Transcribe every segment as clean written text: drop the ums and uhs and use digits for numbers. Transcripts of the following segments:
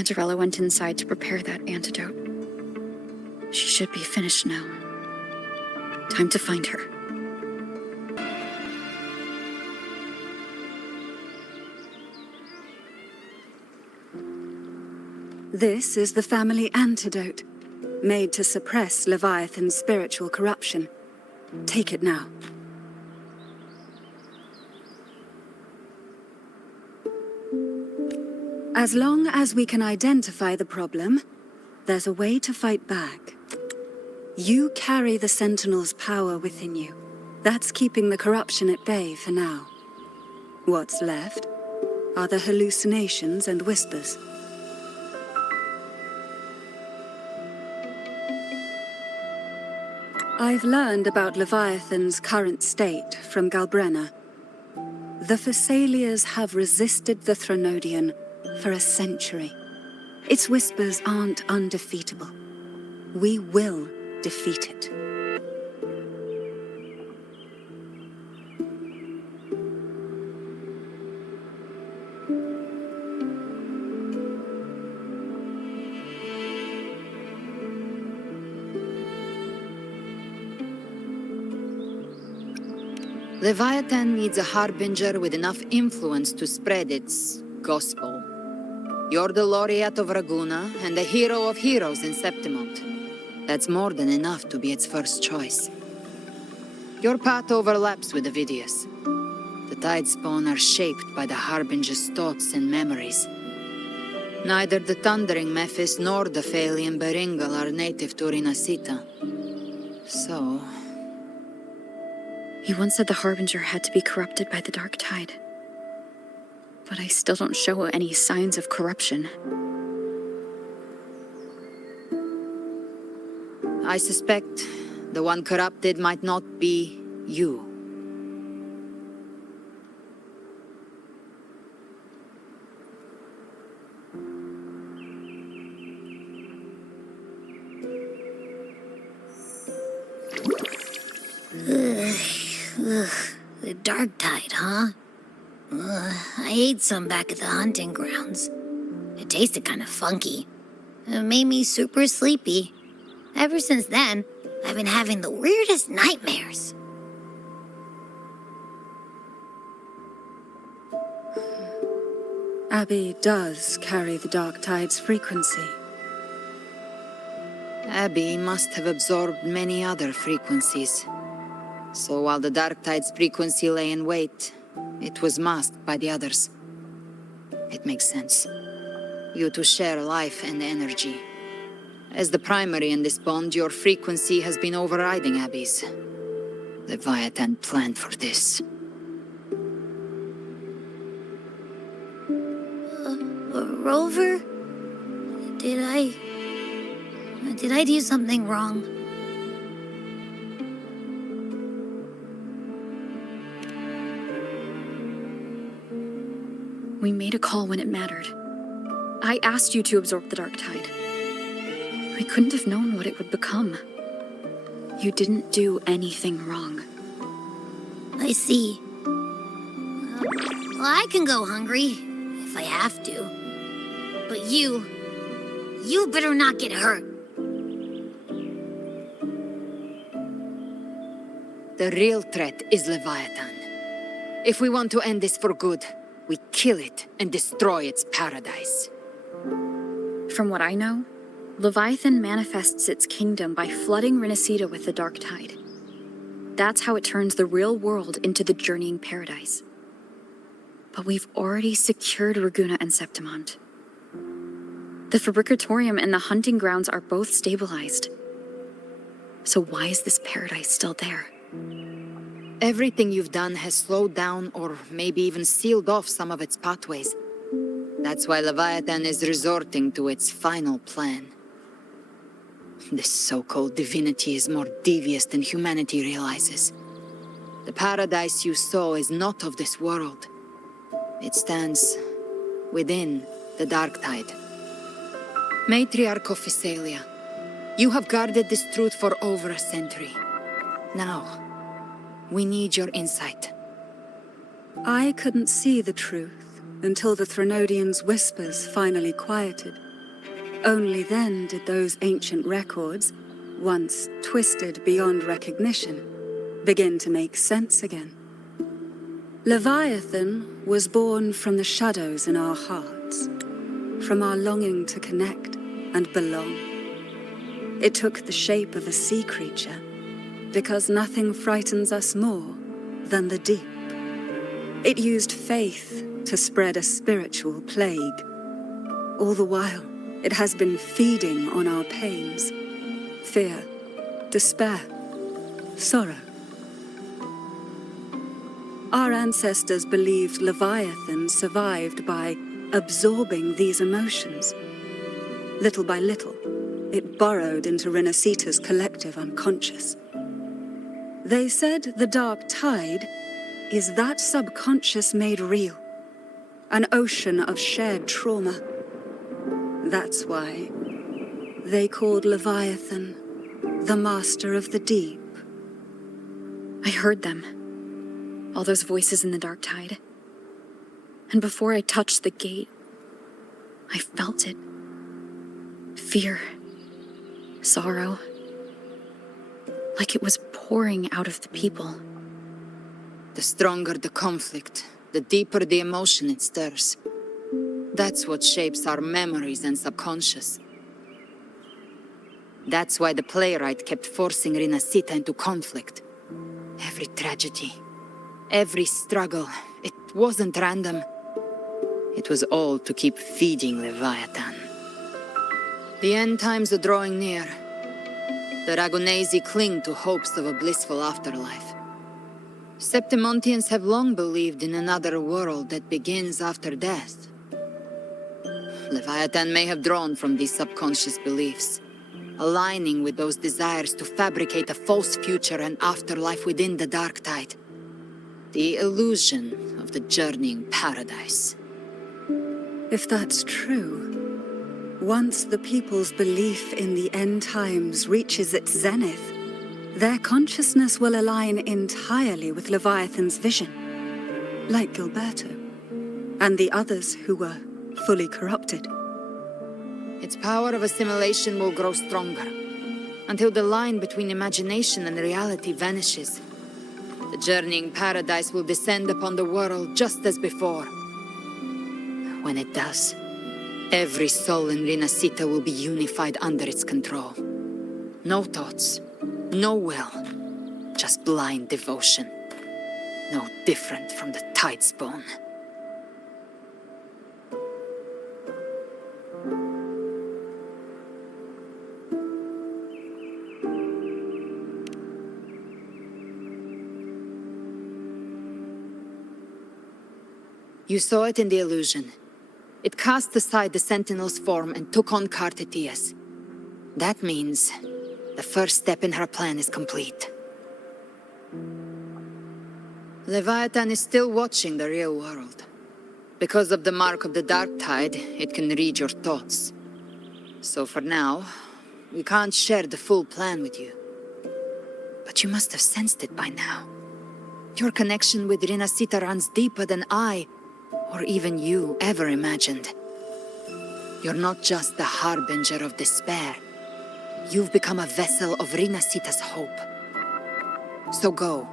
Cantarella went inside to prepare that antidote. She should be finished now. Time to find her. This is the family antidote, made to suppress Leviathan's spiritual corruption. Take it now. As long as we can identify the problem, there's a way to fight back. You carry the Sentinel's power within you. That's keeping the corruption at bay for now. What's left are the hallucinations and whispers. I've learned about Leviathan's current state from Galbrenna. The Phassalias have resisted the Threnodian for a century. Its whispers aren't undefeatable. We will defeat it. Leviathan needs a harbinger with enough influence to spread its gospel. You're the laureate of Raguna and the hero of heroes in Septimont. That's more than enough to be its first choice. Your path overlaps with Ovidius. The Tidespawn are shaped by the harbinger's thoughts and memories. Neither the Thundering Mephis nor the Phalian Beringal are native to Rinasita. So... He once said the Harbinger had to be corrupted by the Dark Tide. But I still don't show any signs of corruption. I suspect the one corrupted might not be you. The Dark Tide, huh? I ate some back at the hunting grounds. It tasted kind of funky. It made me super sleepy. Ever since then, I've been having the weirdest nightmares. Abby does carry the Dark Tide's frequency. Abby must have absorbed many other frequencies. So while the Dark Tide's frequency lay in wait, it was masked by the others. It makes sense. You two share life and energy. As the primary in this bond, your frequency has been overriding Abby's. Leviathan planned for this. Rover? Did I do something wrong? We made a call when it mattered. I asked you to absorb the Dark Tide. I couldn't have known what it would become. You didn't do anything wrong. I see. Well, I can go hungry, if I have to. But you better not get hurt. The real threat is Leviathan. If we want to end this for good, we kill it and destroy its paradise. From what I know, Leviathan manifests its kingdom by flooding Rinasita with the Dark Tide. That's how it turns the real world into the journeying paradise. But we've already secured Raguna and Septimont. The Fabricatorium and the hunting grounds are both stabilized. So why is this paradise still there? Everything you've done has slowed down or maybe even sealed off some of its pathways. That's why Leviathan is resorting to its final plan. This so-called divinity is more devious than humanity realizes. The paradise you saw is not of this world. It stands within the Dark Tide. Matriarch of Phasalia, you have guarded this truth for over a century. Now, we need your insight. I couldn't see the truth until the Threnodian's whispers finally quieted. Only then did those ancient records, once twisted beyond recognition, begin to make sense again. Leviathan was born from the shadows in our hearts, from our longing to connect and belong. It took the shape of a sea creature, because nothing frightens us more than the deep. It used faith to spread a spiritual plague. All the while, it has been feeding on our pains, fear, despair, sorrow. Our ancestors believed Leviathan survived by absorbing these emotions. Little by little, it burrowed into Renacita's collective unconscious. They said the dark tide is that subconscious made real, an ocean of shared trauma. That's why they called Leviathan the master of the deep. I heard them. All those voices in the dark tide. And before I touched the gate, I felt it. Fear. Sorrow. Like it was pouring out of the people. The stronger the conflict, the deeper the emotion it stirs. That's what shapes our memories and subconscious. That's why the playwright kept forcing Rinascita into conflict. Every tragedy, every struggle, it wasn't random. It was all to keep feeding Leviathan. The end times are drawing near. The Ragonesi cling to hopes of a blissful afterlife. Septimontians have long believed in another world that begins after death. Leviathan may have drawn from these subconscious beliefs, aligning with those desires to fabricate a false future and afterlife within the dark tide. The illusion of the journeying paradise. If that's true, once the people's belief in the end times reaches its zenith, their consciousness will align entirely with Leviathan's vision, like Gilberto, and the others who were fully corrupted. Its power of assimilation will grow stronger, until the line between imagination and reality vanishes. The journeying paradise will descend upon the world just as before. When it does, every soul in Rinascita will be unified under its control. No thoughts, no will, just blind devotion. No different from the Tidespawn. You saw it in the illusion. It cast aside the Sentinel's form and took on Cartetias. That means the first step in her plan is complete. Leviathan is still watching the real world. Because of the mark of the Dark Tide, it can read your thoughts. So for now, we can't share the full plan with you. But you must have sensed it by now. Your connection with Rinascita runs deeper than I, or even you, ever imagined. You're not just the harbinger of despair. You've become a vessel of Rinascita's hope. So go.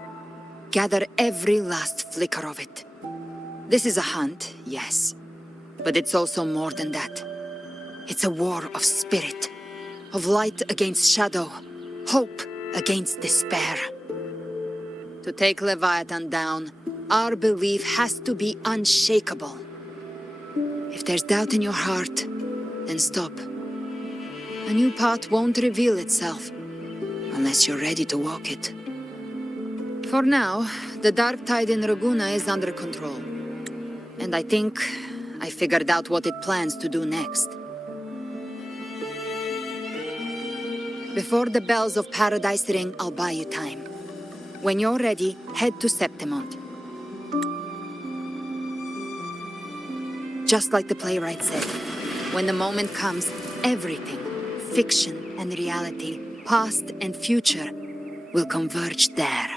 Gather every last flicker of it. This is a hunt, yes. But it's also more than that. It's a war of spirit. Of light against shadow. Hope against despair. To take Leviathan down, our belief has to be unshakable. If there's doubt in your heart, then stop. A new path won't reveal itself, unless you're ready to walk it. For now, the dark tide in Raguna is under control. And I think I figured out what it plans to do next. Before the bells of Paradise ring, I'll buy you time. When you're ready, head to Septimont. Just like the playwright said, when the moment comes, everything, fiction and reality, past and future, will converge there.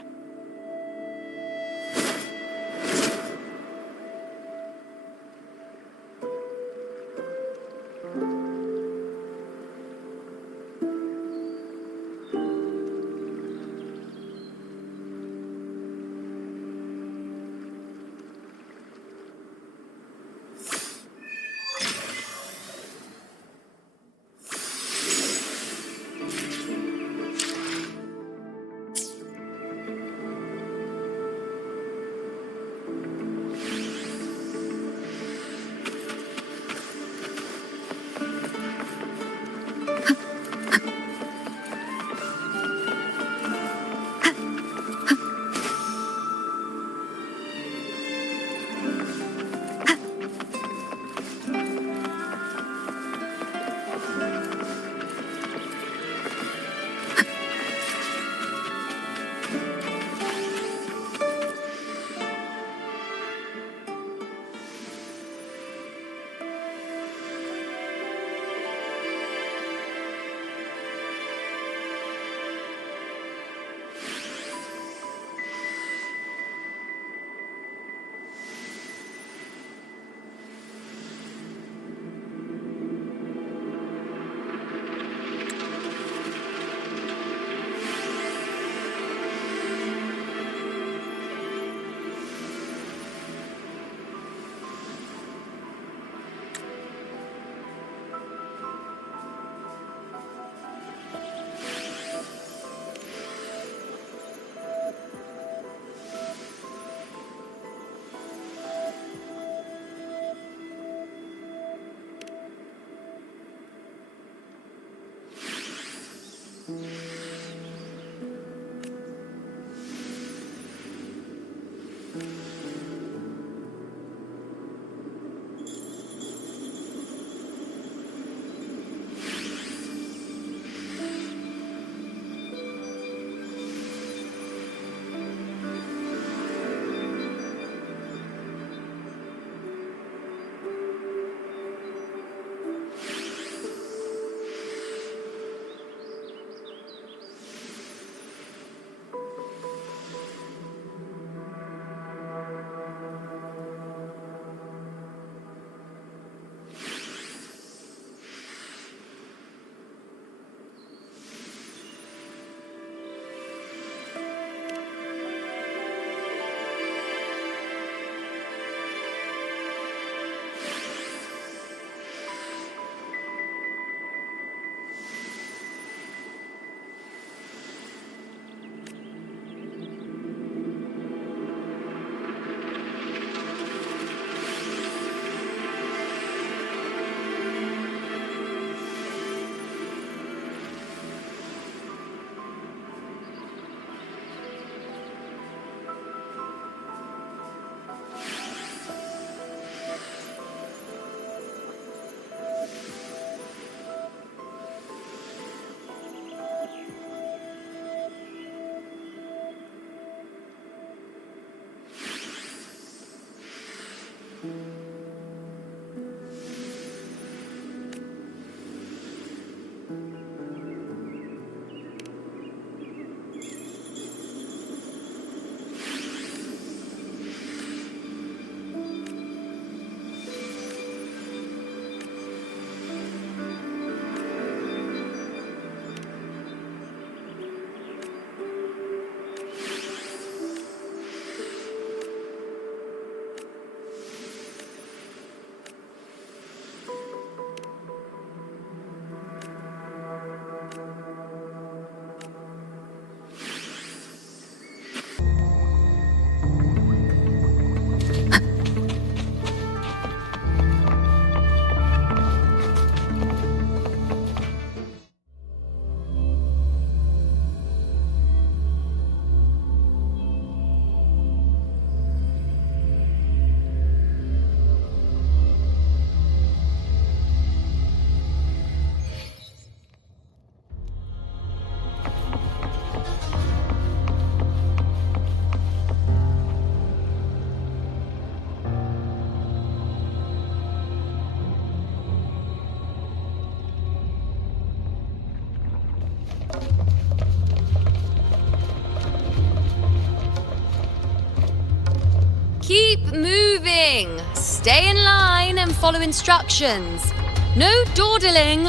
Keep moving! Stay in line and follow instructions. No dawdling.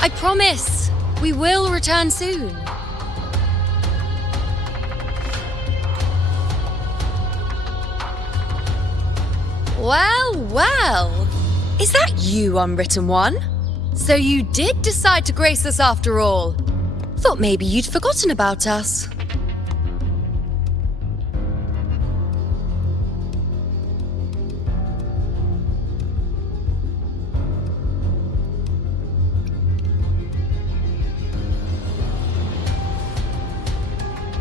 I promise, we will return soon. Well, well. Is that you, Unwritten One? So you did decide to grace us after all. Thought maybe you'd forgotten about us.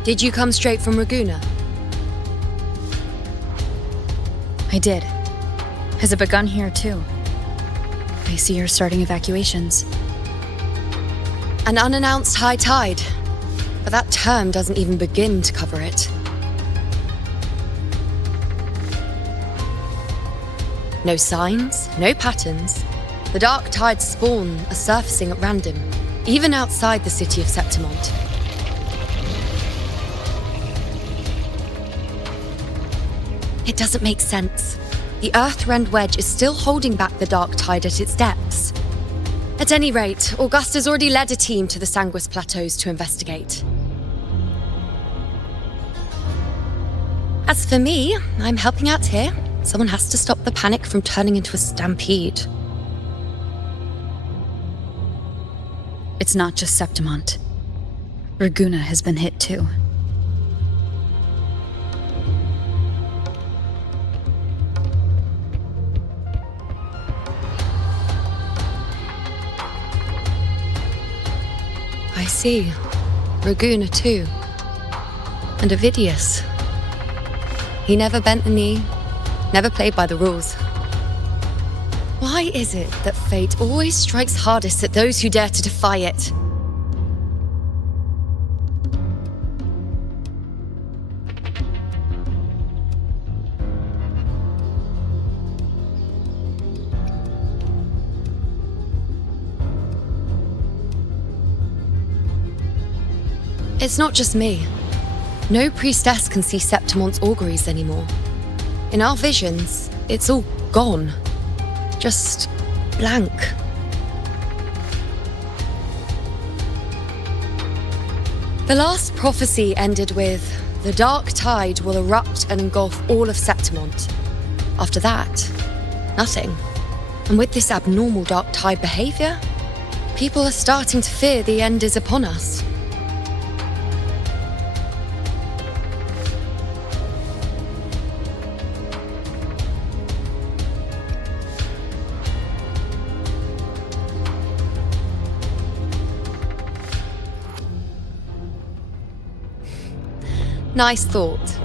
Did you come straight from Raguna? I did. Has it begun here, too? I see you're starting evacuations. An unannounced high tide. But that term doesn't even begin to cover it. No signs, no patterns. The dark tide's spawn are surfacing at random, even outside the city of Septimont. It doesn't make sense. The Earthrend Wedge is still holding back the dark tide at its depths. At any rate, Augusta's already led a team to the Sanguis Plateaus to investigate. As for me, I'm helping out here. Someone has to stop the panic from turning into a stampede. It's not just Septimont. Raguna has been hit too. I I see. Raguna too. And Ovidius. He never bent the knee, never played by the rules. Why is it that fate always strikes hardest at those who dare to defy it? It's not just me. No priestess can see Septimon's auguries anymore. In our visions, it's all gone. Just blank. The last prophecy ended with, the dark tide will erupt and engulf all of Septimont. After that, nothing. And with this abnormal dark tide behavior, people are starting to fear the end is upon us. Nice thought.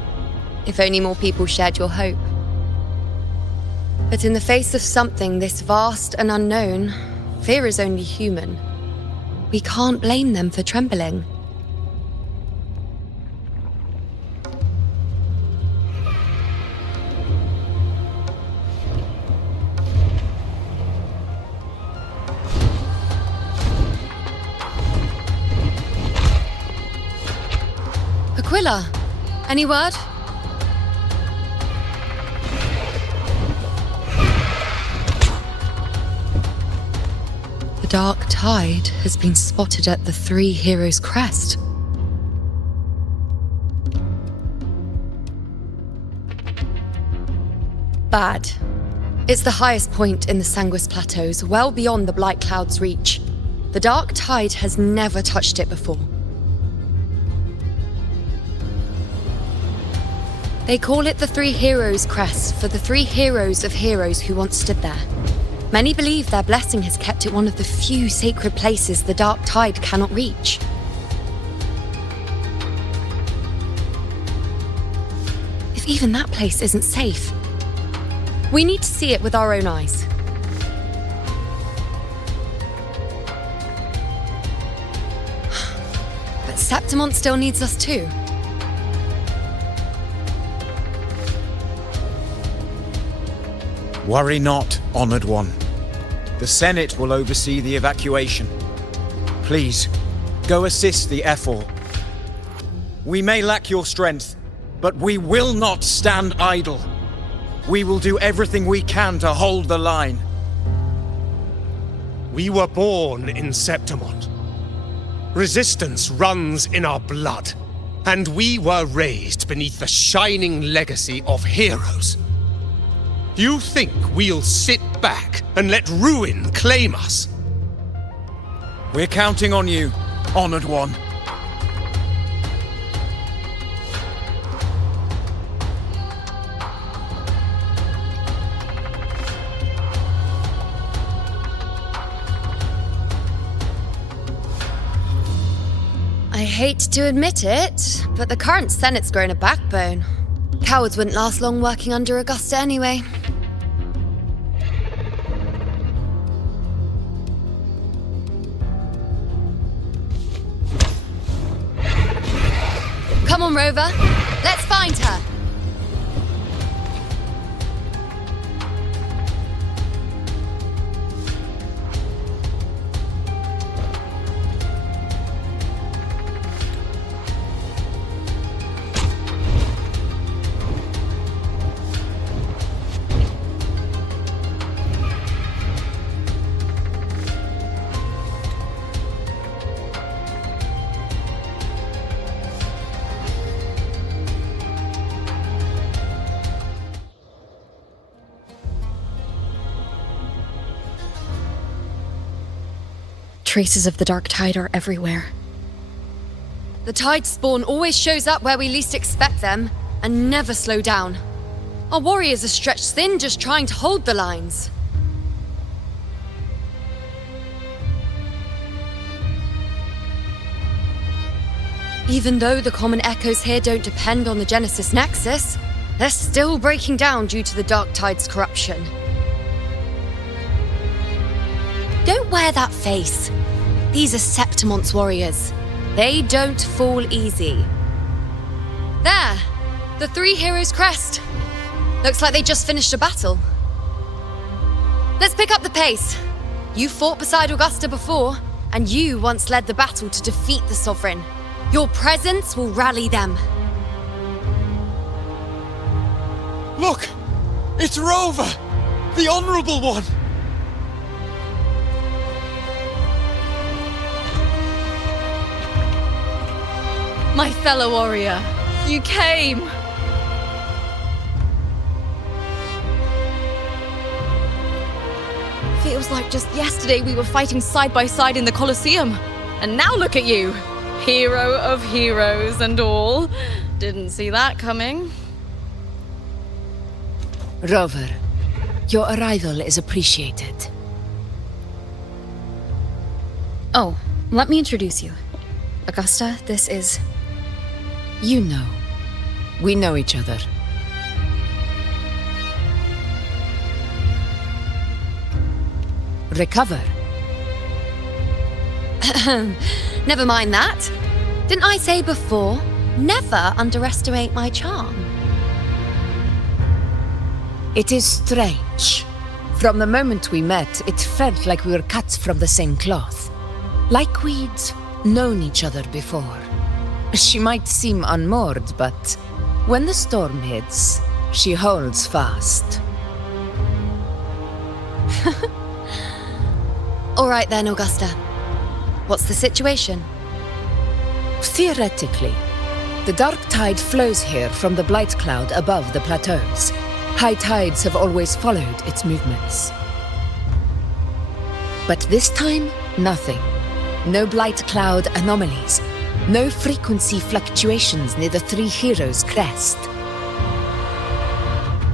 If only more people shared your hope. But in the face of something this vast and unknown, fear is only human. We can't blame them for trembling. Aquila, any word? The dark tide has been spotted at the Three Heroes' crest. Bad. It's the highest point in the Sanguis Plateaus, well beyond the Blight Cloud's reach. The dark tide has never touched it before. They call it the Three Heroes' Crest for the three heroes of heroes who once stood there. Many believe their blessing has kept it one of the few sacred places the dark tide cannot reach. If even that place isn't safe, we need to see it with our own eyes. But Septimont still needs us too. Worry not, Honored One. The Senate will oversee the evacuation. Please, go assist the Ephor. We may lack your strength, but we will not stand idle. We will do everything we can to hold the line. We were born in Septimont. Resistance runs in our blood, and we were raised beneath the shining legacy of heroes. You think we'll sit back and let ruin claim us? We're counting on you, Honored One. I hate to admit it, but the current Senate's grown a backbone. Cowards wouldn't last long working under Augusta anyway. Come on, Rover. Let's find her. Traces of the dark tide are everywhere. The tide spawn always shows up where we least expect them, and never slow down. Our warriors are stretched thin just trying to hold the lines. Even though the common echoes here don't depend on the Genesis Nexus, they're still breaking down due to the Dark Tide's corruption. Don't wear that face. These are Septimon's warriors. They don't fall easy. There! The three heroes' crest. Looks like they just finished a battle. Let's pick up the pace. You fought beside Augusta before, and you once led the battle to defeat the Sovereign. Your presence will rally them. Look! It's Rover! The Honorable One! My fellow warrior, you came! Feels like just yesterday we were fighting side by side in the Colosseum. And now look at you! Hero of heroes and all. Didn't see that coming. Rover, your arrival is appreciated. Oh, let me introduce you. Augusta, this is... You know. We know each other. Recover. Never mind that. Didn't I say before, never underestimate my charm? It is strange. From the moment we met, it felt like we were cut from the same cloth. Like we'd known each other before. She might seem unmoored, but when the storm hits, she holds fast. All right then, Augusta. What's the situation? Theoretically, the dark tide flows here from the blight cloud above the plateaus. High tides have always followed its movements. But this time, nothing. No blight cloud anomalies. No frequency fluctuations near the Three Heroes' crest.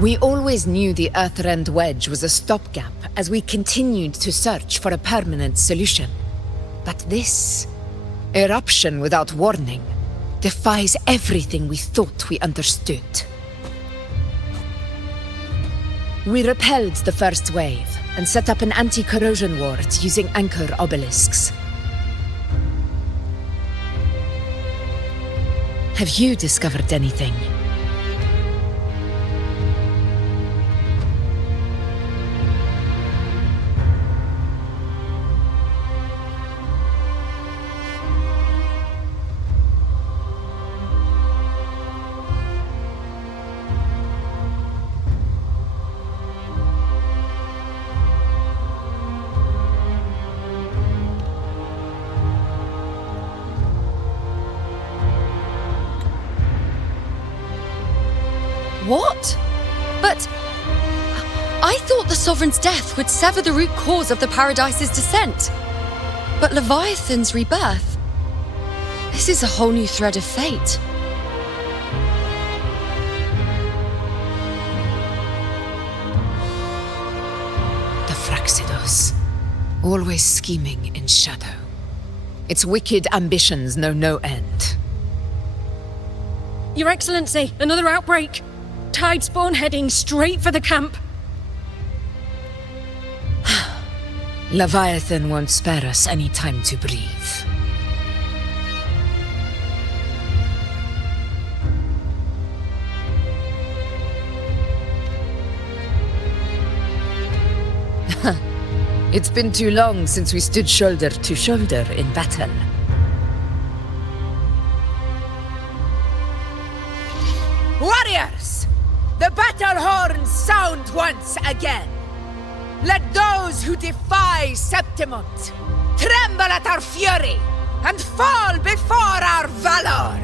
We always knew the Earthrend Wedge was a stopgap as we continued to search for a permanent solution. But this eruption without warning defies everything we thought we understood. We repelled the first wave and set up an anti-corrosion ward using anchor obelisks. Have you discovered anything? What? But I thought the Sovereign's death would sever the root cause of the Paradise's descent. But Leviathan's rebirth? This is a whole new thread of fate. The Fraxidos, always scheming in shadow. Its wicked ambitions know no end. Your Excellency, another outbreak! Tide spawn heading straight for the camp. Leviathan won't spare us any time to breathe. It's been too long since we stood shoulder to shoulder in battle. Warriors! The battle horns sound once again. Let those who defy Septimont tremble at our fury and fall before our valor!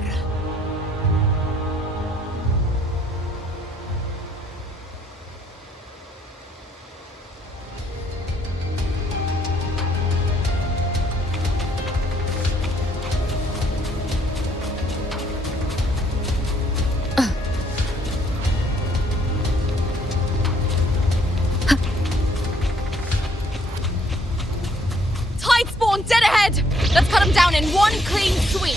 Tide spawn dead ahead! Let's cut them down in one clean sweep!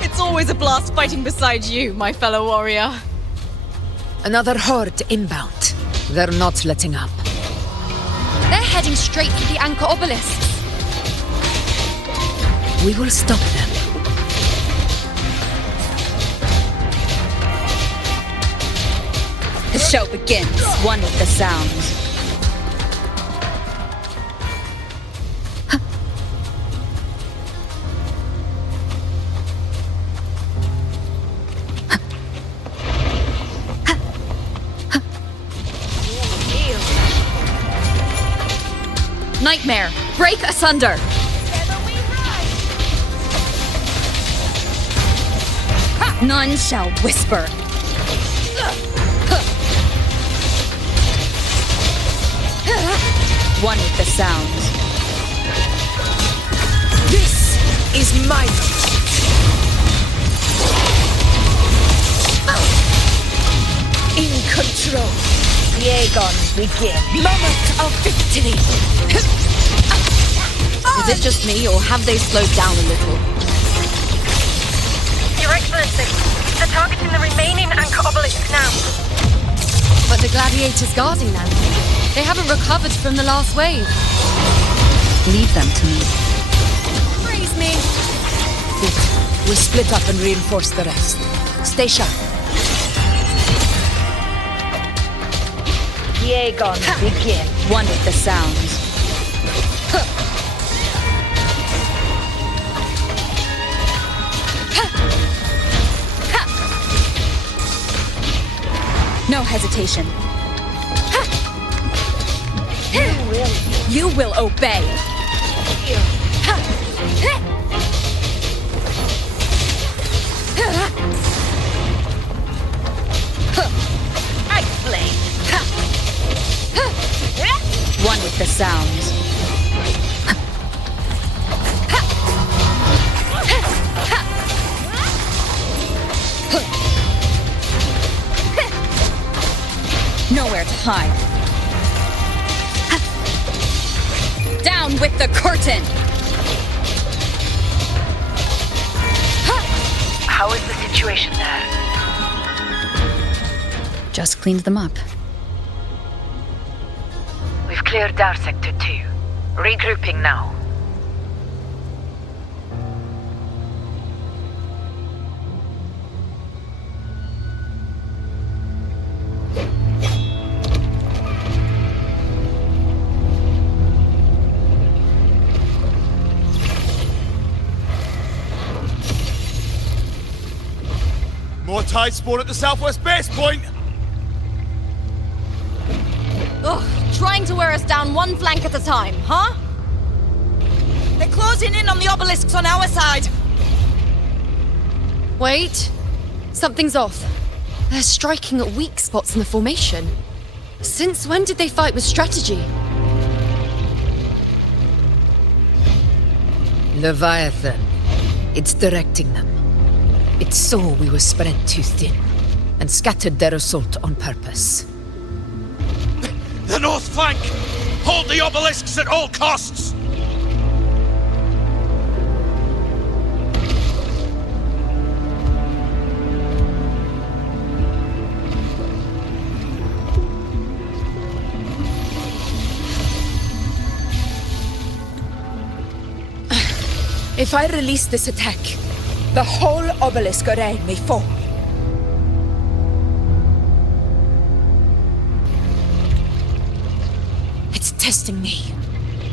It's always a blast fighting beside you, my fellow warrior. Another horde inbound. They're not letting up. They're heading straight for the anchor obelisks. We will stop them. The show begins, one with the sound. Nightmare, break asunder! None shall whisper. One with the sound. This is my in control. Yegon, begin. Moment of victory. Is it just me, or have they slowed down a little? Your Excellency, they're targeting the remaining anchor obelisk now. But the gladiators guarding them. They haven't recovered from the last wave. Leave them to me. Praise me. Good. We'll split up and reinforce the rest. Stay sharp. Yegon, begin. One with the sound. No hesitation. You will obey. I play. One with the sound. Nowhere to hide. Down with the curtain! How is the situation there? Just cleaned them up. We've cleared Dar Sector 2. Regrouping now. More tide spawn at the southwest base point! Ugh, trying to wear us down one flank at a time, huh? They're closing in on the obelisks on our side. Wait. Something's off. They're striking at weak spots in the formation. Since when did they fight with strategy? Leviathan. It's directing them. It saw we were spread too thin, and scattered their assault on purpose. The north flank! Hold the obelisks at all costs! If I release this attack, the whole obelisk array may fall. It's testing me,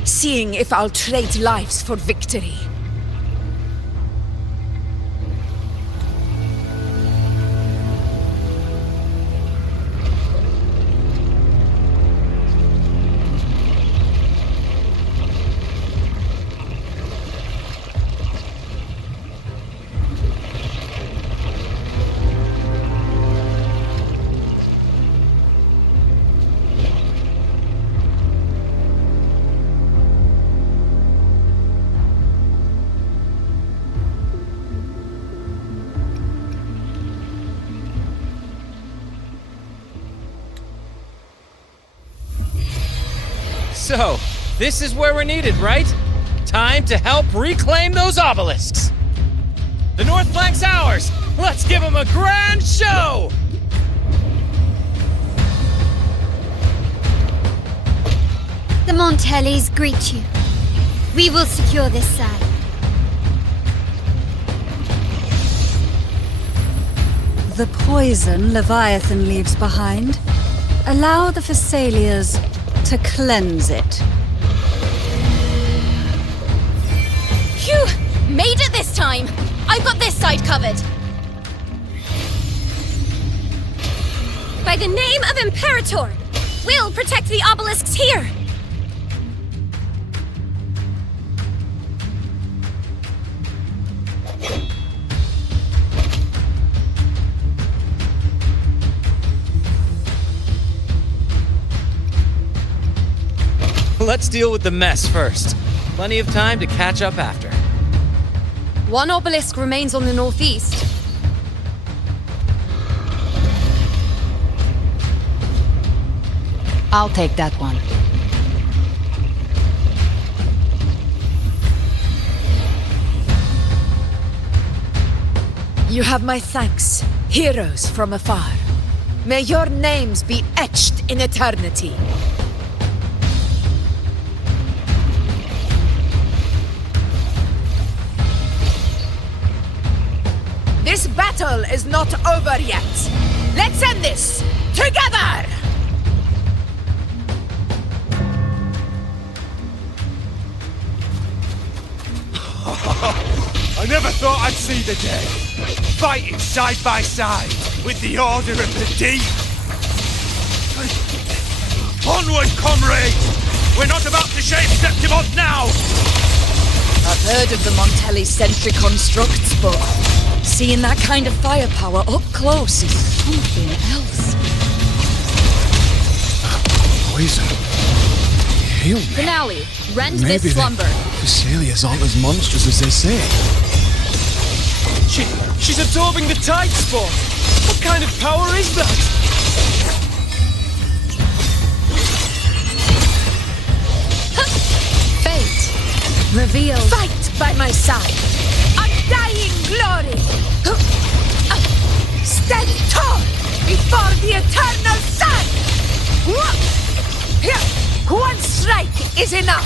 seeing if I'll trade lives for victory. So, this is where we're needed, right? Time to help reclaim those obelisks! The north flank's ours! Let's give them a grand show! The Montellis greet you. We will secure this side. The poison Leviathan leaves behind, allow the Thessalians to cleanse it. Phew! Made it this time! I've got this side covered! By the name of Imperator, we'll protect the obelisks here! Let's deal with the mess first. Plenty of time to catch up after. One obelisk remains on the northeast. I'll take that one. You have my thanks, heroes from afar. May your names be etched in eternity. This battle is not over yet. Let's end this together! I never thought I'd see the day. Fighting side by side with the Order of the Deep. Onward, comrades! We're not about to shape Septimont now! I've heard of the Montelli-centric constructs, but seeing that kind of firepower up close is something else. Poison. Heal me. Finale, rend Maybe this slumber. The Thessalians aren't as monstrous as they say. She's absorbing the tide spawn! What kind of power is that? Fate. Reveal. Fight by my side! Undying glory! Stand tall before the eternal sun! One strike is enough!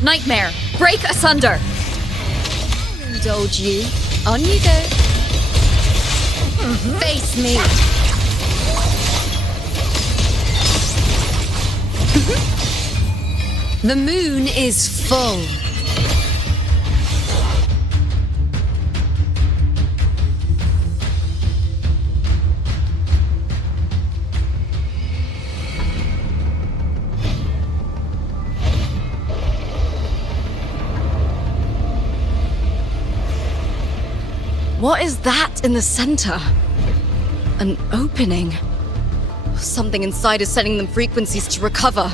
Nightmare, break asunder. Indulge you. On you go. Face me. The moon is full. What is that in the center? An opening. Something inside is sending them frequencies to recover.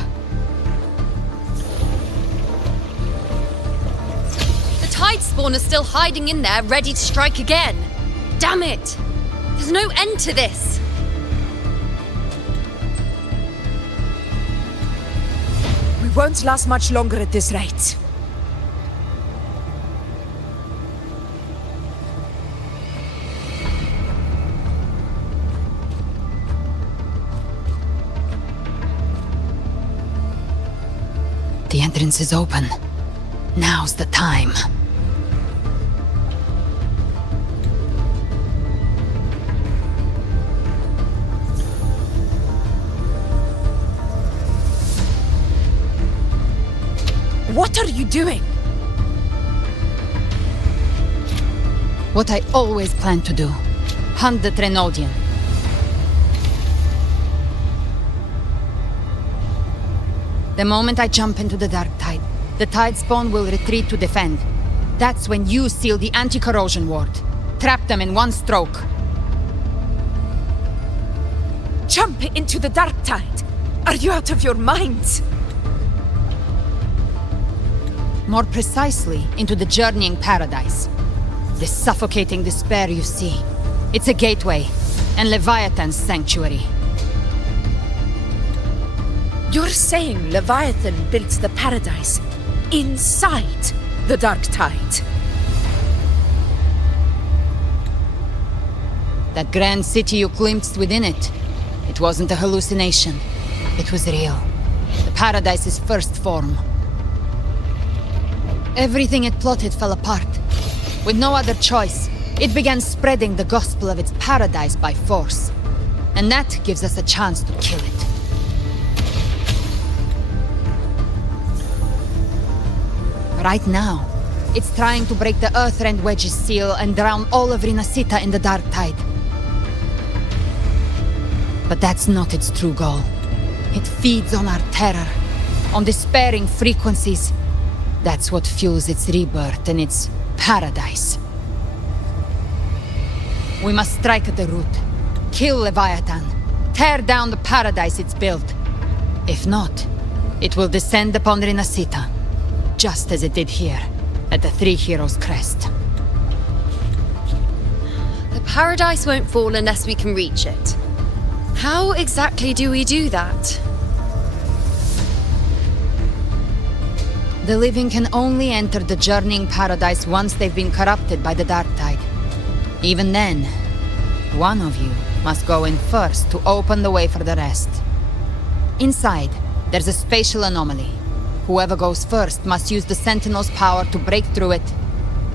The tide spawn is still hiding in there, ready to strike again. Damn it! There's no end to this. We won't last much longer at this rate. The entrance is open. Now's the time. What are you doing? What I always planned to do. Hunt the Trenodian. The moment I jump into the dark tide, the tide spawn will retreat to defend. That's when you seal the anti-corrosion ward. Trap them in one stroke. Jump into the dark tide! Are you out of your mind? More precisely, into the journeying paradise. The suffocating despair you see. It's a gateway, and Leviathan's sanctuary. You're saying Leviathan built the paradise inside the dark tide. That grand city you glimpsed within it, it wasn't a hallucination. It was real. The Paradise's first form. Everything it plotted fell apart. With no other choice, it began spreading the gospel of its paradise by force. And that gives us a chance to kill it. Right now, it's trying to break the Earthrend Wedge's seal and drown all of Rinasita in the dark tide. But that's not its true goal. It feeds on our terror, on despairing frequencies. That's what fuels its rebirth and its paradise. We must strike at the root, kill Leviathan, tear down the paradise it's built. If not, it will descend upon Rinasita, just as it did here, at the Three Heroes' Crest. The paradise won't fall unless we can reach it. How exactly do we do that? The living can only enter the journeying paradise once they've been corrupted by the dark tide. Even then, one of you must go in first to open the way for the rest. Inside, there's a spatial anomaly. Whoever goes first must use the Sentinel's power to break through it,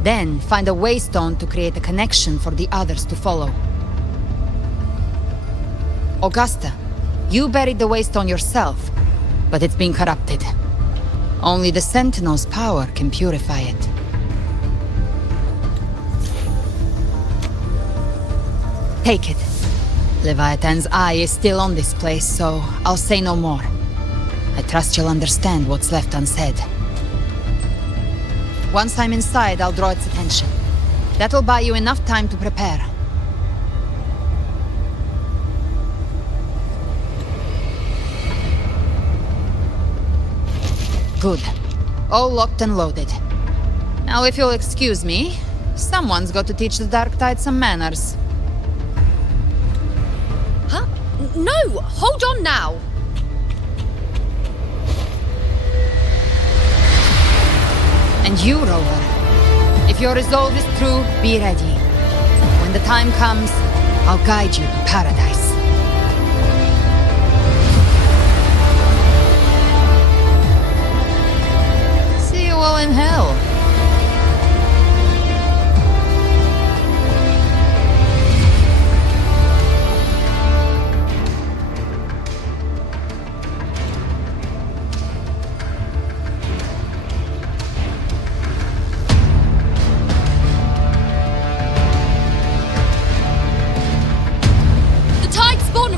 then find a waystone to create a connection for the others to follow. Augusta, you buried the waystone yourself, but it's been corrupted. Only the Sentinel's power can purify it. Take it. Leviathan's eye is still on this place, so I'll say no more. I trust you'll understand what's left unsaid. Once I'm inside, I'll draw its attention. That'll buy you enough time to prepare. Good. All locked and loaded. Now, if you'll excuse me, someone's got to teach the Dark Tide some manners. Huh? No! Hold on now! And you, Rover. If your resolve is true, be ready. When the time comes, I'll guide you to paradise. See you all in hell.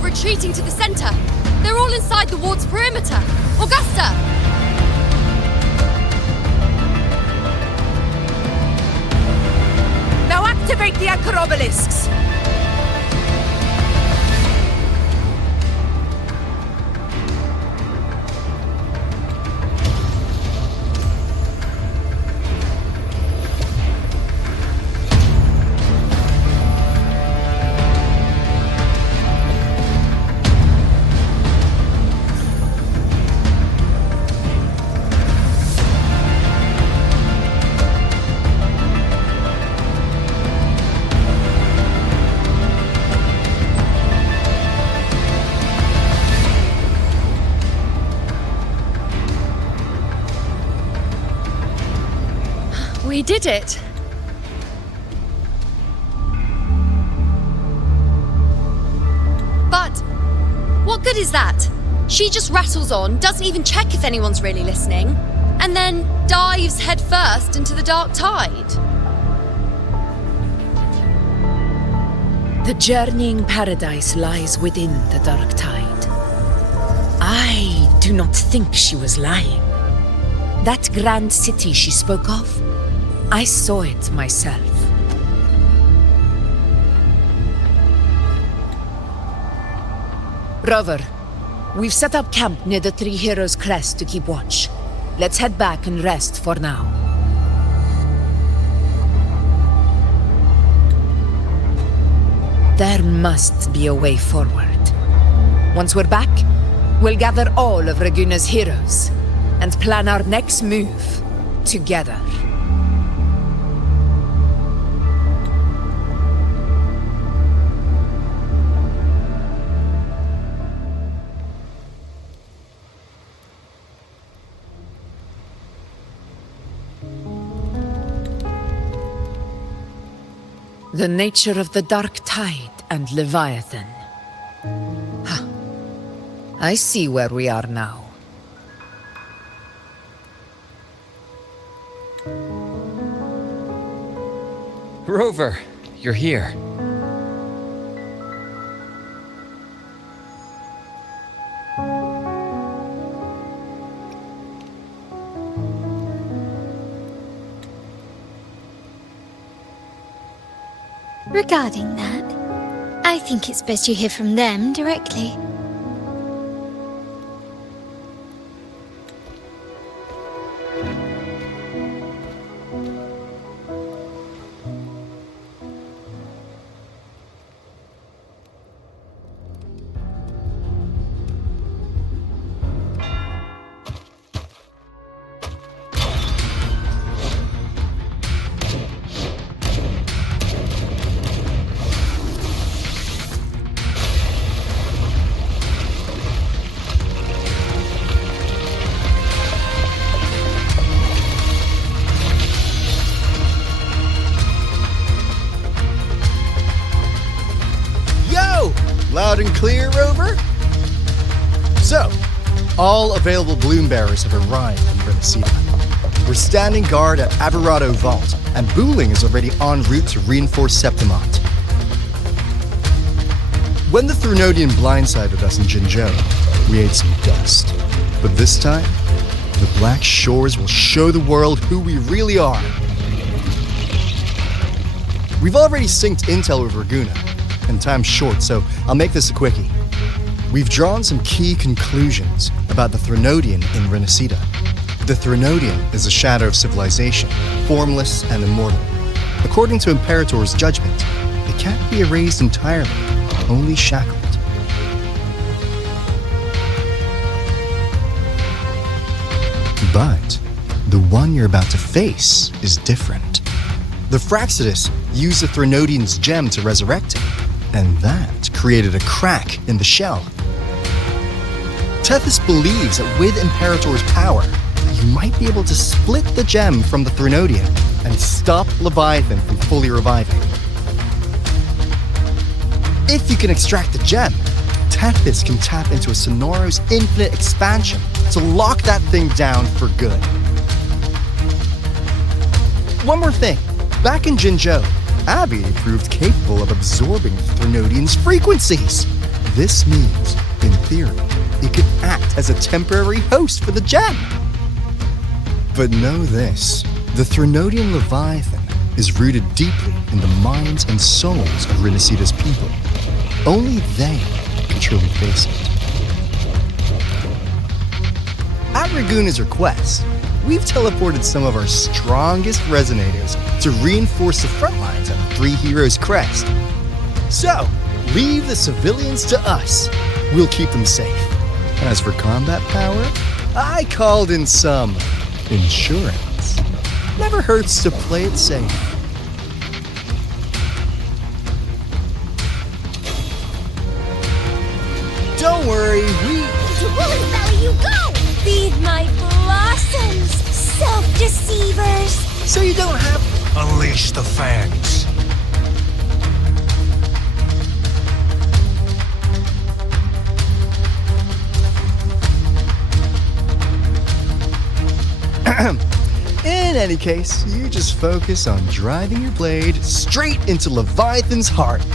Retreating to the center. They're all inside the ward's perimeter. Augusta! Now activate the anchor obelisks! We did it! But what good is that? She just rattles on, doesn't even check if anyone's really listening, and then dives headfirst into the dark tide. The journeying paradise lies within the dark tide. I do not think she was lying. That grand city she spoke of, I saw it myself. Rover, we've set up camp near the Three Heroes' Crest to keep watch. Let's head back and rest for now. There must be a way forward. Once we're back, we'll gather all of Raguna's heroes and plan our next move. together. The nature of the Dark Tide and Leviathan. Huh. I see where we are now. Rover, you're here. Regarding that, I think it's best you hear from them directly. Loud and clear, Rover? So, all available bloom bearers have arrived in Renacida. We're standing guard at Averado Vault, and Booling is already en route to reinforce Septimont. When the Threnodian blindsided us in Jinzhou, we ate some dust. But this time, the Black Shores will show the world who we really are. We've already synced intel with Raguna, and time's short, so I'll make this a quickie. We've drawn some key conclusions about the Threnodian in Renacida. The Threnodian is a shadow of civilization, formless and immortal. According to Imperator's judgment, it can't be erased entirely, only shackled. But the one you're about to face is different. The Fraxidus used the Threnodian's gem to resurrect him, and that created a crack in the shell. Tethys believes that with Imperator's power, you might be able to split the gem from the Threnodian and stop Leviathan from fully reviving. If you can extract the gem, Tethys can tap into a Sonoro's infinite expansion to lock that thing down for good. One more thing. Back in Jinzhou, Abby proved capable of absorbing the Threnodian's frequencies. This means, in theory, it could act as a temporary host for the gem. But know this, the Threnodian Leviathan is rooted deeply in the minds and souls of Renacida's people. Only they can truly face it. At Raguna's request, we've teleported some of our strongest resonators to reinforce the front lines at Three Heroes Crest. So, leave the civilians to us. We'll keep them safe. As for combat power, I called in some insurance. Never hurts to play it safe. Don't worry, To Woolly Valley you go! Feed my blossoms, self-deceivers! So you don't have... Unleash the fangs. In any case, you just focus on driving your blade straight into Leviathan's heart.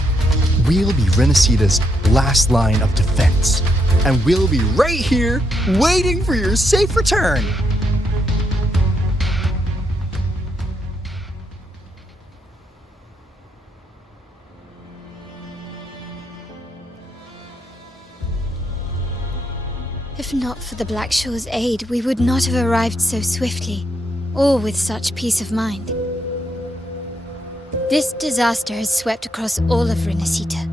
We'll be Renacida's last line of defense, and we'll be right here waiting for your safe return. If not for the Black Shore's aid, we would not have arrived so swiftly, or with such peace of mind. This disaster has swept across all of Renacida.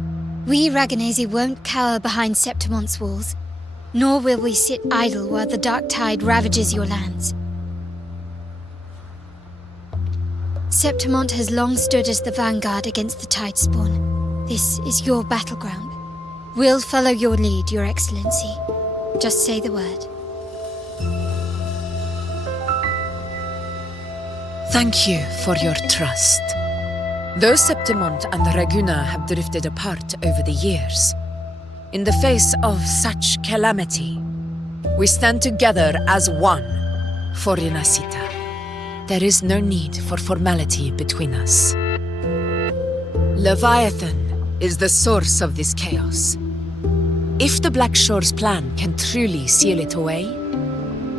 We Raganese won't cower behind Septimont's walls, nor will we sit idle while the dark tide ravages your lands. Septimont has long stood as the vanguard against the Tidespawn. This is your battleground. We'll follow your lead, Your Excellency. Just say the word. Thank you for your trust. Though Septimont and Reguna have drifted apart over the years, in the face of such calamity, we stand together as one for Rinascita. There is no need for formality between us. Leviathan is the source of this chaos. If the Black Shore's plan can truly seal it away,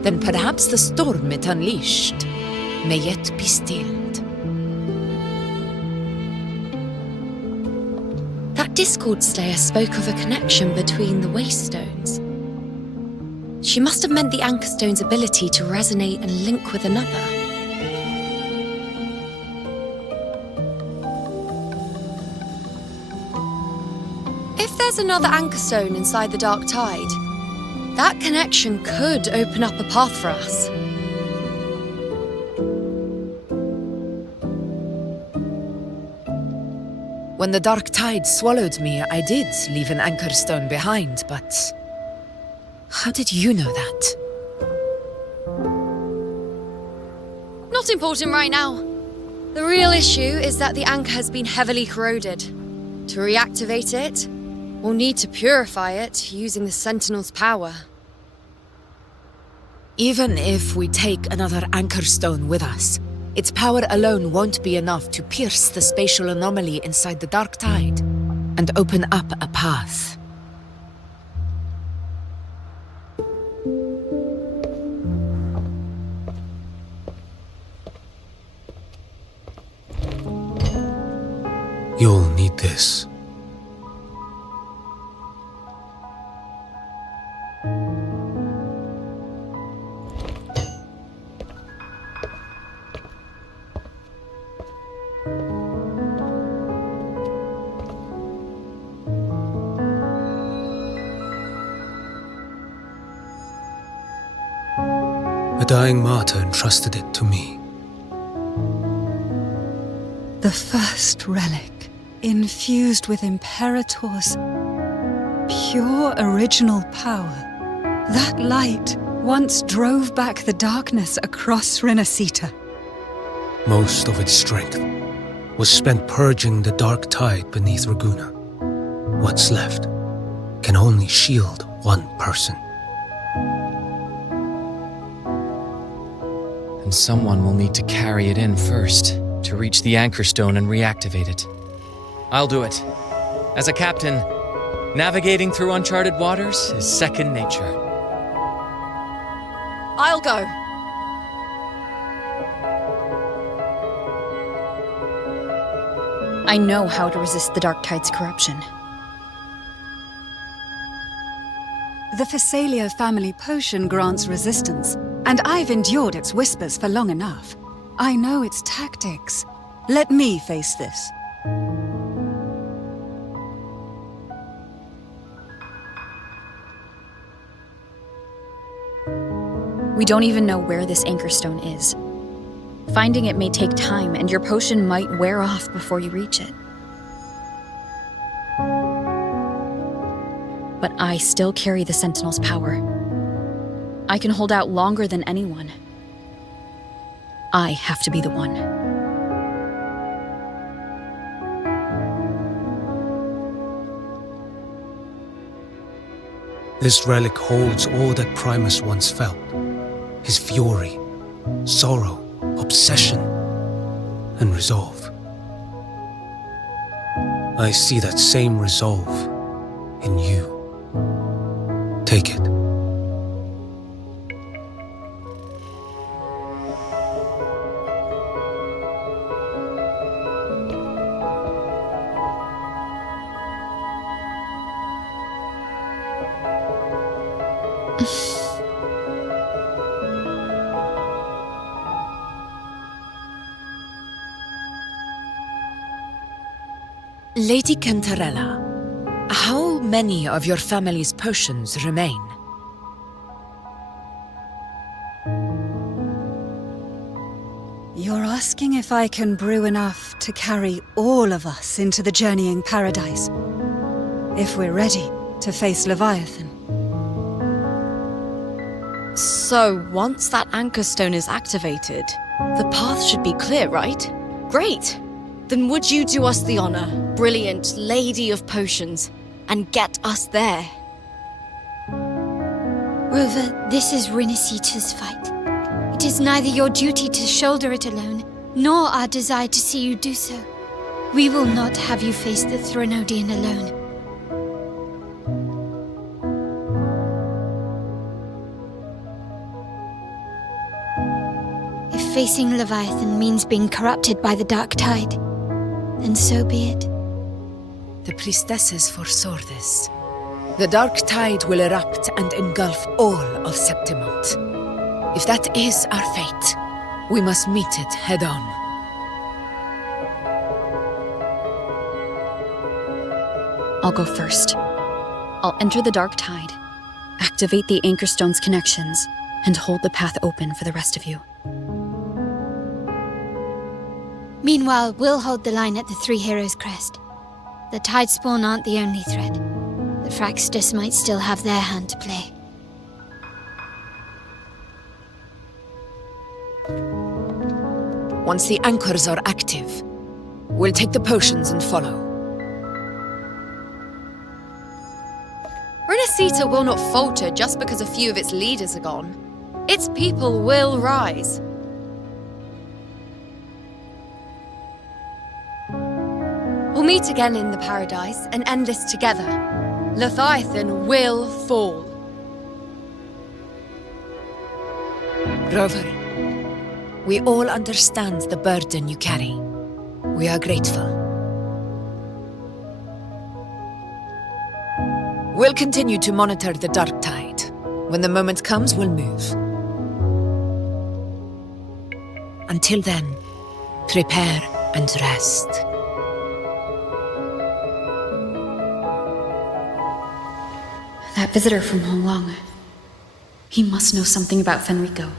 then perhaps the storm it unleashed may yet be stilled. That Discord Slayer spoke of a connection between the Waystones. She must have meant the Anchorstone's ability to resonate and link with another. If there's another Anchorstone inside the Dark Tide, that connection could open up a path for us. When the Dark Tide swallowed me, I did leave an Anchorstone behind, but how did you know that? Not important right now. The real issue is that the anchor has been heavily corroded. To reactivate it, we'll need to purify it using the Sentinel's power. Even if we take another Anchorstone with us, its power alone won't be enough to pierce the spatial anomaly inside the Dark Tide and open up a path. You'll need this. A dying martyr entrusted it to me. The first relic, infused with Imperator's pure original power. That light once drove back the darkness across Rinascita. Most of its strength was spent purging the Dark Tide beneath Reguna. What's left can only shield one person. And someone will need to carry it in first, to reach the Anchorstone and reactivate it. I'll do it. As a captain, navigating through uncharted waters is second nature. I'll go. I know how to resist the Dark Tide's corruption. The Phasalia family potion grants resistance, and I've endured its whispers for long enough. I know its tactics. Let me face this. We don't even know where this Anchorstone is. Finding it may take time, and your potion might wear off before you reach it. But I still carry the Sentinel's power. I can hold out longer than anyone. I have to be the one. This relic holds all that Primus once felt. His fury, sorrow, obsession, and resolve. I see that same resolve in you. Take it. Lady Cantarella, how many of your family's potions remain? You're asking asking if I can brew enough to carry all of us into the journeying paradise. If we're ready to face Leviathan. So, once that anchor stone is activated, the path should be clear, right? Great! Then would you do us the honor, brilliant Lady of Potions, and get us there? Rover, this is Rinasita's fight. It is neither your duty to shoulder it alone, nor our desire to see you do so. We will not have you face the Threnodian alone. If facing Leviathan means being corrupted by the Dark Tide, then so be it. The priestesses foresaw this. The Dark Tide will erupt and engulf all of Septimont. If that is our fate, we must meet it head-on. I'll go first. I'll enter the Dark Tide, activate the Anchor Stone's connections, and hold the path open for the rest of you. Meanwhile, we'll hold the line at the Three Heroes Crest. The Tidespawn aren't the only threat. The Fraxtus might still have their hand to play. Once the anchors are active, we'll take the potions and follow. Renacita will not falter just because a few of its leaders are gone. Its people will rise. We'll meet again in the paradise and end this together. Leviathan will fall. Rover, we all understand the burden you carry. We are grateful. We'll continue to monitor the Dark Tide. When the moment comes, we'll move. Until then, prepare and rest. That visitor from Honglong. He must know something about Fenrico.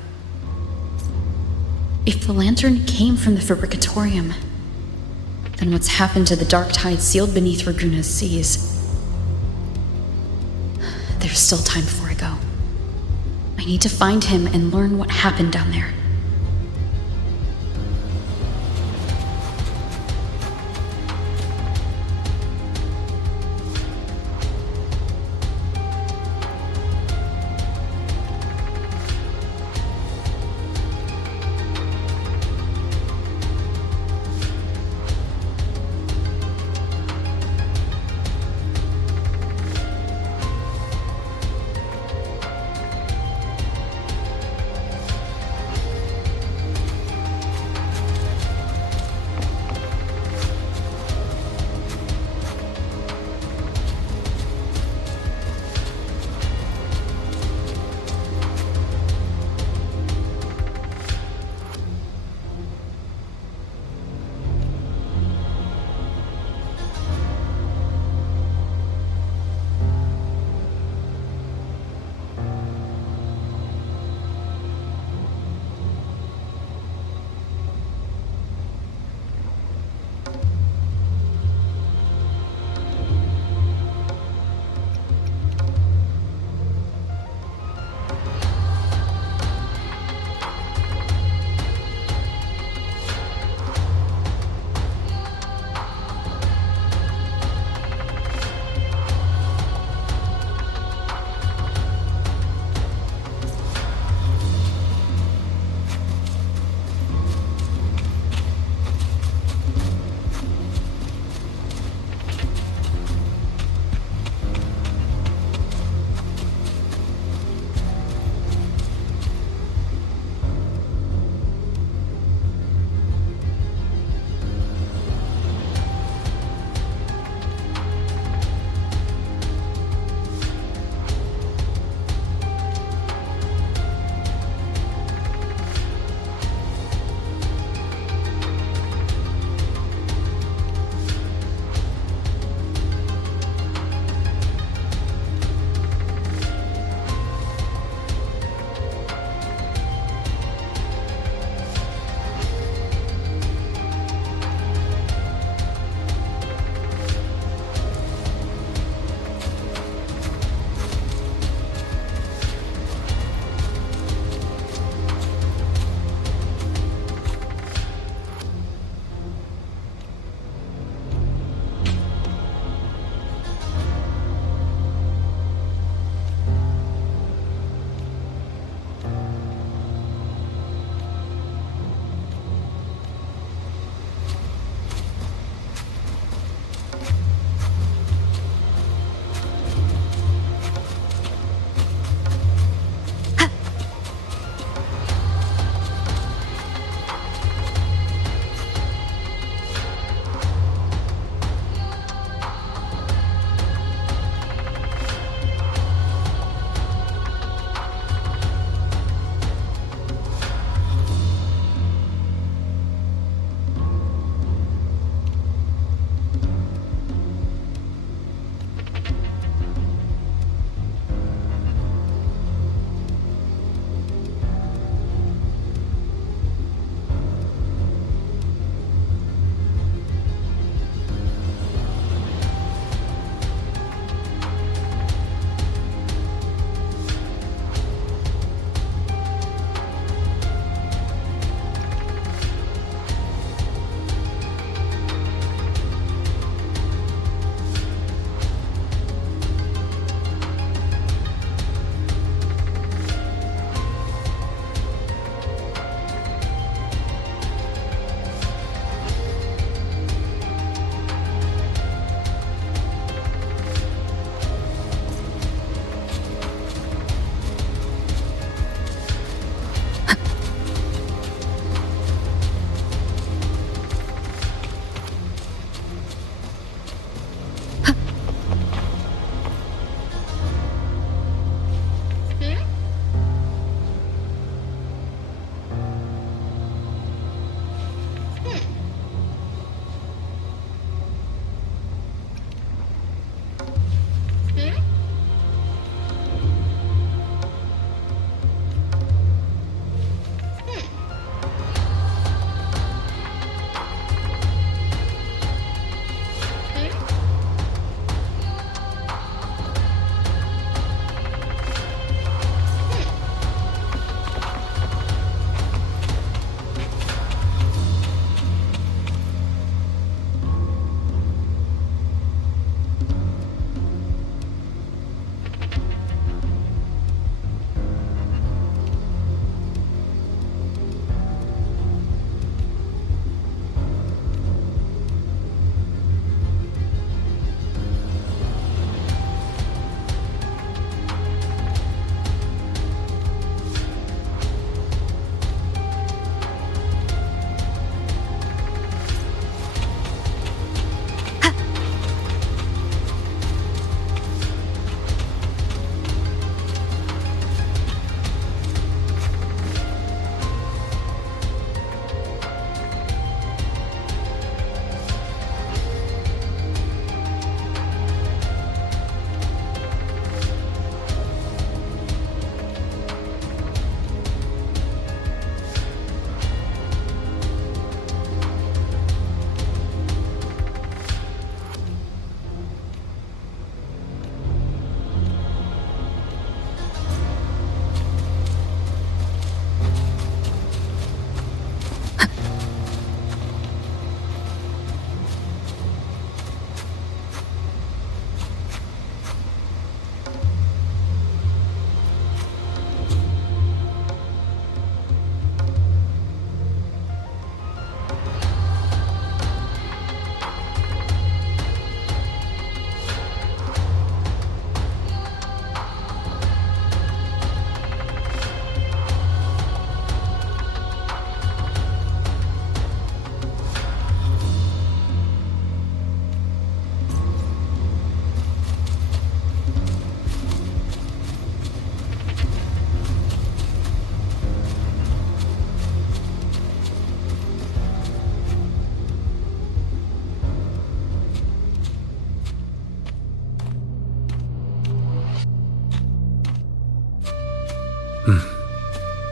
If the lantern came from the Fabricatorium, then what's happened to the Dark Tide sealed beneath Raguna's seas? There's still time before I go. I need to find him and learn what happened down there.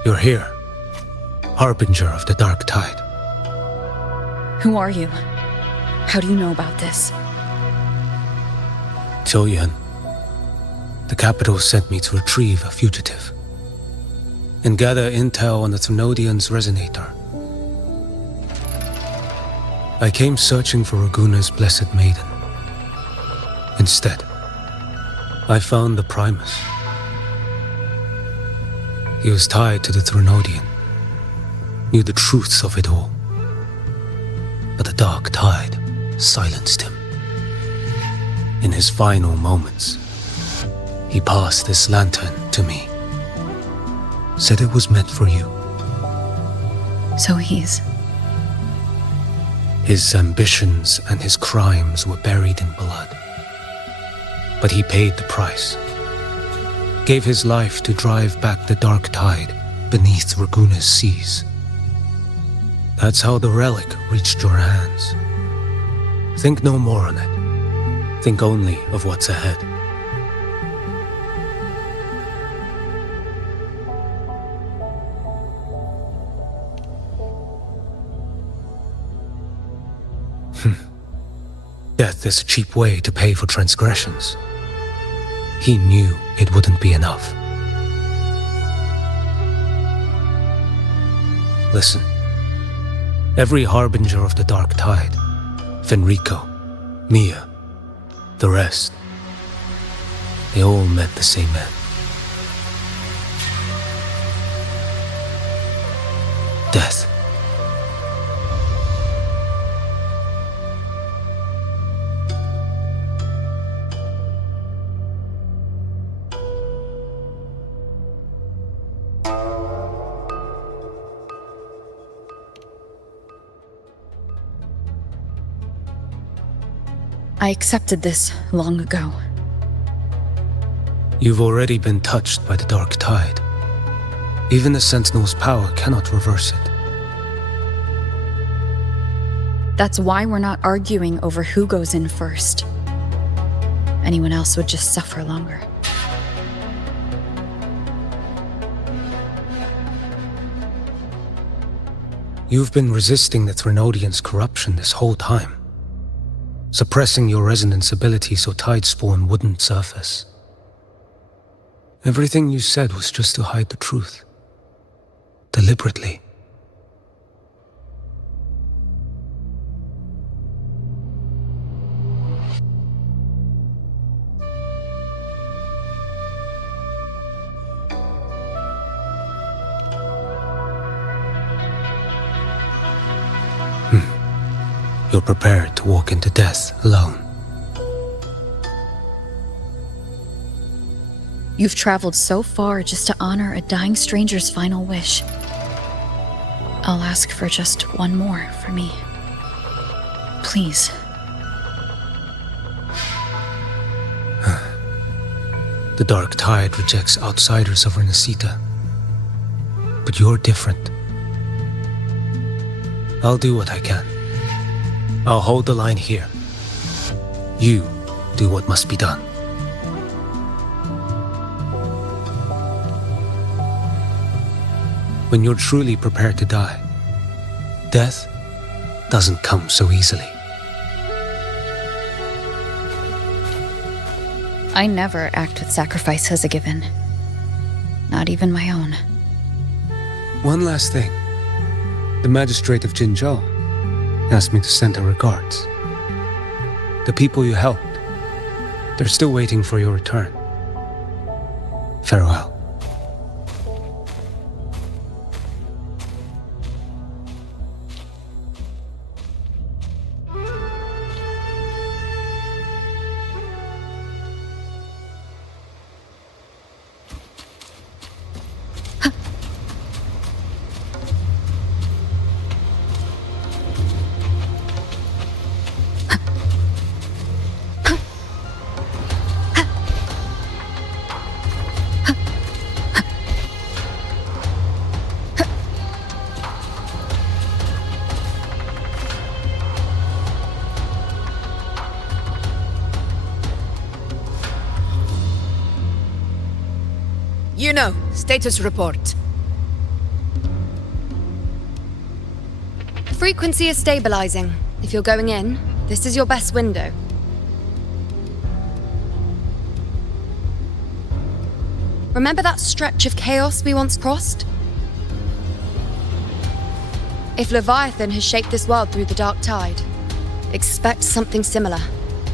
You're here. Harbinger of the Dark Tide. Who are you? How do you know about this? Choyan. The capital sent me to retrieve a fugitive and gather intel on the Thrunodian's resonator. I came searching for Raguna's blessed maiden. Instead, I found the Primus. He was tied to the Thrunodian, knew the truths of it all. But the Dark Tide silenced him. In his final moments, he passed this lantern to me. Said it was meant for you. So he's... His ambitions and his crimes were buried in blood. But he paid the price. Gave his life to drive back the Dark Tide beneath Raguna's seas. That's how the relic reached your hands. Think no more on it. Think only of what's ahead. Death is a cheap way to pay for transgressions. He knew it wouldn't be enough. Listen. Every harbinger of the Dark Tide, Fenrico, Mia, the rest, they all met the same end. Death. I accepted this long ago. You've already been touched by the Dark Tide. Even the Sentinel's power cannot reverse it. That's why we're not arguing over who goes in first. Anyone else would just suffer longer. You've been resisting the Thrunodian's corruption this whole time. Suppressing your resonance ability so Tidespawn wouldn't surface. Everything you said was just to hide the truth. Deliberately. You're prepared to walk into death alone. You've traveled so far just to honor a dying stranger's final wish. I'll ask for just one more for me. Please. The Dark Tide rejects outsiders of Renacita. But you're different. I'll do what I can. I'll hold the line here. You do what must be done. When you're truly prepared to die, death doesn't come so easily. I never act with sacrifice as a given. Not even my own. One last thing. The magistrate of Jinzhou asked me to send her regards. The people you helped, they're still waiting for your return. Farewell. Status report. Frequency is stabilizing. If you're going in, this is your best window. Remember that stretch of chaos we once crossed? If Leviathan has shaped this world through the dark tide, expect something similar.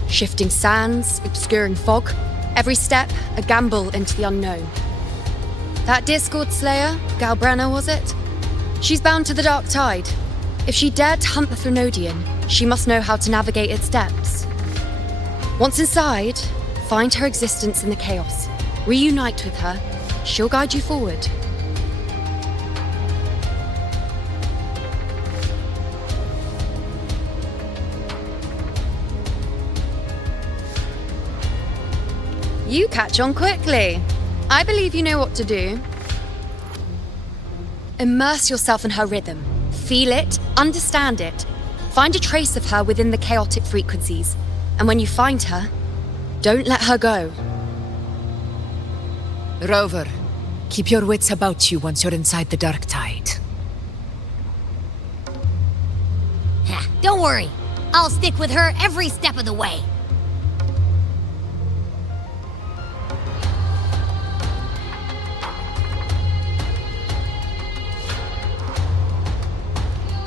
Shifting sands, obscuring fog, every step a gamble into the unknown. That Discord Slayer, Galbrenna was it? She's bound to the dark tide. If she dared to hunt the Threnodian, she must know how to navigate its depths. Once inside, find her existence in the chaos. Reunite with her. She'll guide you forward. You catch on quickly. I believe you know what to do. Immerse yourself in her rhythm. Feel it, understand it. Find a trace of her within the chaotic frequencies. And when you find her, don't let her go. Rover, keep your wits about you once you're inside the dark tide. Don't worry. I'll stick with her every step of the way.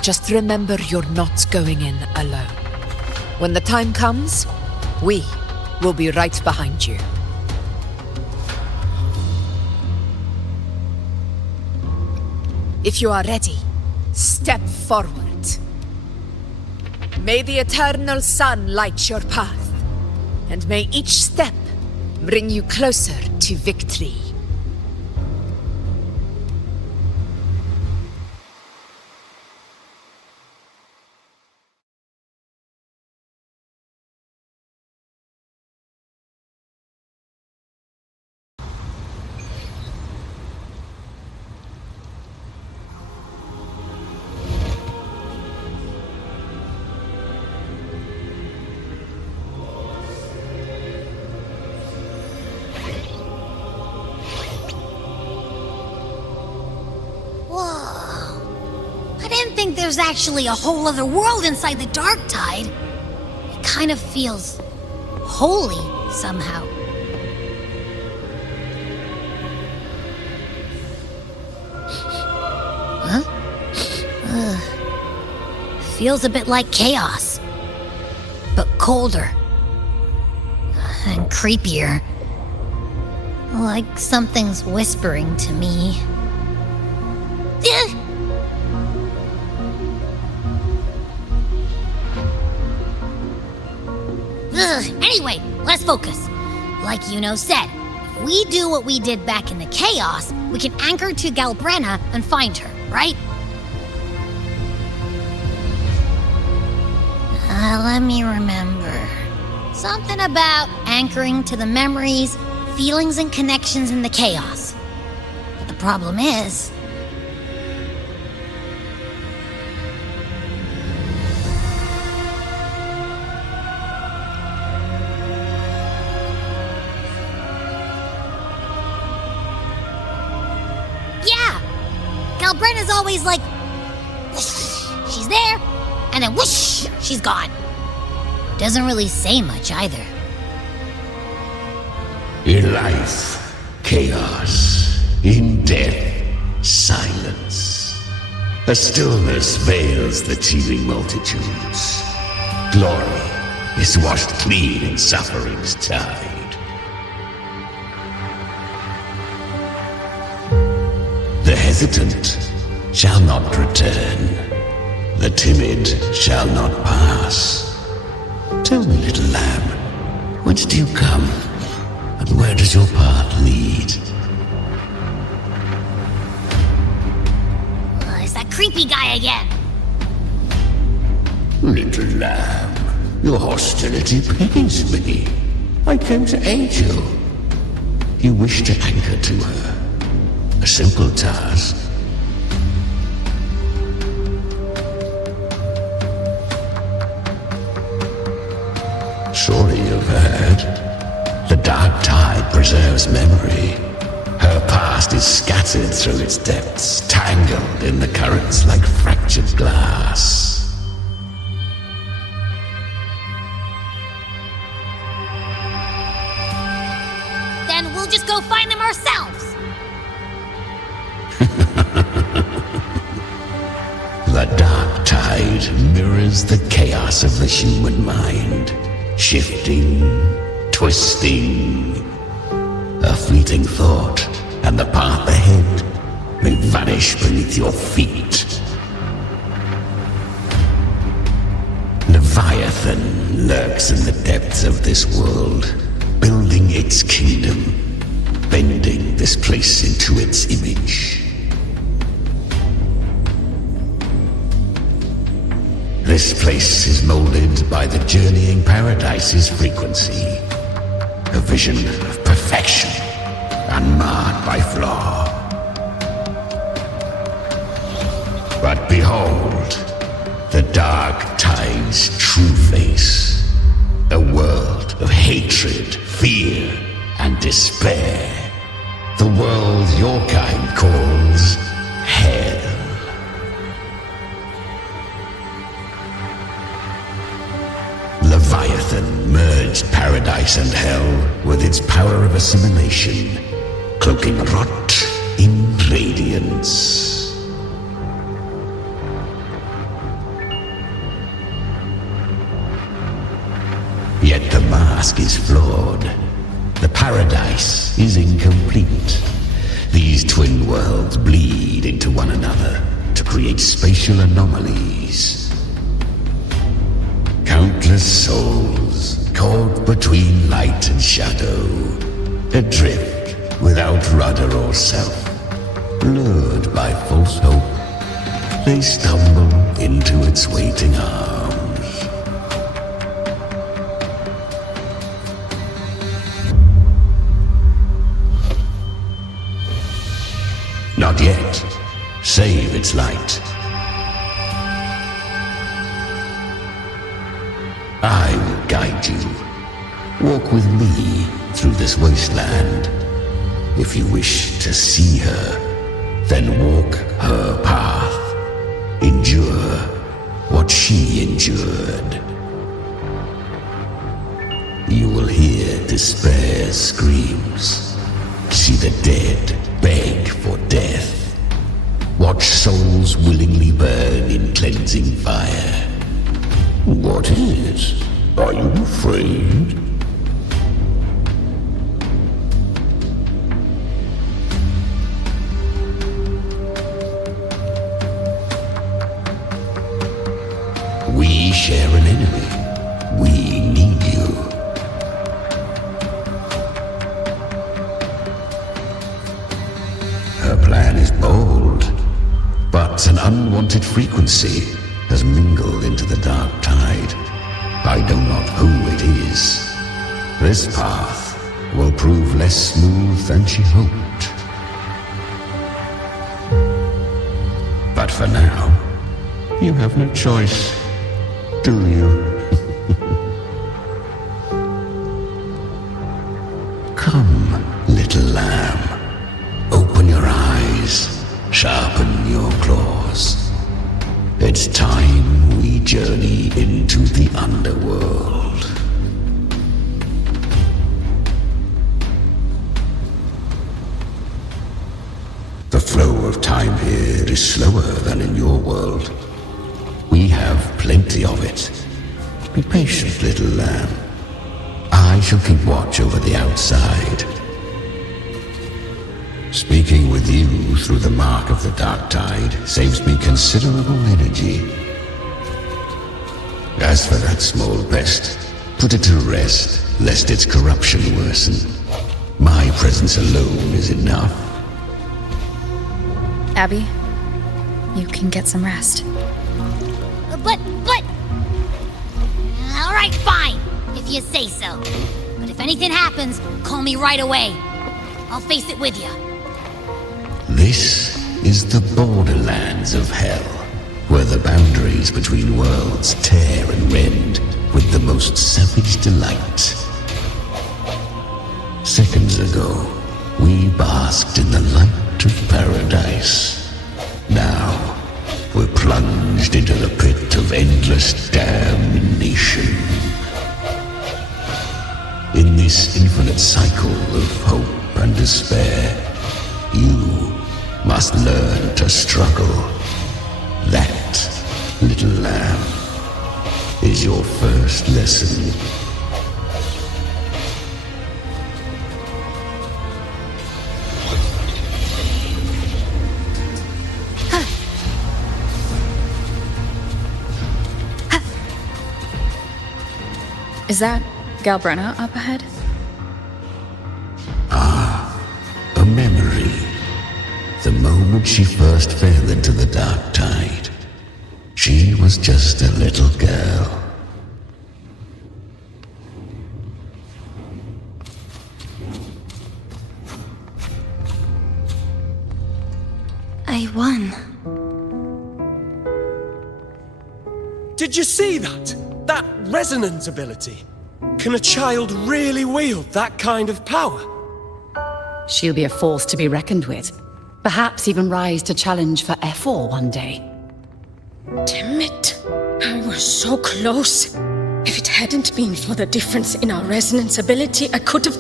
Just remember you're not going in alone. When the time comes, we will be right behind you. If you are ready, step forward. May the eternal sun light your path, and may each step bring you closer to victory. There's actually a whole other world inside the dark tide. It kind of feels holy somehow. Huh? Feels a bit like chaos, but colder and creepier. Like something's whispering to me. Anyway, let's focus. Like Yuno said, if we do what we did back in the chaos, we can anchor to Galbrenna and find her, right? Let me remember. Something about anchoring to the memories, feelings, and connections in the chaos. But the problem is... Galbrenna's always like, whoosh, she's there, and then whoosh, she's gone. Doesn't really say much either. In life, chaos. In death, silence. A stillness veils the teeming multitudes. Glory is washed clean in suffering's tide. The hesitant shall not return. The timid shall not pass. Tell me, little lamb, whence do you come? And where does your path lead? It's that creepy guy again. Little lamb, your hostility pains me. I came to aid you. You wish to anchor to her. A simple task. Surely you've heard. The dark tide preserves memory. Her past is scattered through its depths, tangled in the currents like fractured glass. Then we'll just go find them ourselves. The dark tide mirrors the chaos of the human mind, shifting, twisting. A fleeting thought, and the path ahead may vanish beneath your feet. Leviathan lurks in the depths of this world, building its kingdom, bending this place into its image. This place is molded by the journeying paradise's frequency, a vision of perfection, unmarred by flaw. But behold, the dark tide's true face, a world of hatred, fear, and despair. The world your kind calls hell. Leviathan merged paradise and hell with its power of assimilation, cloaking rot in radiance. Yet the mask is flawed. The paradise is incomplete. These twin worlds bleed into one another to create spatial anomalies. Countless souls caught between light and shadow, adrift without rudder or self, lured by false hope, they stumble into its waiting arms. Not yet. Save its light. I will guide you. Walk with me through this wasteland. If you wish to see her, then walk her path. Endure what she endured. You will hear despair's screams. See the dead beg for death. Watch souls willingly burn in cleansing fire. What is it? Are you afraid? We share an enemy. We need you. Her plan is bold, but an unwanted frequency has mingled into the dark tide. I know not who it is. This path will prove less smooth than she hoped. But for now, you have no choice, do you? Come, little lamb. Open your eyes, sharpen your claws. It's time we journey into the underworld. The flow of time here is slower than in your world. We have plenty of it. Be patient, little lamb. I shall keep watch over the outside. Speaking with you through the mark of the dark tide saves me considerable energy. As for that small pest, put it to rest, lest its corruption worsen. My presence alone is enough. Abby, you can get some rest. But... All right, fine, if you say so. But if anything happens, call me right away. I'll face it with you. This is the borderlands of hell, where the boundaries between worlds tear and rend with the most savage delight. Seconds ago, we barred basked in the light of paradise. Now, we're plunged into the pit of endless damnation. In this infinite cycle of hope and despair, you must learn to struggle. That, little lamb, is your first lesson. Is that Galbrenna up ahead? A memory. The moment she first fell into the dark tide, she was just a little girl. I won. Did you see that? That resonance ability? Can a child really wield that kind of power? She'll be a force to be reckoned with. Perhaps even rise to challenge for F4 one day. Damn it. I was so close. If it hadn't been for the difference in our resonance ability, I could have...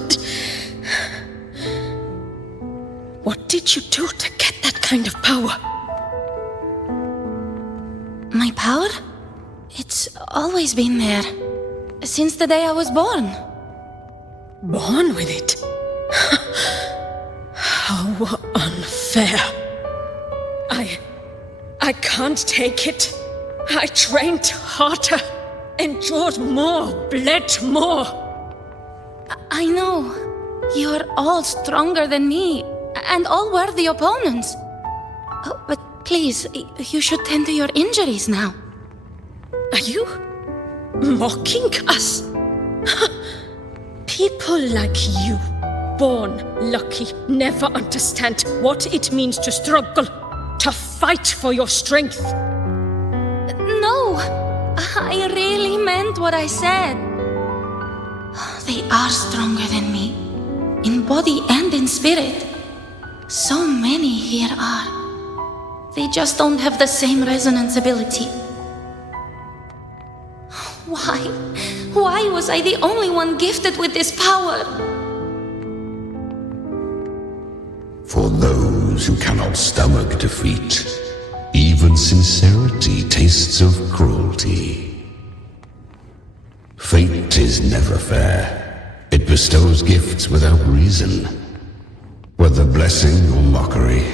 What did you do to get that kind of power? My power? It's always been there. Since the day I was born. Born with it? How unfair. I can't take it. I trained harder, endured more, bled more. I know. You're all stronger than me, and all worthy opponents. Oh, but please, you should tend to your injuries now. Are you mocking us? People like you, born lucky, never understand what it means to struggle, to fight for your strength. No, I really meant what I said. They are stronger than me, in body and in spirit. So many here are. They just don't have the same resonance ability. Why? Why was I the only one gifted with this power? For those who cannot stomach defeat, even sincerity tastes of cruelty. Fate is never fair. It bestows gifts without reason. Whether blessing or mockery,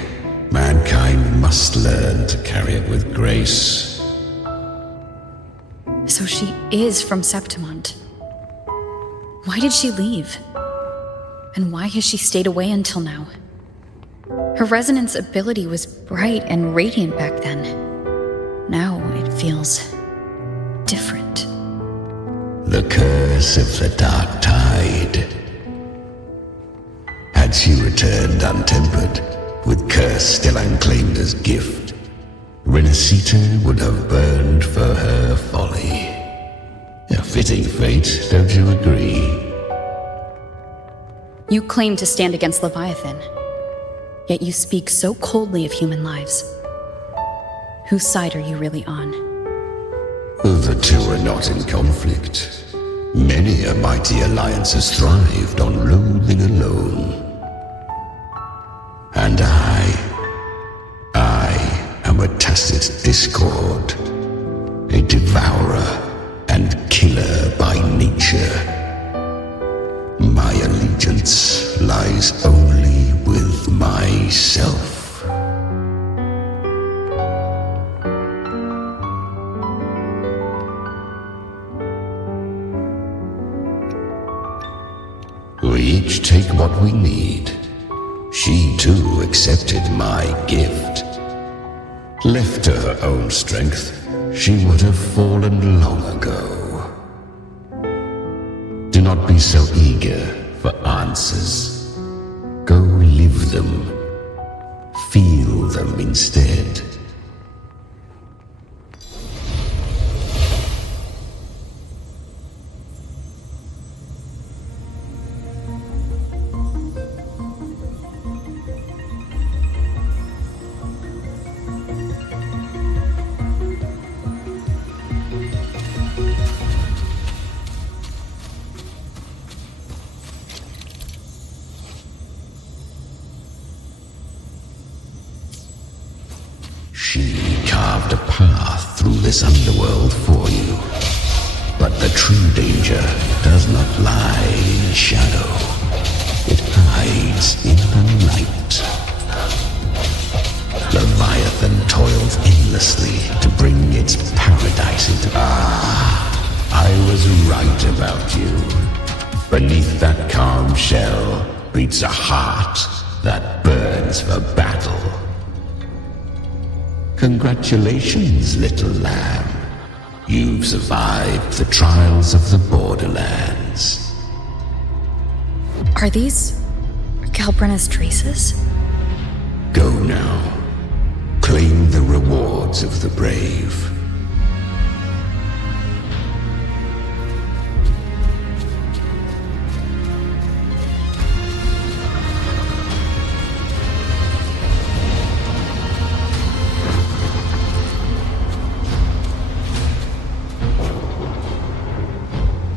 mankind must learn to carry it with grace. So she is from Septimont. Why did she leave? And why has she stayed away until now? Her resonance ability was bright and radiant back then. Now it feels different. The curse of the dark tide. Had she returned untempered, with curse still unclaimed as gift, Renacita would have burned for her folly. A fitting fate, don't you agree? You claim to stand against Leviathan, yet you speak so coldly of human lives. Whose side are you really on? The two are not in conflict. Many a mighty alliance has thrived on loathing alone. And I am a tacit discord, a devourer and killer by nature. My allegiance lies only with myself. We each take what we need. She too accepted my gift. Left to her own strength, she would have fallen long ago. Do not be so eager for answers. Go live them. Feel them instead. this underworld for you. But the true danger does not lie in shadow. It hides in the light. Leviathan toils endlessly to bring its paradise into... I was right about you. Beneath that calm shell beats a heart that burns for battle. Congratulations, little lamb. You've survived the trials of the Borderlands. Are these Calbrenna's traces? Go now. Claim the rewards of the brave.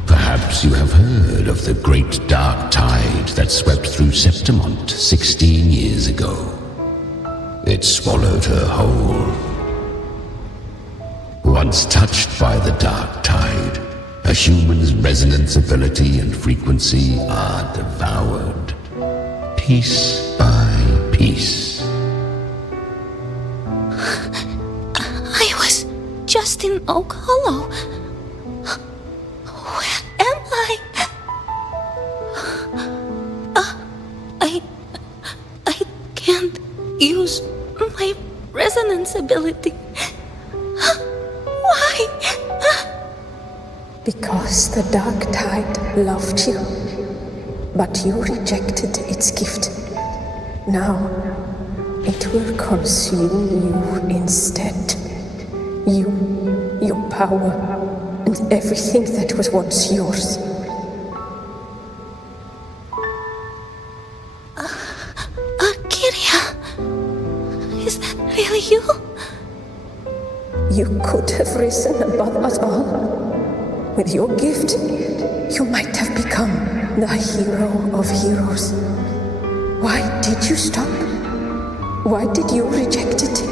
Perhaps you have heard of the great dark tide that swept through Septimont 16 years ago. It swallowed her whole. Once touched by the dark tide, a human's resonance ability and frequency are devoured, piece by piece. I was just in Oak Hollow. Where am I? I can't use my resonance ability. Why? Because the dark tide loved you, but you rejected its gift. Now, it will consume you instead. You, your power, and everything that was once yours. Is that really you? You could have risen above us all. With your gift, you might have become the hero of heroes. Why did you stop? Why did you reject it?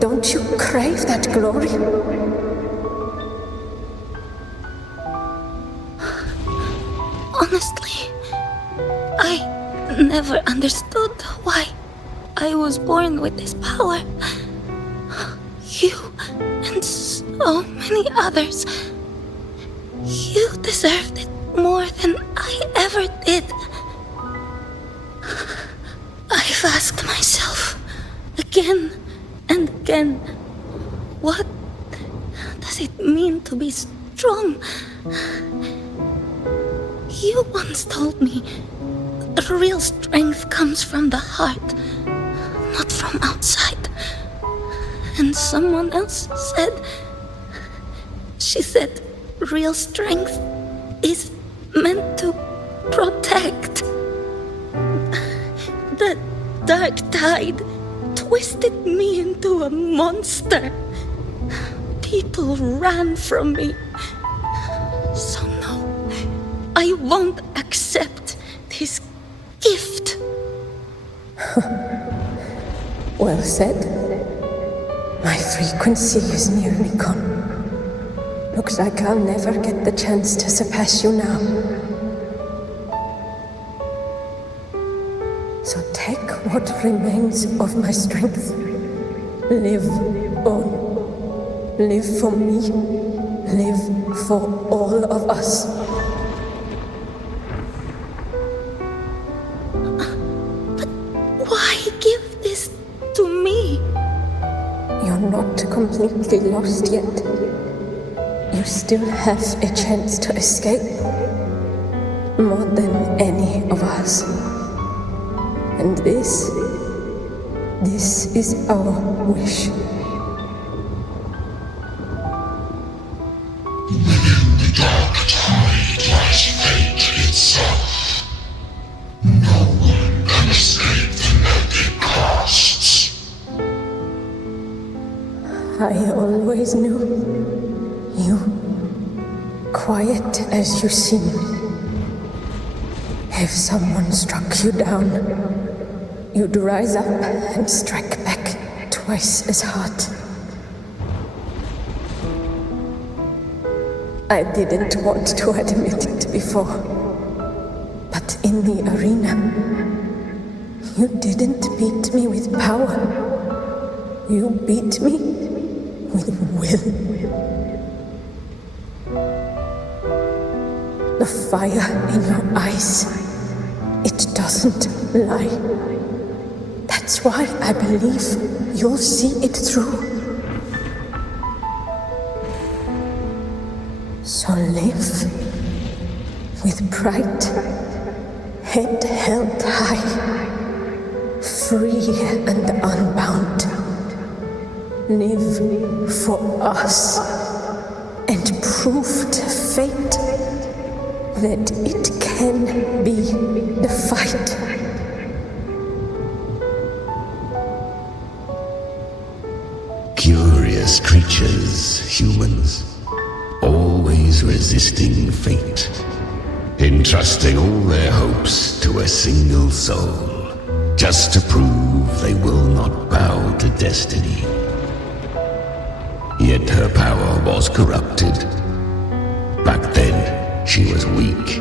Don't you crave that glory? Honestly, I never understood why I was born with this power. You and so many others. You deserved it more than I ever did. I've asked myself again and again, what does it mean to be strong? You once told me real strength comes from the heart, not from outside. And someone else said, she said, real strength is meant to protect. The dark tide twisted me into a monster. People ran from me. So no, I won't accept this gift. Well said. My frequency is nearly gone. Looks like I'll never get the chance to surpass you now. So take what remains of my strength. Live on. Live for me. Live for all of us. But why give this to me? You're not completely lost yet. You still have a chance to escape. More than any of us. And this is our wish. Within the dark tide lies fate itself. No one can escape the net it casts. I always knew you, quiet as you seem. If someone struck you down, you'd rise up and strike back twice as hard. I didn't want to admit it before, but in the arena, you didn't beat me with power. You beat me with will. The fire in your eyes, it doesn't lie. That's why I believe you'll see it through. So live with pride, head held high, free and unbound. Live for us and prove to fate that it can be the fight. Curious creatures, humans, always resisting fate, entrusting all their hopes to a single soul, just to prove they will not bow to destiny. Yet her power was corrupted. Back then, she was weak,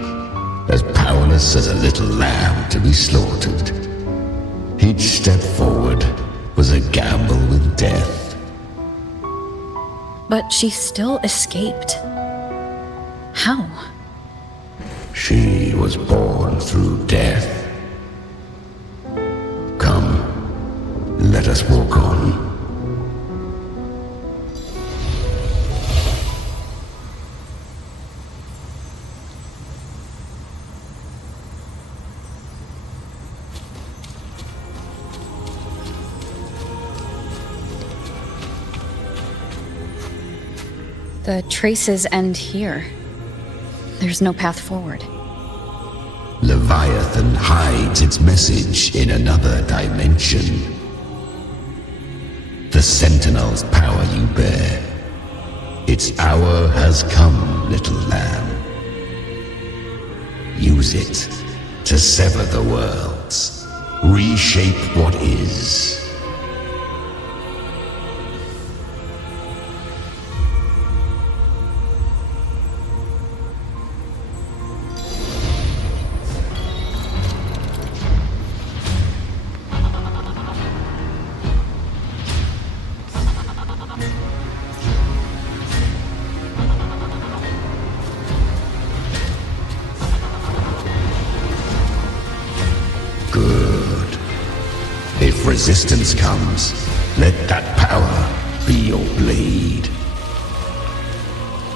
as powerless as a little lamb to be slaughtered. Each step forward was a gamble with death. But she still escaped. How? She was born through death. Come, let us walk on. The traces end here. There's no path forward. Leviathan hides its message in another dimension. The Sentinel's power you bear. Its hour has come, little lamb. Use it to sever the worlds, reshape what is. If resistance comes, let that power be your blade.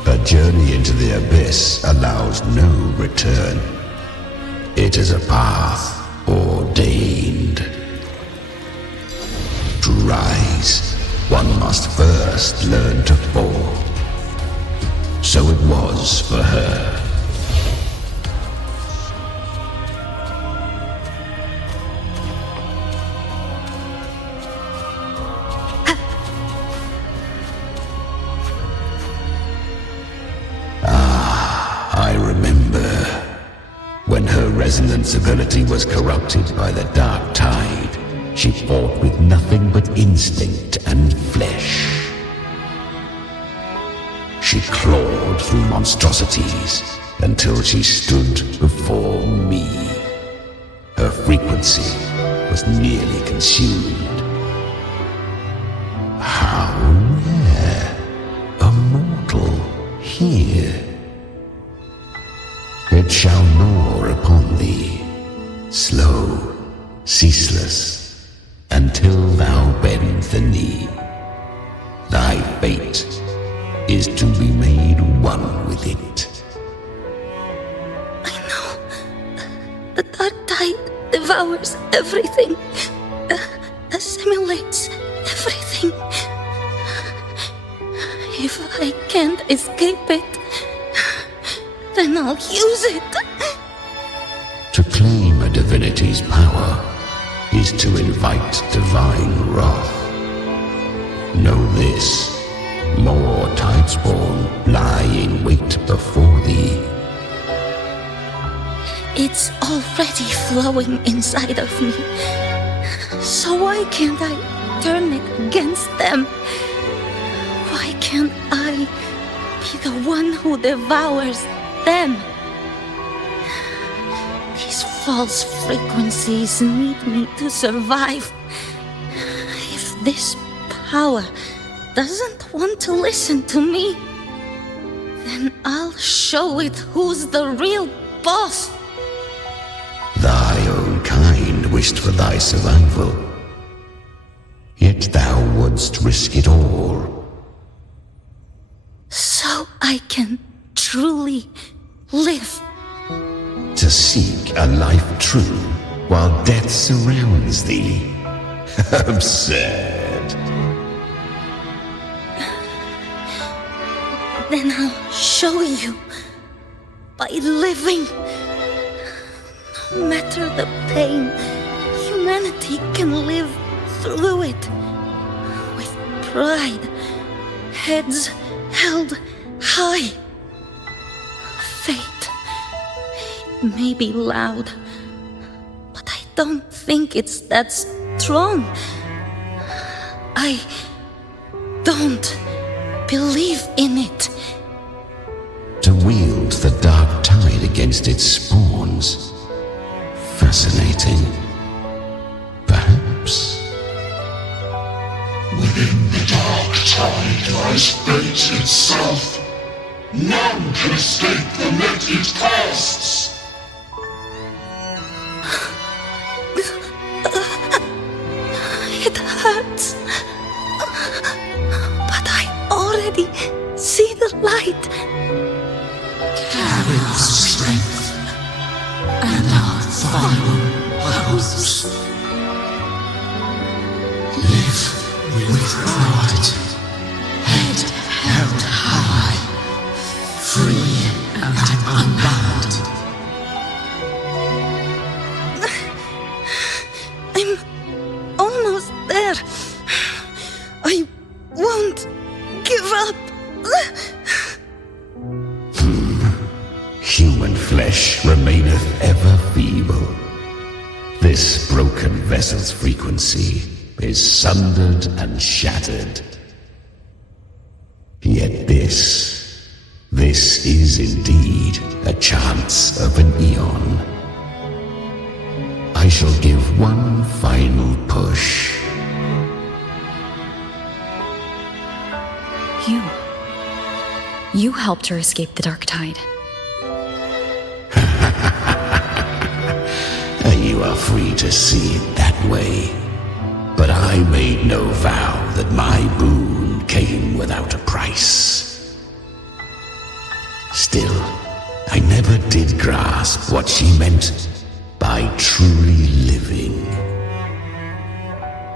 A journey into the abyss allows no return. It is a path ordained. To rise, one must first learn to fall. So it was for her. When her resonance ability was corrupted by the dark tide, she fought with nothing but instinct and flesh. She clawed through monstrosities until she stood before me. Her frequency was nearly consumed. How rare! A mortal here. It shall gnaw upon thee, slow, ceaseless, until thou bend the knee. Thy fate is to be made one with it. I know. The dark tide devours everything, assimilates everything. If I can't escape it, then I'll use it. To claim a divinity's power is to invite divine wrath. Know this, more Tidespawn lie in wait before thee. It's already flowing inside of me. So why can't I turn it against them? Why can't I be the one who devours them. These false frequencies need me to survive. If this power doesn't want to listen to me, then I'll show it who's the real boss. Thy own kind wished for thy survival. Yet thou wouldst risk it all. So I can truly live. To seek a life true while death surrounds thee. Absurd. Then I'll show you by living. No matter the pain, humanity can live through it with pride, heads held high. Fate, it may be loud, but I don't think it's that strong. I don't believe in it. To wield the dark tide against its spawns. Fascinating. Perhaps. Within the dark tide lies fate itself. None can escape the net it casts. It hurts. But I already see the light. Carry the strength and our final hopes. Live with pride, head held high, free and unbound. I'm almost there. I won't give up. Human flesh remaineth ever feeble. This broken vessel's frequency is sundered and shattered. Yet this is indeed a chance of an eon. I shall give one final push. You helped her escape the dark tide. You are free to see it that way. But I made no vow that my boon came without a price. Still, I never did grasp what she meant by truly living.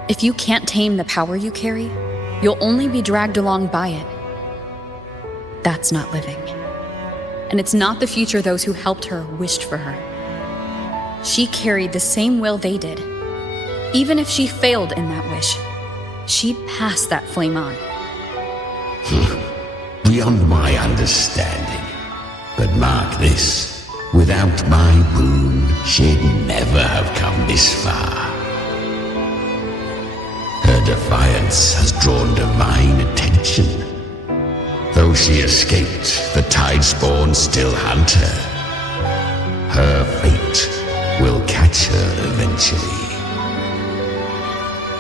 If you can't tame the power you carry, you'll only be dragged along by it. That's not living. And it's not the future those who helped her wished for her. She carried the same will they did. Even if she failed in that wish, she'd pass that flame on. Beyond my understanding. But mark this, without my boon, she'd never have come this far. Her defiance has drawn divine attention. Though she escaped, the Tidespawn still hunt her. Her fate will catch her eventually.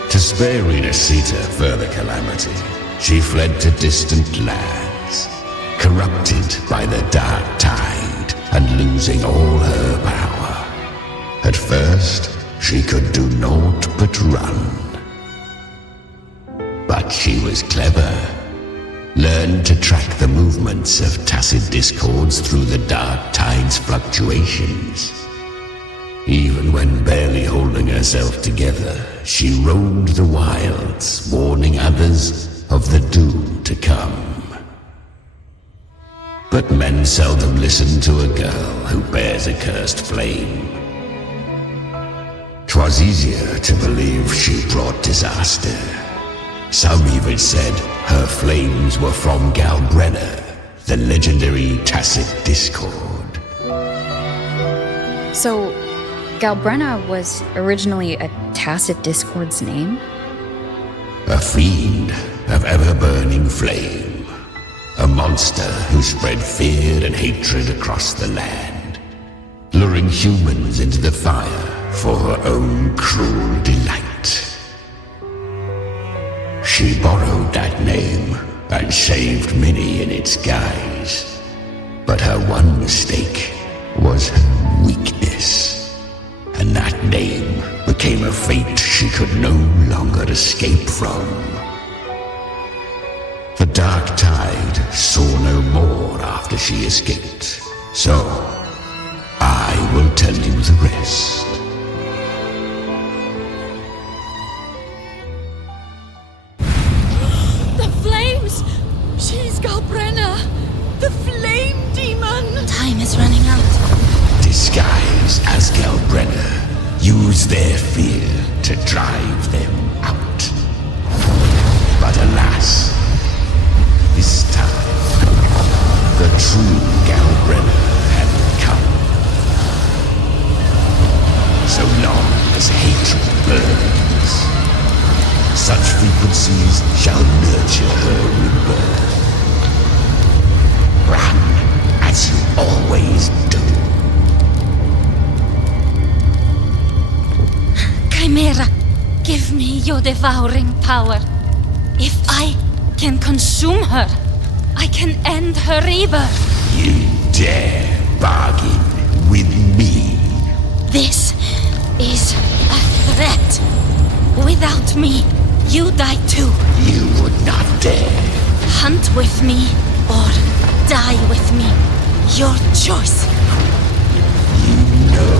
To spare Renacita further calamity, she fled to distant lands, corrupted by the dark tide and losing all her power. At first, she could do naught but run. But she was clever. Learned to track the movements of tacit discords through the dark tide's fluctuations. Even when barely holding herself together, she roamed the wilds, warning others of the doom to come. But men seldom listen to a girl who bears a cursed flame. 'Twas easier to believe she brought disaster. Some even said her flames were from Galbrenna, the legendary tacit discord. So, Galbrenna was originally a tacit discord's name? A fiend of ever-burning flame. A A monster who spread fear and hatred across the land, luring humans into the fire for her own cruel delight. She borrowed that name and saved many in its guise. But her one mistake was her weakness, and that name became a fate she could no longer escape from. The Dark Tide saw no more after she escaped, so I will tell you the rest. The flames! She's Galbrenna! The flame demon! Time is running out. Disguised as Galbrenna, use their fear to drive them out. But alas, this time, the true Galbrenna had come. So long as hatred burns, such frequencies shall nurture her rebirth. Run, as you always do. Chimera, give me your devouring power. If I can consume her, I can end her rebirth. You dare bargain with me? This is a threat. Without me, you die too. You would not dare. Hunt with me or die with me. Your choice. You know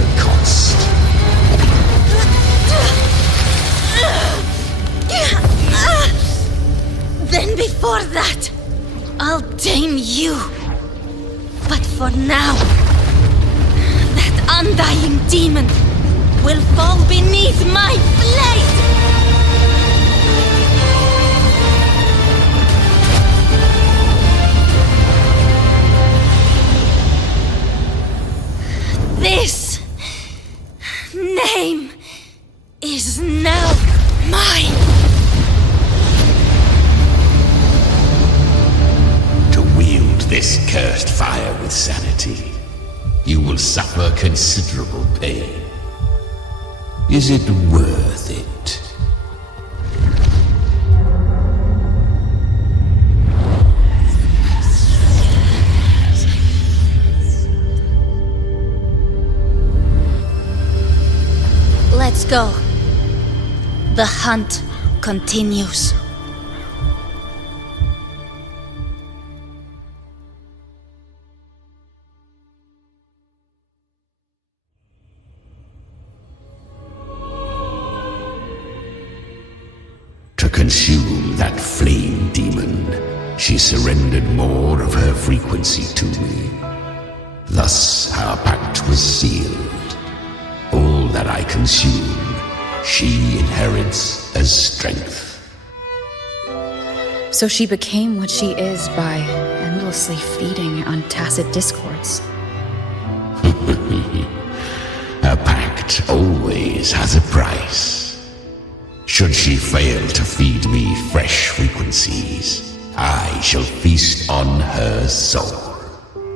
the cost. Then before that, I'll tame you. But for now, that undying demon will fall beneath my blade! This name is now mine. To wield this cursed fire with sanity, you will suffer considerable pain. Is it worth it? Let's go. The hunt continues. To consume that flame demon, she surrendered more of her frequency to me. Thus our pact was sealed. All that I consume, she inherits as strength. So she became what she is by endlessly feeding on tacit discords. A pact always has a price. Should she fail to feed me fresh frequencies, I shall feast on her soul,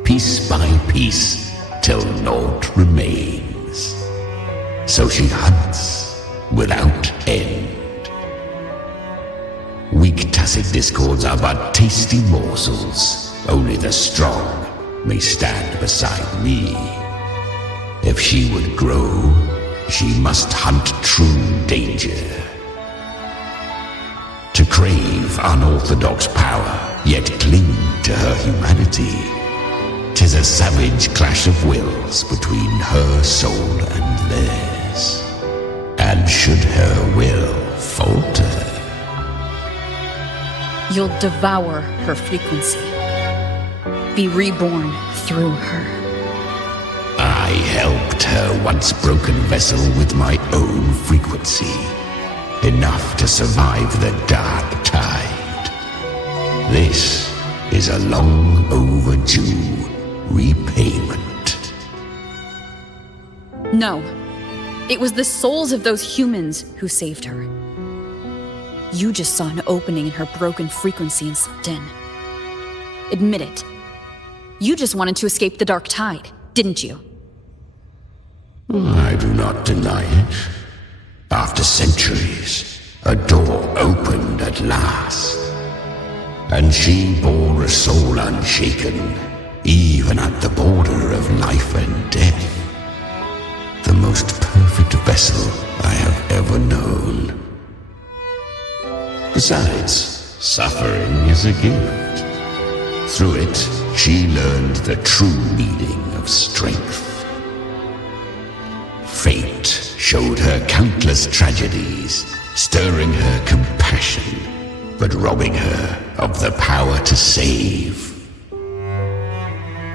piece by piece, till naught remains. So she hunts without end. Weak tacit discords are but tasty morsels. Only the strong may stand beside me. If she would grow, she must hunt true danger. To crave unorthodox power, yet cling to her humanity, 'tis a savage clash of wills between her soul and theirs. And should her will falter, You'll devour her frequency. Be reborn through her. I helped her once broken vessel with my own frequency, enough to survive the Dark Tide. This is a long overdue repayment. No. It was the souls of those humans who saved her. You just saw an opening in her broken frequency and slipped in. Admit it. You just wanted to escape the Dark Tide, didn't you? I do not deny it. After centuries, a door opened at last. And she bore a soul unshaken, even at the border of life and death. The most perfect vessel I have ever known. Besides, suffering is a gift. Through it, she learned the true meaning of strength. Fate showed her countless tragedies, stirring her compassion, but robbing her of the power to save.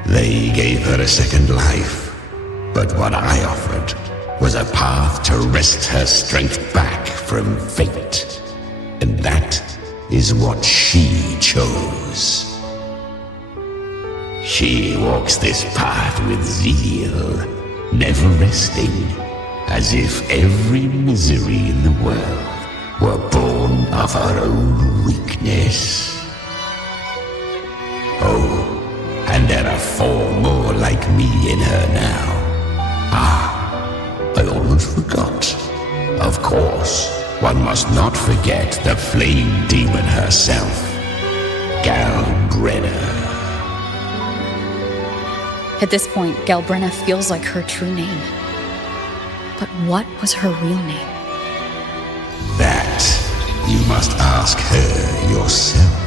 They gave her a second life, but what I offered was a path to wrest her strength back from fate. And that is what she chose. She walks this path with zeal, never resting, as if every misery in the world were born of her own weakness. Oh, and there are 4 more like me in her now. I almost forgot. Of course, one must not forget the flame demon herself, Galbrenna. At this point, Galbrenna feels like her true name. But what was her real name? That you must ask her yourself.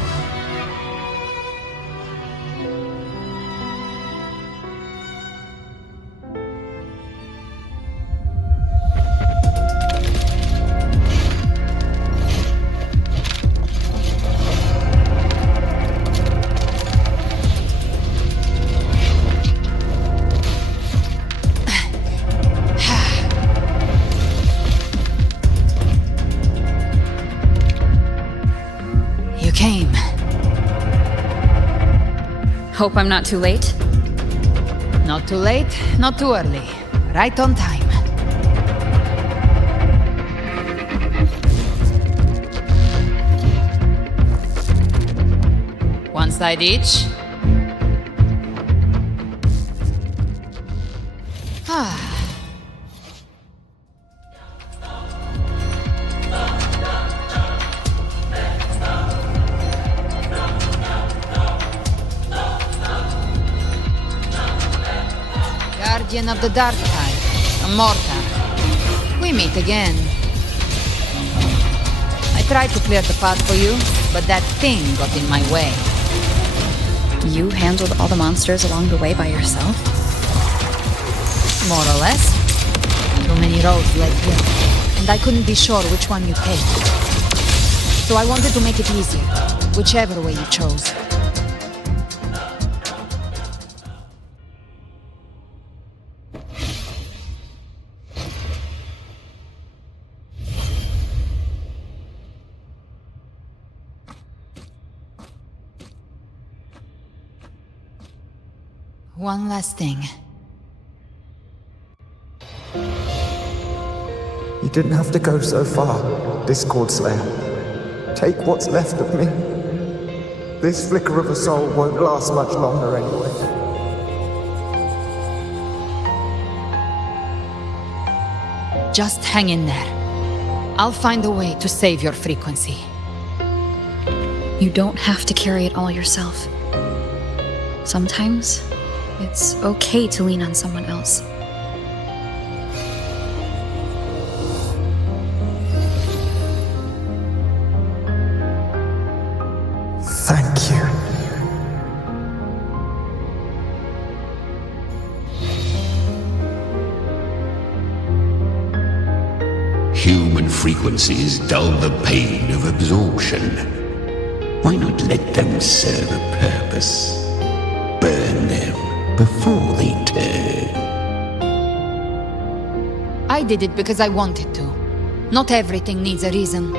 Hope I'm not too late? Not too late, not too early. Right on time. One side each. Guardian of the Dark Tide, a mortar. We meet again. I tried to clear the path for you, but that thing got in my way. You handled all the monsters along the way by yourself? More or less. Too many roads led here, and I couldn't be sure which one you take. So I wanted to make it easier, whichever way you chose. One last thing. You didn't have to go so far, Discord Slayer. Take what's left of me. This flicker of a soul won't last much longer anyway. Just hang in there. I'll find a way to save your frequency. You don't have to carry it all yourself. Sometimes, it's okay to lean on someone else. Thank you. Human frequencies dull the pain of absorption. Why not let them serve a purpose? Burn them before they turn. I did it because I wanted to. Not everything needs a reason.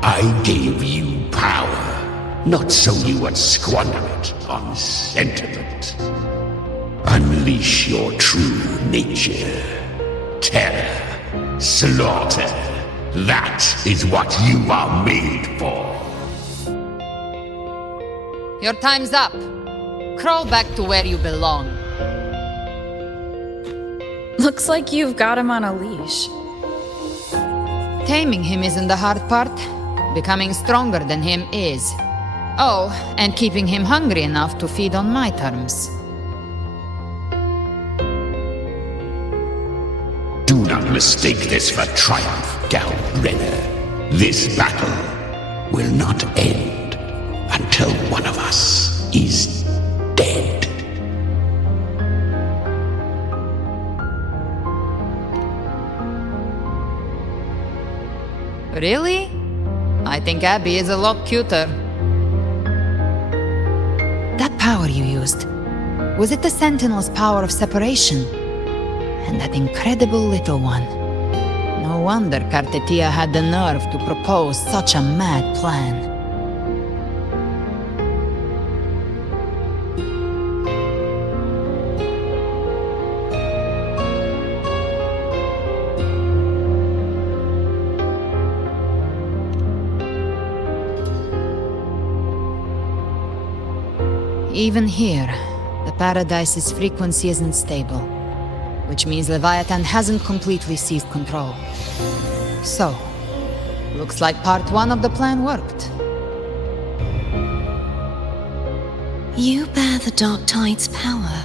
I gave you power, not so you would squander it on sentiment. Unleash your true nature. Terror, slaughter. That is what you are made for. Your time's up. Crawl back to where you belong. Looks like you've got him on a leash. Taming him isn't the hard part. Becoming stronger than him is. Oh, and keeping him hungry enough to feed on my terms. Do not mistake this for triumph, gallant Renner. This battle will not end until one of us is dead. Really? I think Abby is a lot cuter. That power you used, was it the Sentinel's power of separation? And that incredible little one. No wonder Cartetia had the nerve to propose such a mad plan. Even here, the Paradise's frequency isn't stable, which means Leviathan hasn't completely seized control. So, looks like part 1 of the plan worked. You bear the Dark Tide's power,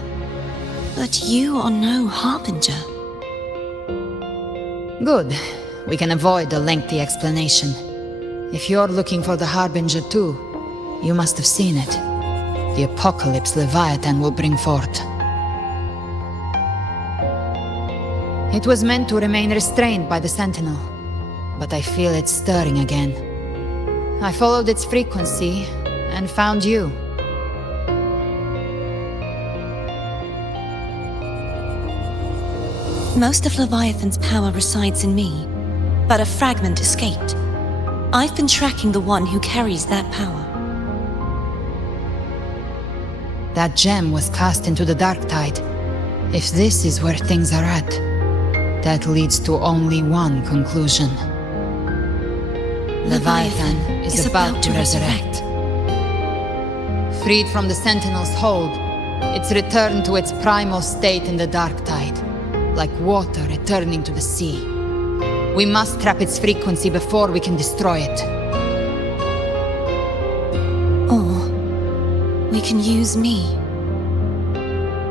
but you are no Harbinger. Good. We can avoid a lengthy explanation. If you're looking for the Harbinger too, you must have seen it. The apocalypse Leviathan will bring forth. It was meant to remain restrained by the Sentinel, but I feel it stirring again. I followed its frequency and found you. Most of Leviathan's power resides in me, but a fragment escaped. I've been tracking the one who carries that power. That gem was cast into the Dark Tide. If this is where things are at, that leads to only one conclusion. Leviathan is about to resurrect. Freed from the Sentinel's hold, it's returned to its primal state in the Dark Tide, like water returning to the sea. We must trap its frequency before we can destroy it. We can use me.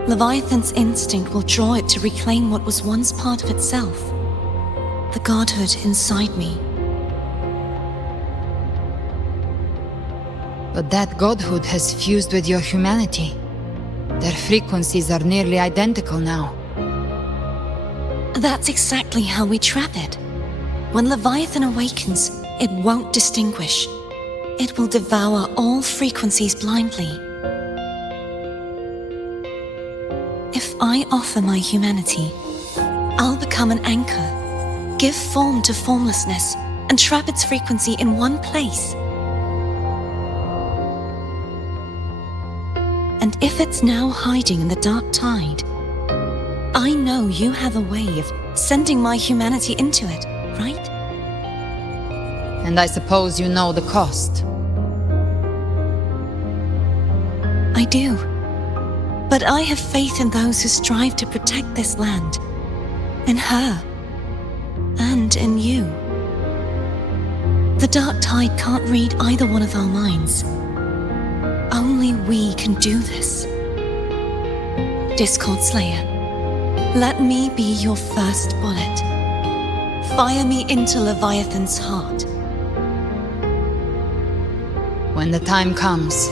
Leviathan's instinct will draw it to reclaim what was once part of itself. The godhood inside me. But that godhood has fused with your humanity. Their frequencies are nearly identical now. That's exactly how we trap it. When Leviathan awakens, it won't distinguish. It will devour all frequencies blindly. If I offer my humanity, I'll become an anchor, give form to formlessness, and trap its frequency in one place. And if it's now hiding in the Dark Tide, I know you have a way of sending my humanity into it, right? And I suppose you know the cost. I do. But I have faith in those who strive to protect this land. In her. And in you. The Dark Tide can't read either one of our minds. Only we can do this. Discord Slayer, let me be your first bullet. Fire me into Leviathan's heart. When the time comes,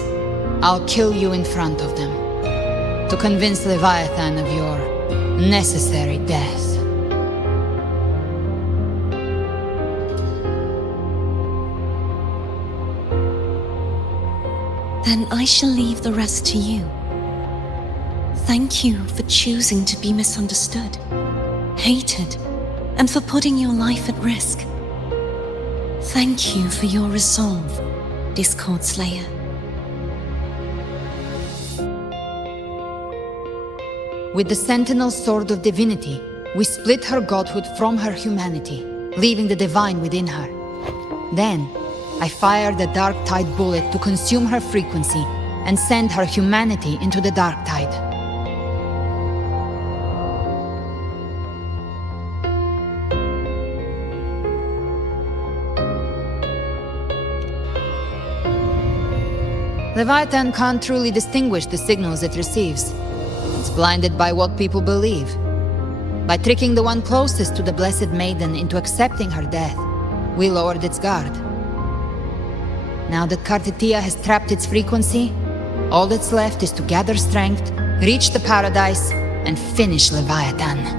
I'll kill you in front of them, to convince Leviathan of your necessary death. Then I shall leave the rest to you. Thank you for choosing to be misunderstood, hated, and for putting your life at risk. Thank you for your resolve, Discord Slayer. With the Sentinel Sword of Divinity, we split her godhood from her humanity, leaving the divine within her. Then, I fired the Dark Tide bullet to consume her frequency and send her humanity into the Dark Tide. Leviathan can't truly distinguish the signals it receives. It's blinded by what people believe. By tricking the one closest to the Blessed Maiden into accepting her death, we lowered its guard. Now that Kartetia has trapped its frequency, all that's left is to gather strength, reach the paradise, and finish Leviathan.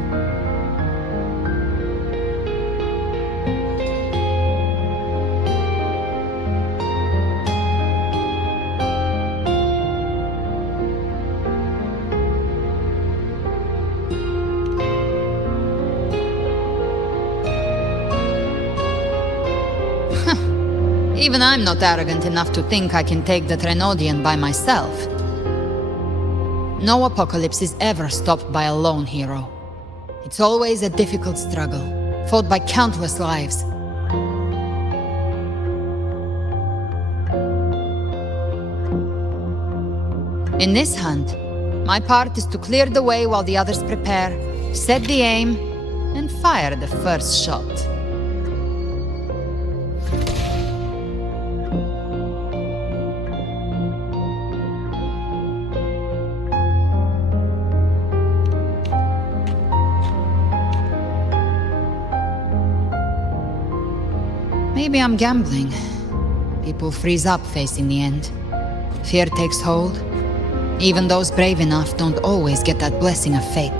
Even I'm not arrogant enough to think I can take the Trenodian by myself. No apocalypse is ever stopped by a lone hero. It's always a difficult struggle, fought by countless lives. In this hunt, my part is to clear the way while the others prepare, set the aim, and fire the first shot. Maybe I'm gambling. People freeze up facing the end. Fear takes hold. Even those brave enough don't always get that blessing of fate.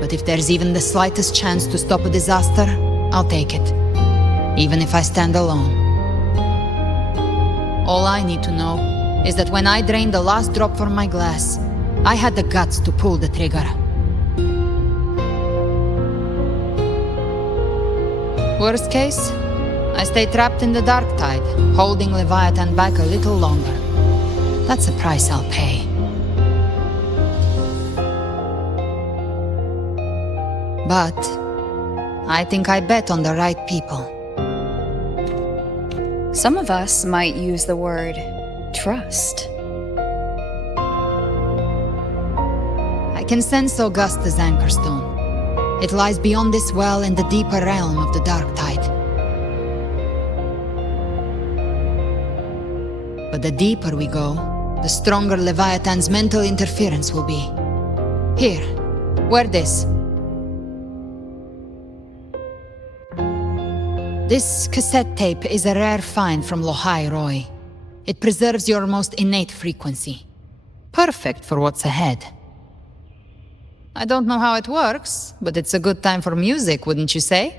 But if there's even the slightest chance to stop a disaster, I'll take it. Even if I stand alone. All I need to know is that when I drained the last drop from my glass, I had the guts to pull the trigger. Worst case, I stay trapped in the Dark Tide, holding Leviathan back a little longer. That's a price I'll pay. But I think I bet on the right people. Some of us might use the word trust. I can sense Augusta's Anchorstone. It lies beyond this well in the deeper realm of the Dark Tide. But the deeper we go, the stronger Leviathan's mental interference will be. Here, wear this. This cassette tape is a rare find from Lohai Roy. It preserves your most innate frequency. Perfect for what's ahead. I don't know how it works, but it's a good time for music, wouldn't you say?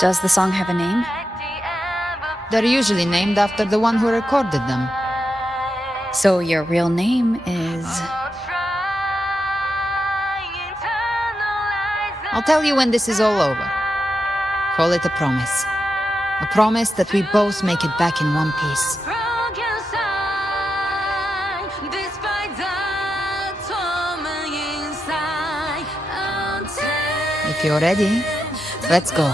Does the song have a name? They're usually named after the one who recorded them. So your real name is... I'll tell you when this is all over. Call it a promise. A promise that we both make it back in one piece. If you're ready, let's go.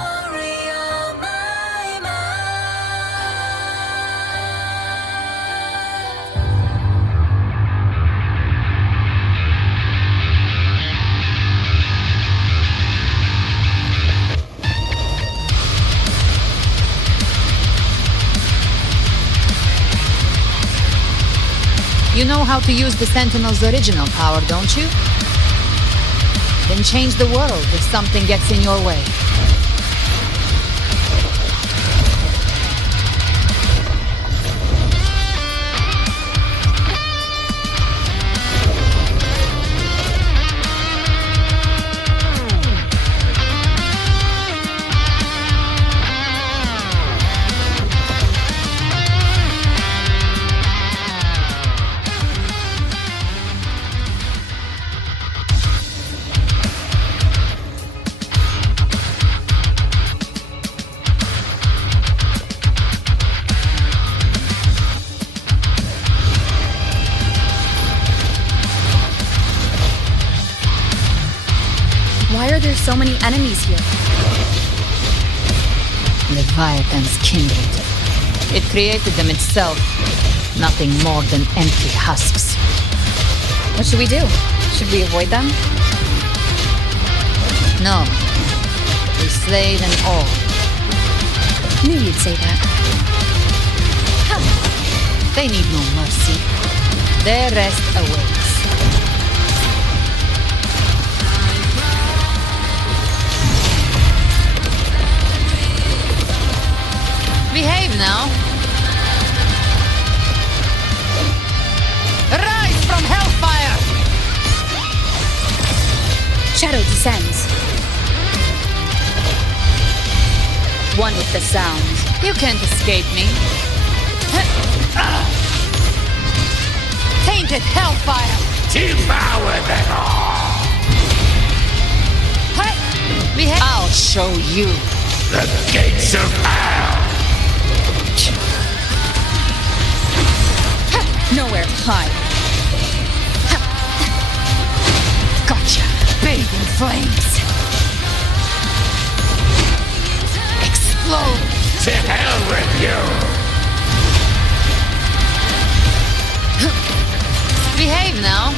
You know how to use the Sentinel's original power, don't you? Then change the world if something gets in your way. so many enemies here? Leviathan's kindred. It created them itself. Nothing more than empty husks. What should we do? Should we avoid them? No. We slay them all. Knew you'd say that. They need no mercy. Their rest awaits. Behave now. Rise from hellfire! Shadow descends. One with the sound. You can't escape me. Tainted hellfire! Devour them all! Hey! I'll show you. The gates of hell! Nowhere to hide. Gotcha. Bathe in flames. Explode. To hell with you! Behave now.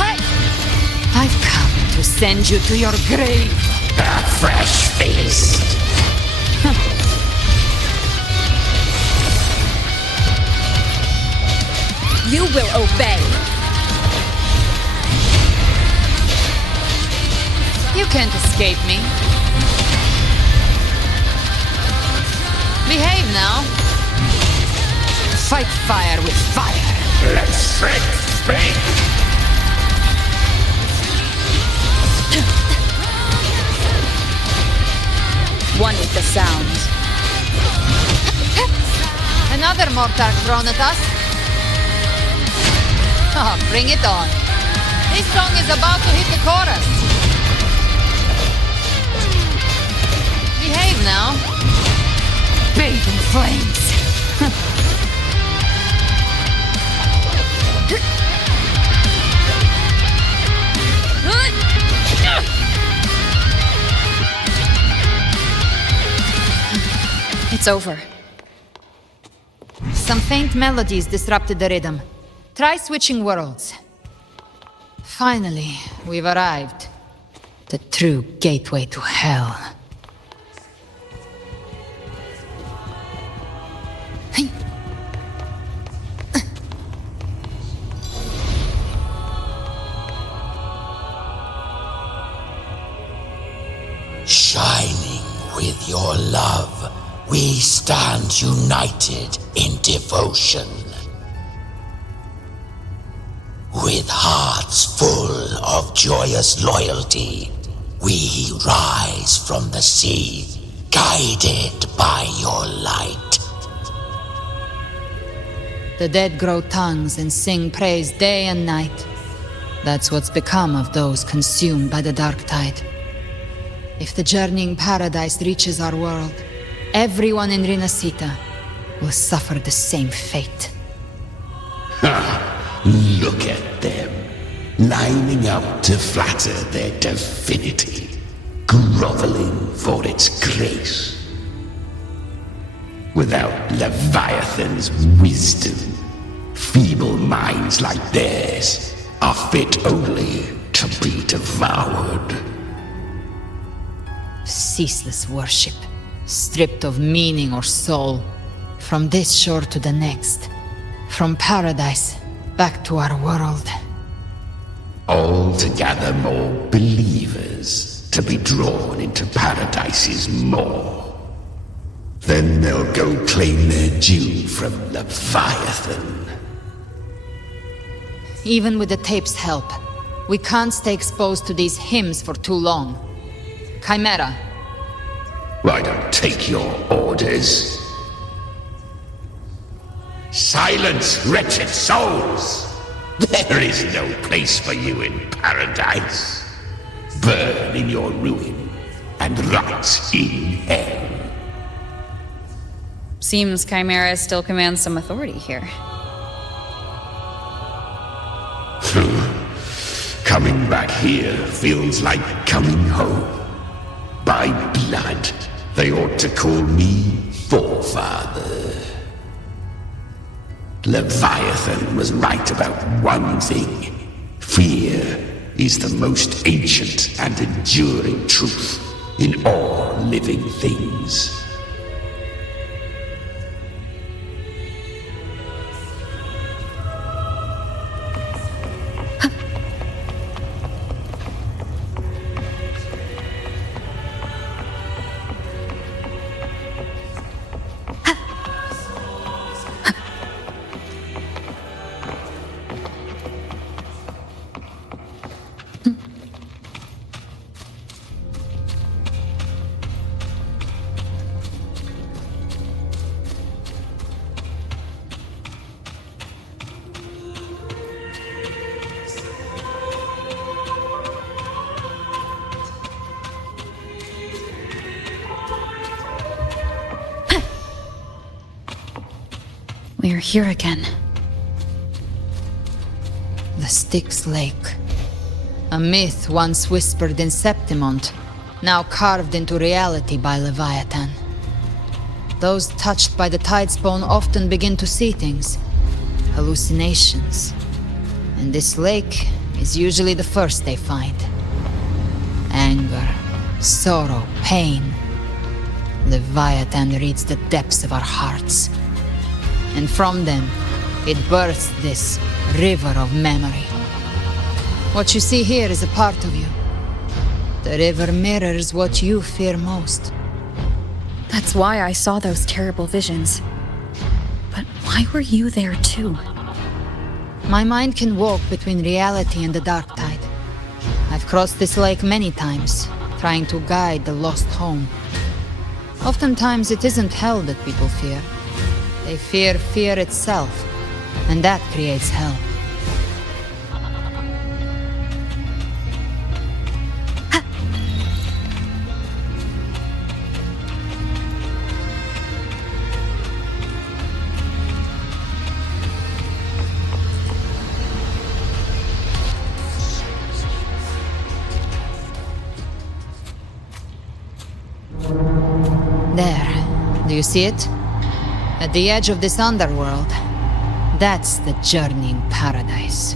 Hey! I've come to send you to your grave. A fresh feast. You will obey. You can't escape me. Behave now. Fight fire with fire. Let strength speak. One with the sound. Another mortar thrown at us. Oh, bring it on. This song is about to hit the chorus. Behave now. Bathe in flames. It's over. Some faint melodies disrupted the rhythm. Try switching worlds. Finally, we've arrived. The true gateway to hell. Shining with your love, we stand united in devotion. With hearts full of joyous loyalty, we rise from the sea, guided by your light. The dead grow tongues and sing praise day and night. That's what's become of those consumed by the dark tide. If the journeying paradise reaches our world, everyone in Rinasita will suffer the same fate. Look at them, lining up to flatter their divinity, groveling for its grace. Without Leviathan's wisdom, feeble minds like theirs are fit only to be devoured. Ceaseless worship, stripped of meaning or soul, from this shore to the next, from paradise back to our world. All to gather more believers to be drawn into Paradise's maw. Then they'll go claim their due from Leviathan. Even with the tape's help, we can't stay exposed to these hymns for too long. Chimera. I don't take your orders. Silence, wretched souls! There is no place for you in paradise. Burn in your ruin and rot in hell. Seems Chimera still commands some authority here. Coming back here feels like coming home. By blood, they ought to call me Forefather. Leviathan was right about one thing. Fear is the most ancient and enduring truth in all living things. We're here again. The Styx Lake. A myth once whispered in Septimont, now carved into reality by Leviathan. Those touched by the Tidespawn often begin to see things. Hallucinations. And this lake is usually the first they find. Anger, sorrow, pain. Leviathan reads the depths of our hearts. And from them, it births this river of memory. What you see here is a part of you. The river mirrors what you fear most. That's why I saw those terrible visions. But why were you there too? My mind can walk between reality and the dark tide. I've crossed this lake many times, trying to guide the lost home. Oftentimes it isn't hell that people fear. They fear fear itself, and that creates hell. There, do you see it? At the edge of this underworld, that's the journeying paradise.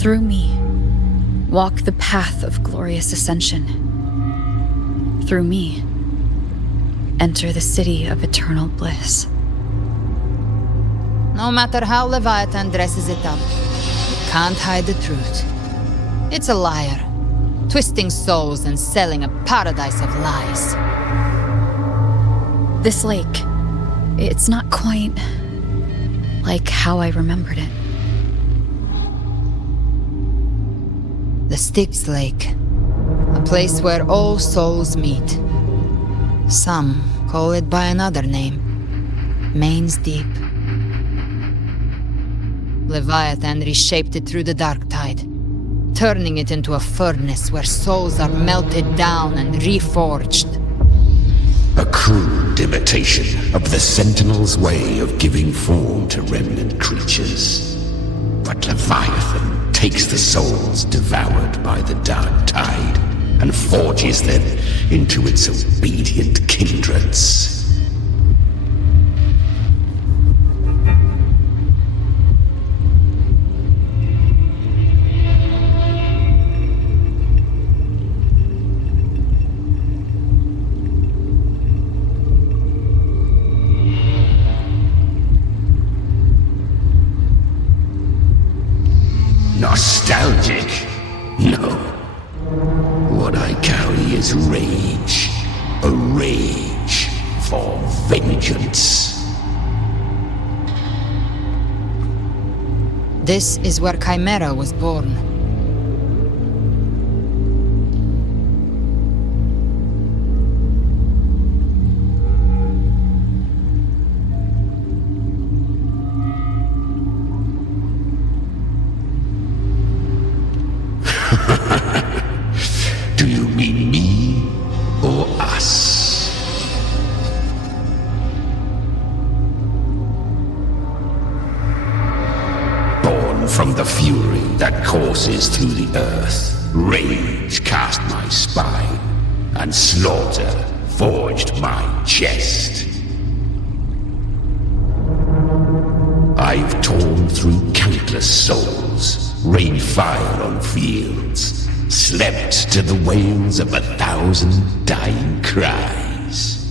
Through me, walk the path of glorious ascension. Through me, enter the city of eternal bliss. No matter how Leviathan dresses it up, it can't hide the truth. It's a liar, twisting souls and selling a paradise of lies. This lake, it's not quite like how I remembered it. The Styx Lake, a place where all souls meet. Some call it by another name, Main's Deep. Leviathan reshaped it through the dark tide, turning it into a furnace where souls are melted down and reforged. A crude imitation of the Sentinel's way of giving form to remnant creatures. But Leviathan takes the souls devoured by the dark tide and forges them into its obedient kindreds. Nostalgic? No. What I carry is rage. A rage for vengeance. This is where Chimera was born. Do you mean me or us? from the fury that courses through the earth, rage cast my spine, and slaughter forged my chest. I've torn through countless souls, rained fire on fields, slept to the wails of 1,000 dying cries.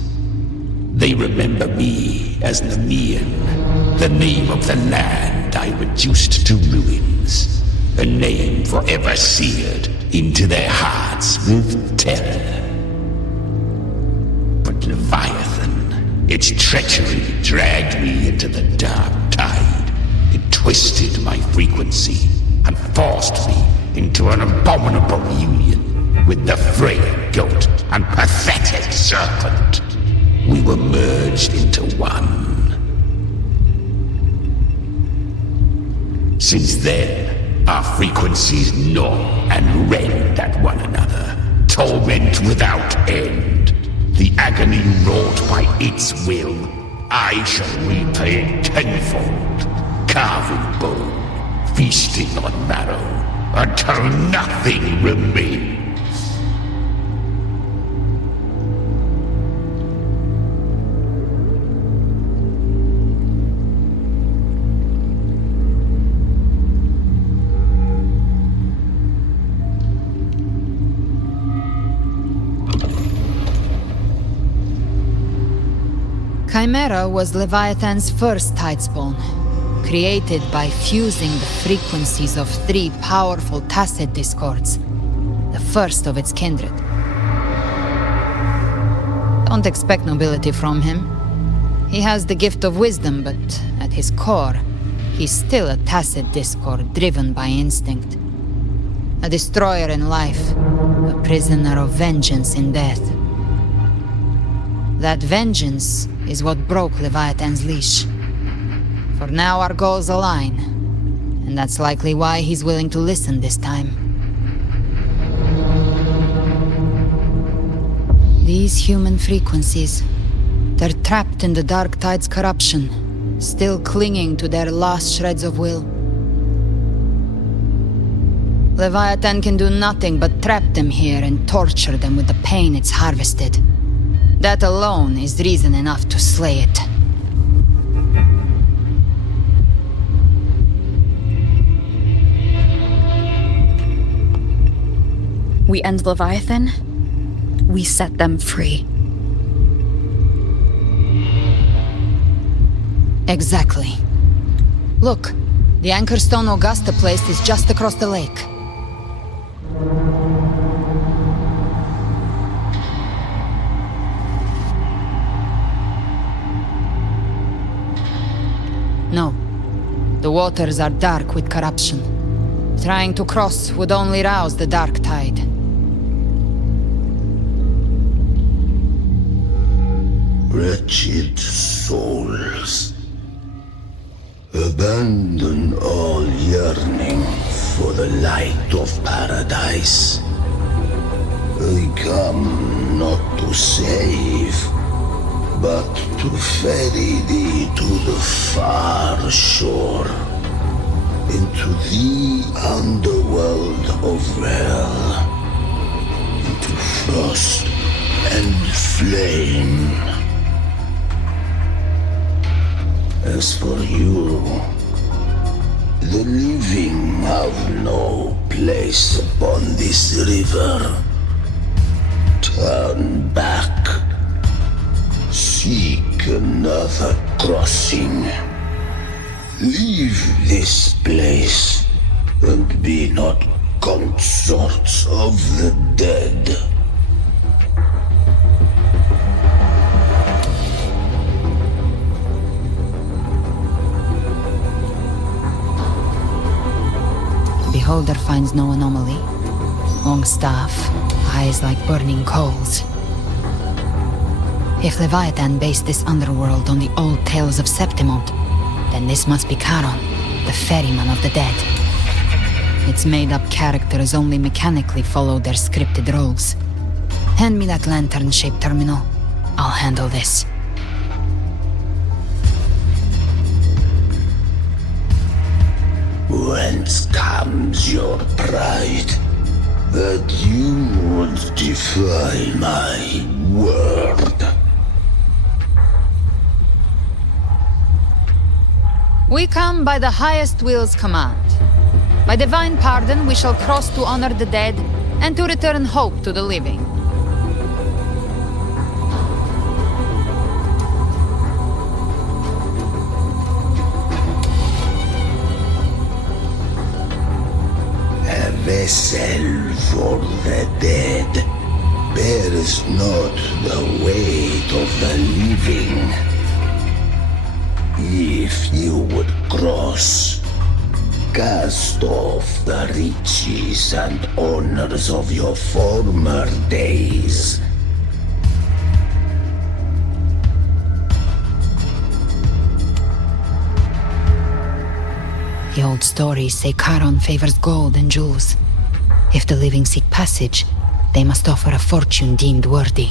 They remember me as Nemean, the name of the land I reduced to ruins, a name forever seared into their hearts with terror. But Leviathan, its treachery dragged me into the dark tide. It twisted my frequency and forced me into an abominable union with the frail goat and pathetic serpent. We were merged into one. Since then, our frequencies gnaw and rend at one another, torment without end. The agony wrought by its will, I shall repay tenfold, carving bone, feasting on marrow, until nothing remains. Chimera was Leviathan's first tidespawn, created by fusing the frequencies of 3 powerful tacit discords, the first of its kindred. Don't expect nobility from him. He has the gift of wisdom, but at his core, he's still a tacit discord driven by instinct. A destroyer in life, a prisoner of vengeance in death. That vengeance is what broke Leviathan's leash. For now our goals align, and that's likely why he's willing to listen this time. These human frequencies, they're trapped in the Dark Tide's corruption, still clinging to their last shreds of will. Leviathan can do nothing but trap them here and torture them with the pain it's harvested. That alone is reason enough to slay it. We end Leviathan, we set them free. Exactly. Look, the Anchorstone Augusta place is just across the lake. No. The waters are dark with corruption. Trying to cross would only rouse the Dark Tide. Wretched souls, abandon all yearning for the light of paradise. I come not to save, but to ferry thee to the far shore, into the underworld of hell, into frost and flame. As for you, the living have no place upon this river. Turn back. Seek another crossing. Leave this place and be not consorts of the dead. Beholder finds no anomaly. Long staff, eyes like burning coals. If Leviathan based this underworld on the old tales of Septimont, then this must be Charon, the ferryman of the dead. Its made-up characters only mechanically follow their scripted roles. Hand me that lantern-shaped terminal. I'll handle this. whence comes your pride? That you would defy my word? We come by the highest will's command. By divine pardon, we shall cross to honor the dead and to return hope to the living. A vessel for the dead bears not the weight of the living. If you would cross, cast off the riches and honors of your former days. The old stories say Charon favors gold and jewels. If the living seek passage, they must offer a fortune deemed worthy.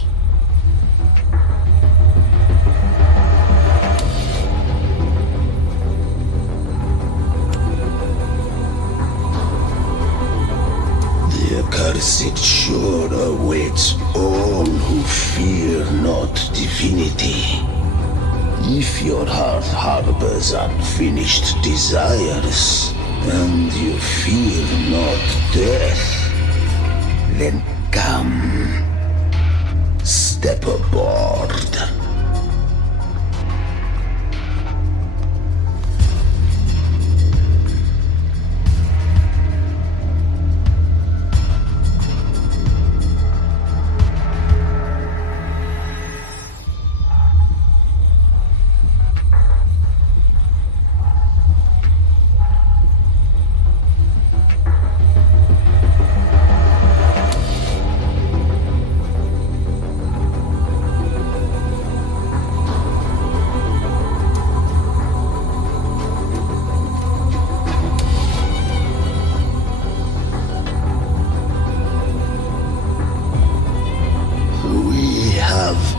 The accursed shore awaits all who fear not divinity. If your heart harbors unfinished desires, and you fear not death, then come, step aboard.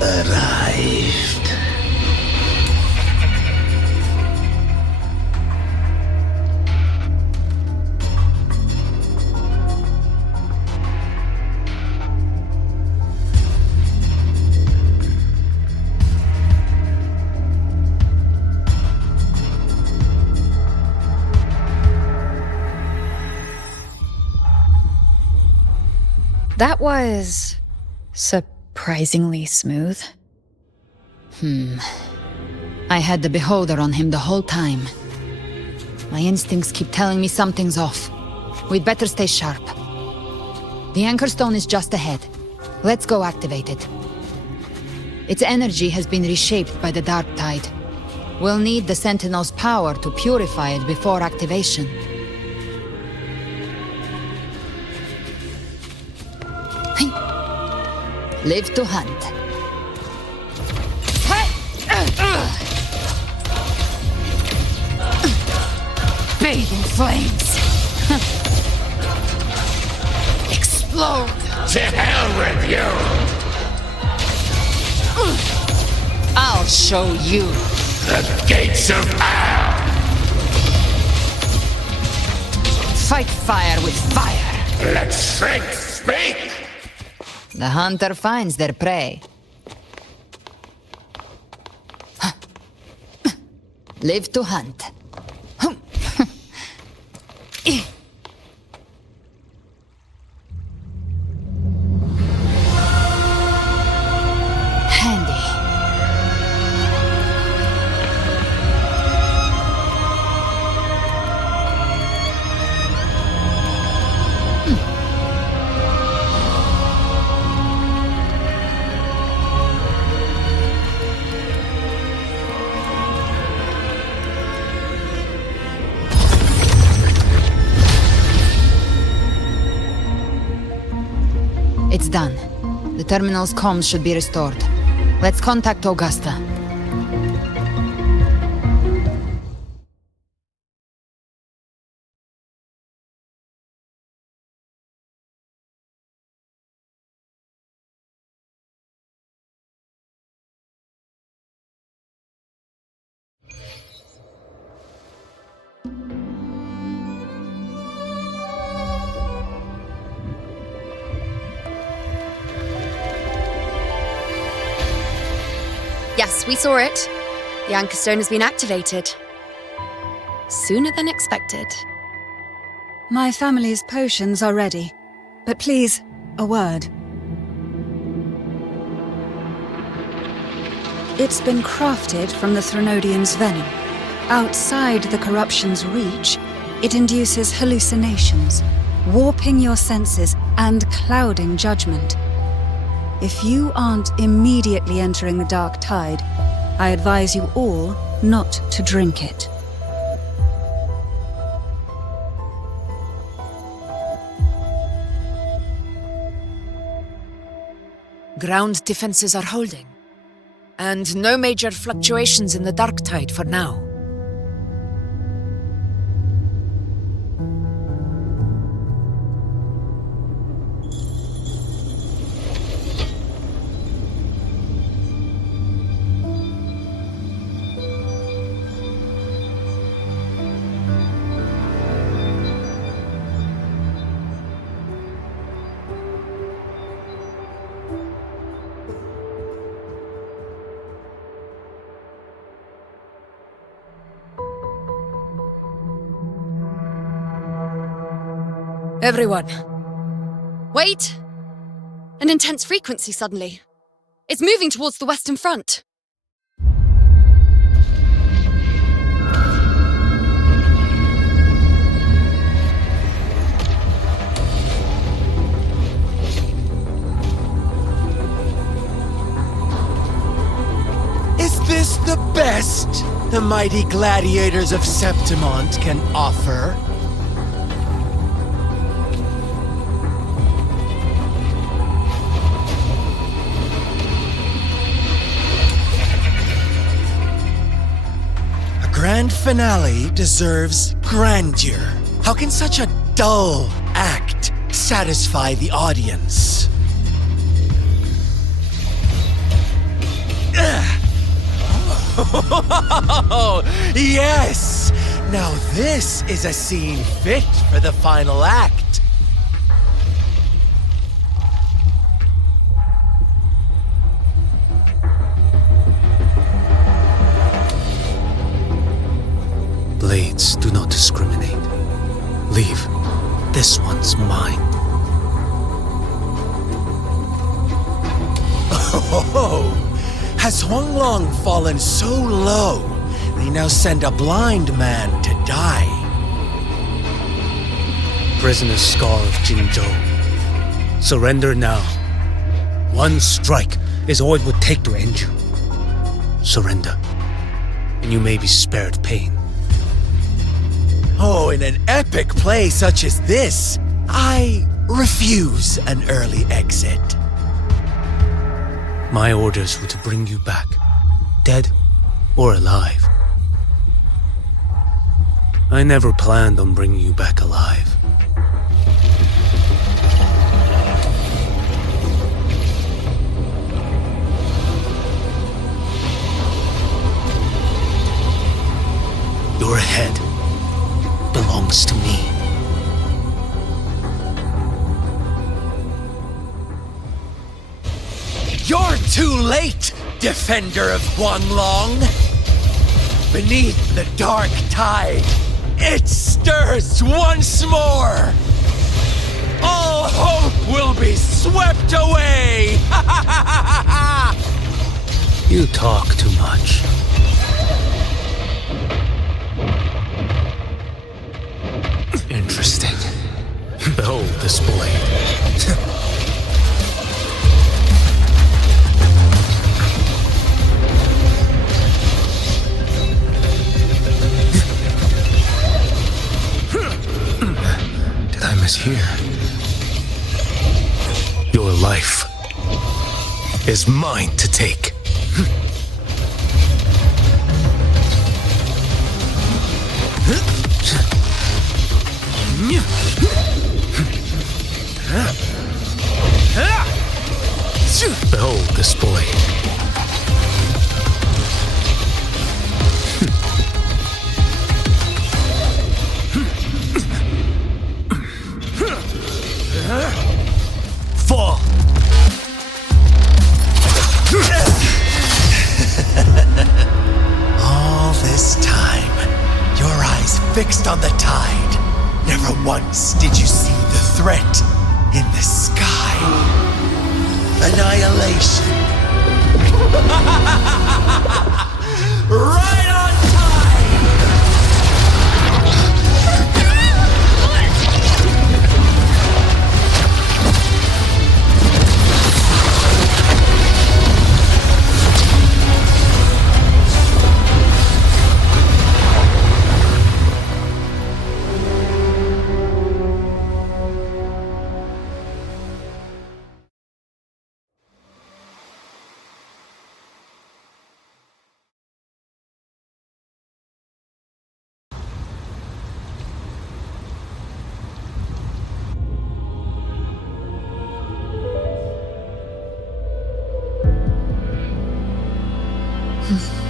Arrived. That was surprisingly smooth. I had the beholder on him the whole time. My instincts keep telling me something's off. We'd better stay sharp. The anchor stone is just ahead. Let's go activate it. Its energy has been reshaped by the dark tide. We'll need the Sentinel's power to purify it before activation. Live to hunt. Bathe in flames. Explode. To hell with you! I'll show you. The gates of hell! Fight fire with fire. Let strength speak! The hunter finds their prey. Live to hunt. Handy. It's done. The terminal's comms should be restored. Let's contact Augusta. Yes, we saw it. The Anchor Stone has been activated. Sooner than expected. My family's potions are ready. But please, a word. It's been crafted from the Threnodian's venom. Outside the corruption's reach, it induces hallucinations, warping your senses and clouding judgment. If you aren't immediately entering the dark tide, I advise you all not to drink it. Ground defenses are holding, and no major fluctuations in the dark tide for now. Everyone. Wait! An intense frequency suddenly. It's moving towards the Western Front. Is this the best the mighty gladiators of Septimont can offer? Grand finale deserves grandeur. How can such a dull act satisfy the audience? Oh, yes! Now this is a scene fit for the final act. Blades do not discriminate. Leave. This one's mine. Oh, has Huanglong fallen so low, they now send a blind man to die? Prisoner's Scar of Jinzhou. Surrender now. One strike is all it would take to end you. Surrender, and you may be spared pain. Oh, in an epic play such as this, I refuse an early exit. My orders were to bring you back, dead or alive. I never planned on bringing you back alive. Your head belongs to me. You're too late, defender of Huanglong! Beneath the dark tide, it stirs once more! All hope will be swept away! You talk too much. Interesting. Behold this blade. Did I mishear? Your life is mine to take. Behold this blade. Fall! fixed on the tide, never once did you see the threat in the sky. Annihilation. Right on time!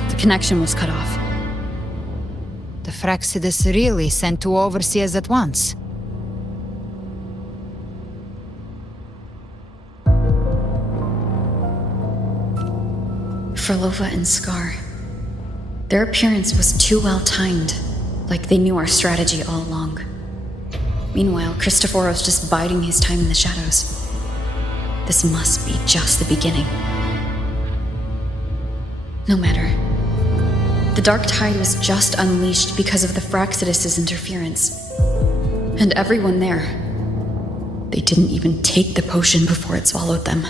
The connection was cut off. The Fraxidus really sent two overseers at once. Frolova and Scar. Their appearance was too well timed, like they knew our strategy all along. Meanwhile, Christophoros just biding his time in the shadows. This must be just the beginning. No matter. The Dark Tide was just unleashed because of the Fraxidus' interference. And everyone there, they didn't even take the potion before it swallowed them.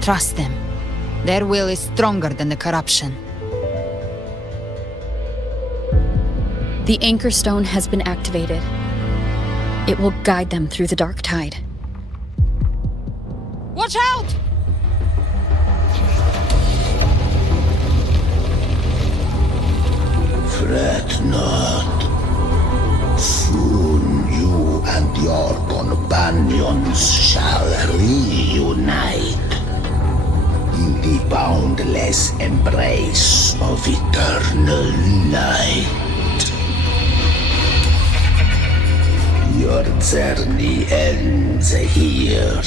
Trust them. Their will is stronger than the corruption. The Anchor Stone has been activated. It will guide them through the Dark Tide. Watch out! Fret not. Soon you and your companions shall reunite in the boundless embrace of eternal night. Your journey ends here.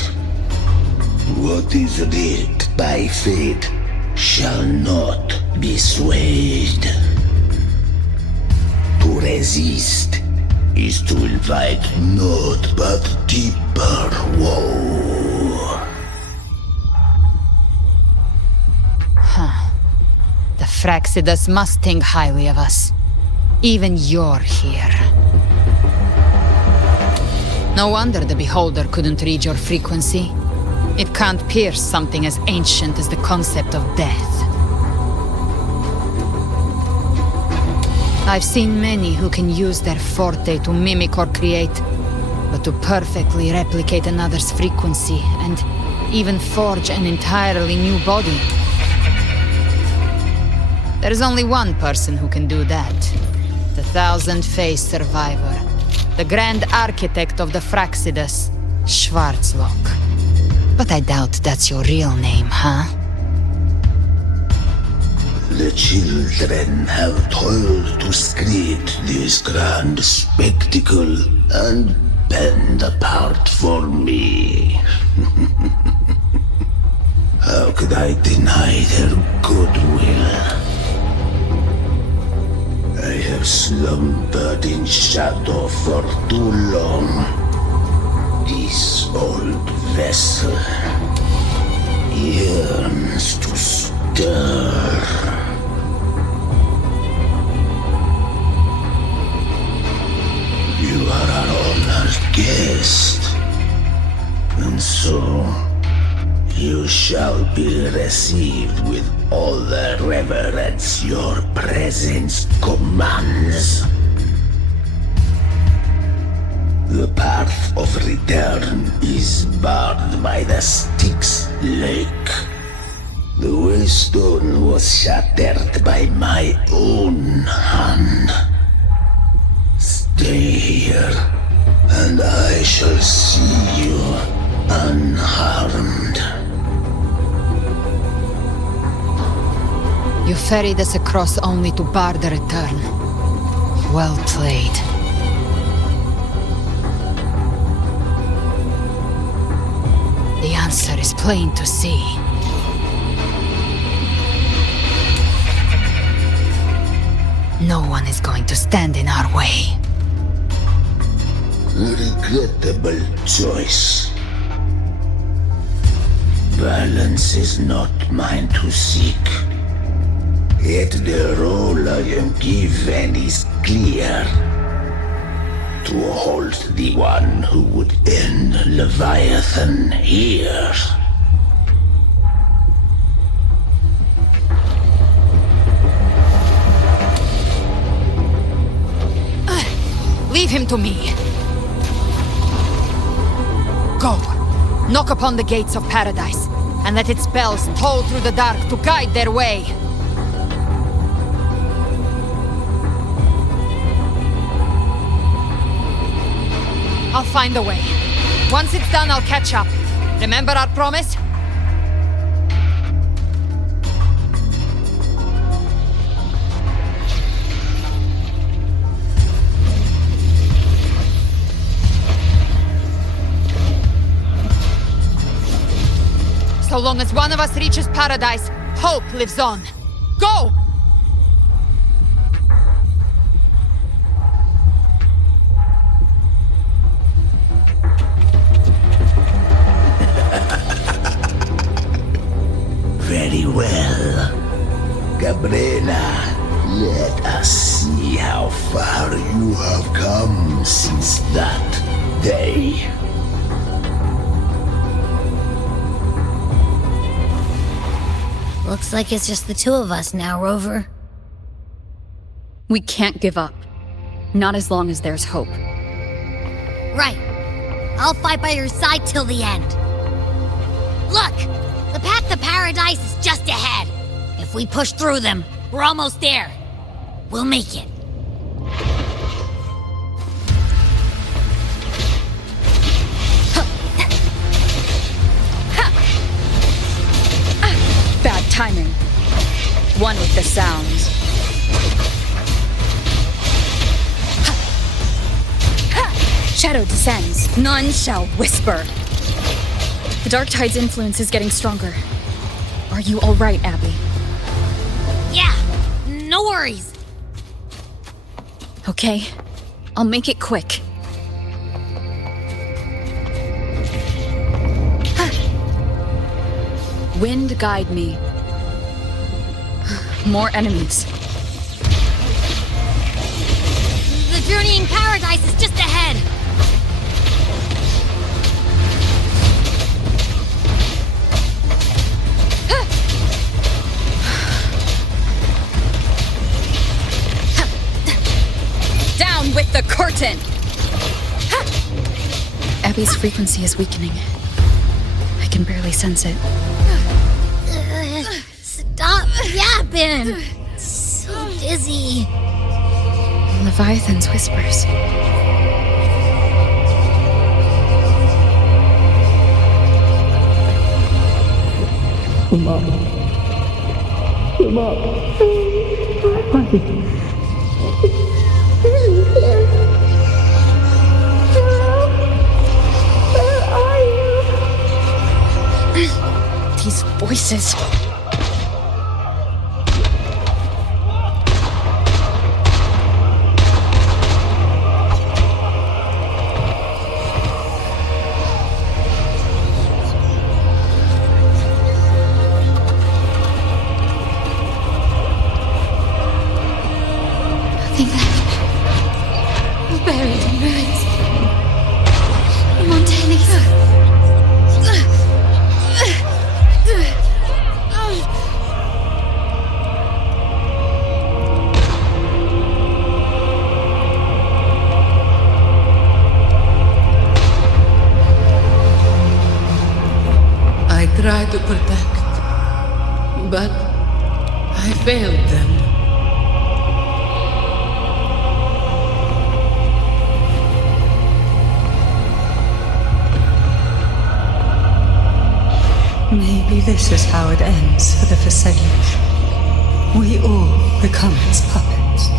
What is writ by fate shall not be swayed. To resist is to invite naught but deeper woe. The Fraxidus must think highly of us. Even you're here. No wonder the Beholder couldn't read your frequency. It can't pierce something as ancient as the concept of death. I've seen many who can use their forte to mimic or create, but to perfectly replicate another's frequency and even forge an entirely new body. There's only one person who can do that. The Thousand-Faced Survivor. The Grand Architect of the Fraxidus, Schwarzlock. But I doubt that's your real name, huh? The children have toiled to script this grand spectacle and bend apart for me. How could I deny their goodwill? I have slumbered in shadow for too long. This old vessel yearns to stir. You are our honored guest, and so you shall be received with all the reverence your presence commands. The path of return is barred by the Styx Lake. The waystone was shattered by my own hand. Stay here, and I shall see you unharmed. You ferried us across only to bar the return. Well played. The answer is plain to see. No one one is going to stand in our way. Regrettable choice. Balance is not mine to seek. Yet the role I am given is clear. To hold the one who would end Leviathan here. Leave him to me. Go. Knock upon the gates of paradise, and let its bells toll through the dark to guide their way. I'll find a way. Once it's done, I'll catch up. Remember our promise? So long as one of us reaches paradise, hope lives on. Go! Very well. Gabriela, let us see how far you have come since that day. Looks like it's just the two of us now, Rover. We can't give up. Not as long as there's hope. Right. I'll fight by your side till the end. Look! The path to paradise is just ahead. If we push through them, we're almost there. We'll make it. Bad timing. One with the sounds. Shadow descends. None shall whisper. The Dark Tide's influence is getting stronger. Are you all right, Abby? Yeah, no worries. Okay, I'll make it quick. Wind guide me. More enemies. The journeying paradise is just ahead. Down with the curtain! Abby's frequency is weakening. I can barely sense it. Stop yapping! So dizzy. Leviathan's whispers. Come on. Come on. Where are you? These voices. Tried to protect, but I failed them. Maybe this is how it ends for the Visage. We all become its puppets.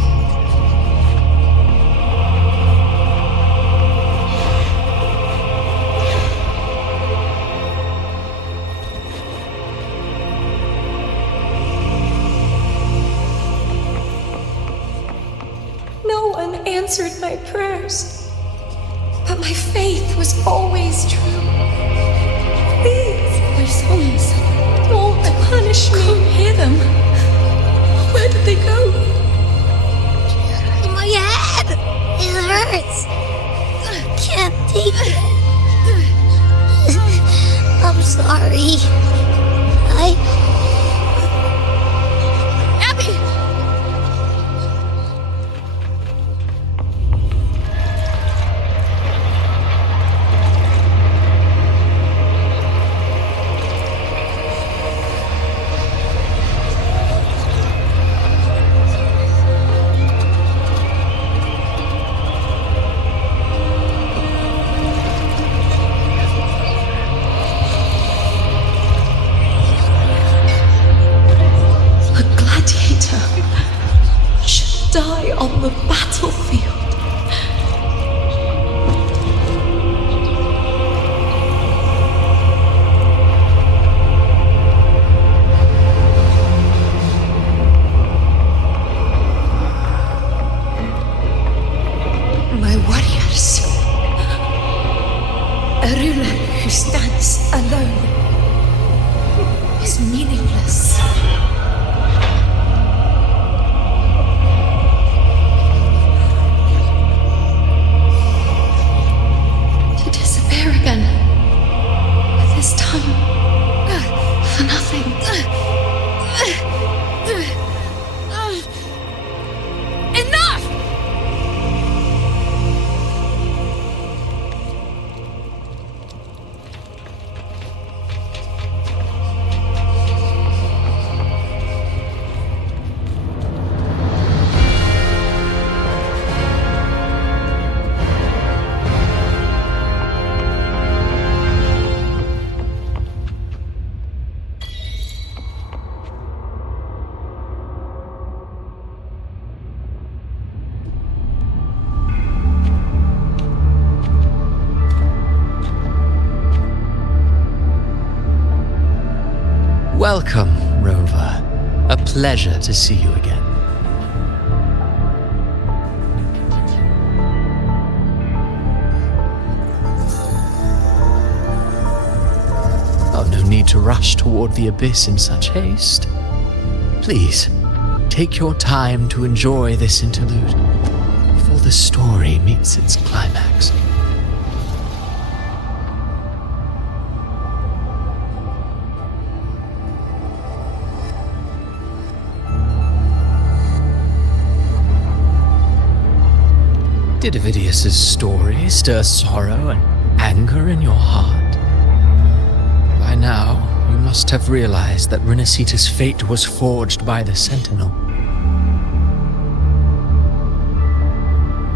answered my prayers. But my faith was always true. Please, my sons, don't punish me. Can't hear them. Where did they go? My head! It hurts. Can't take it. I'm sorry. Abby! Die on the battlefield. My warriors. A ruler who stands alone is meaningless. Again. This time, for nothing. Enough! Welcome, Rover. A pleasure to see you again. Oh, no need to rush toward the abyss in such haste. Please, take your time to enjoy this interlude before the story meets its climax. Did Avidius's story stir sorrow and anger in your heart? By now, you must have realized that Renacita's fate was forged by the Sentinel.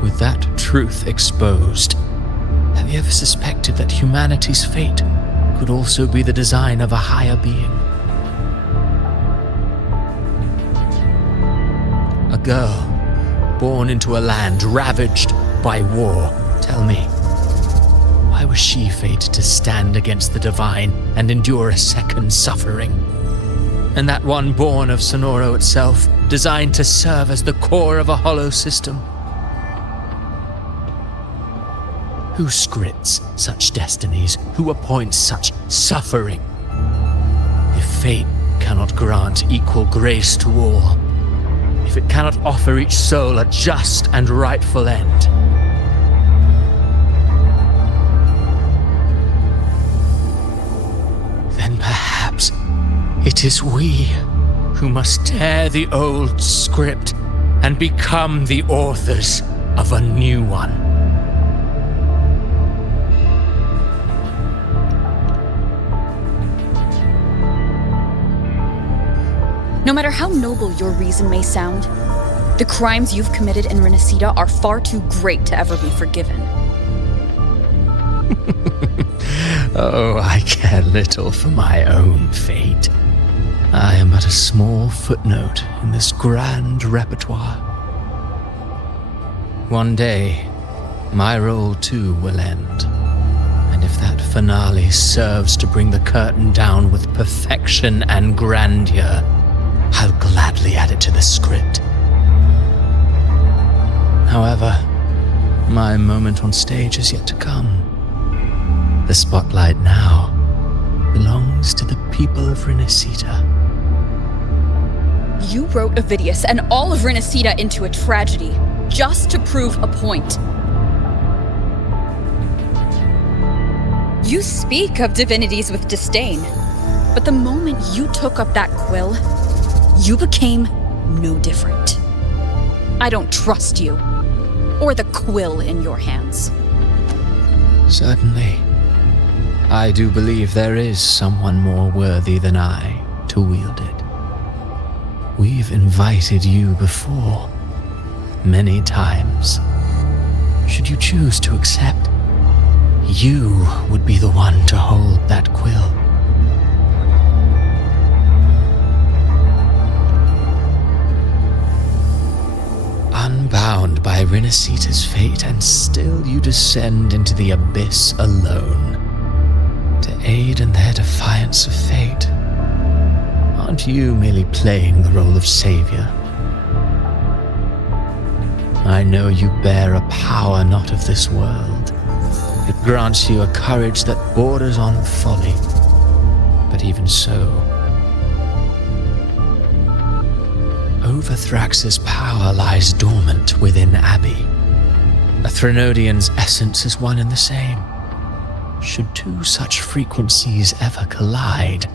With that truth exposed, have you ever suspected that humanity's fate could also be the design of a higher being? A girl born into a land ravaged by war. Tell me, why was she fated to stand against the divine and endure a second suffering? And that one born of Sonoro itself, designed to serve as the core of a hollow system? Who scripts such destinies? Who appoints such suffering? If fate cannot grant equal grace to all, if it cannot offer each soul a just and rightful end, then perhaps it is we who must tear the old script and become the authors of a new one. No matter how noble your reason may sound, the crimes you've committed in Renacita are far too great to ever be forgiven. Oh, I care little for my own fate. I am but a small footnote in this grand repertoire. One day, my role too will end. And if that finale serves to bring the curtain down with perfection and grandeur, I'll gladly add it to the script. However, My moment on stage is yet to come. The spotlight now belongs to the people of Renacita. You wrote Avidius and all of Renacita into a tragedy, just to prove a point. You speak of divinities with disdain, but the moment you took up that quill, you became no different. I don't trust you, or the quill in your hands. Certainly. I do believe there is someone more worthy than I to wield it. We've invited you before, many times. Should you choose to accept, you would be the one to hold that quill. Unbound by Renacita's fate, and still you descend into the abyss alone, to aid in their defiance of fate. Aren't you merely playing the role of savior? I know you bear a power not of this world. It grants you a courage that borders on folly. But even so, Overthrax's power lies dormant within Abbey. A Threnodian's essence is one and the same. Should two such frequencies ever collide,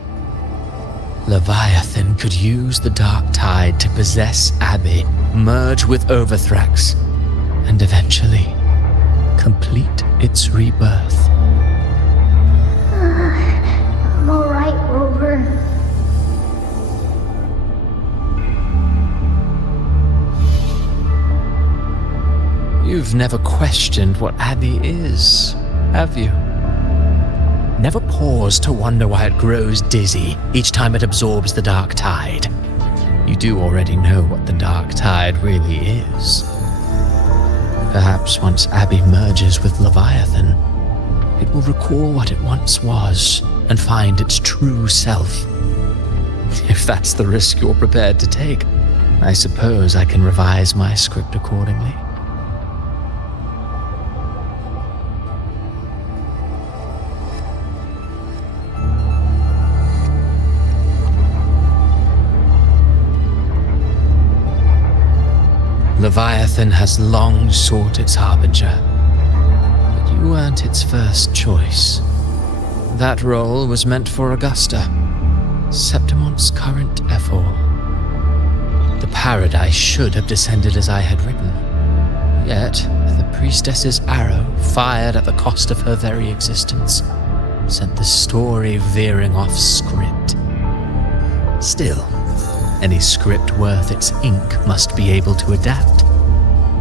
Leviathan could use the dark tide to possess Abbey, merge with Overthrax, and eventually complete its rebirth. I'm alright, Rover. You've never questioned what Abbey is, have you? Never paused to wonder why it grows dizzy each time it absorbs the dark tide. You do already know what the dark tide really is. Perhaps once Abbey merges with Leviathan, it will recall what it once was and find its true self. If that's the risk you're prepared to take, I suppose I can revise my script accordingly. Leviathan has long sought its harbinger, but you weren't its first choice. That role was meant for Augusta, Septimon's current Ephor. The paradise should have descended as I had written, yet the priestess's arrow, fired at the cost of her very existence, sent the story veering off script. Still, any script worth its ink must be able to adapt.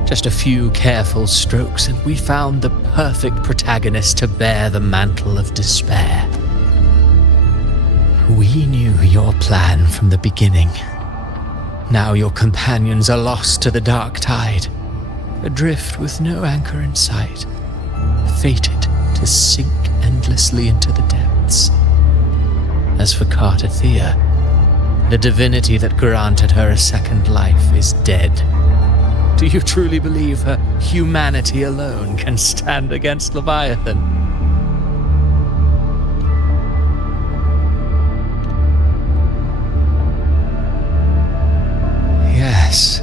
Just a few careful strokes and we found the perfect protagonist to bear the mantle of despair. We knew your plan from the beginning. Now your companions are lost to the dark tide, adrift with no anchor in sight, fated to sink endlessly into the depths. As for Carter Thea, the divinity that granted her a second life is dead. Do you truly believe her humanity alone can stand against Leviathan? Yes,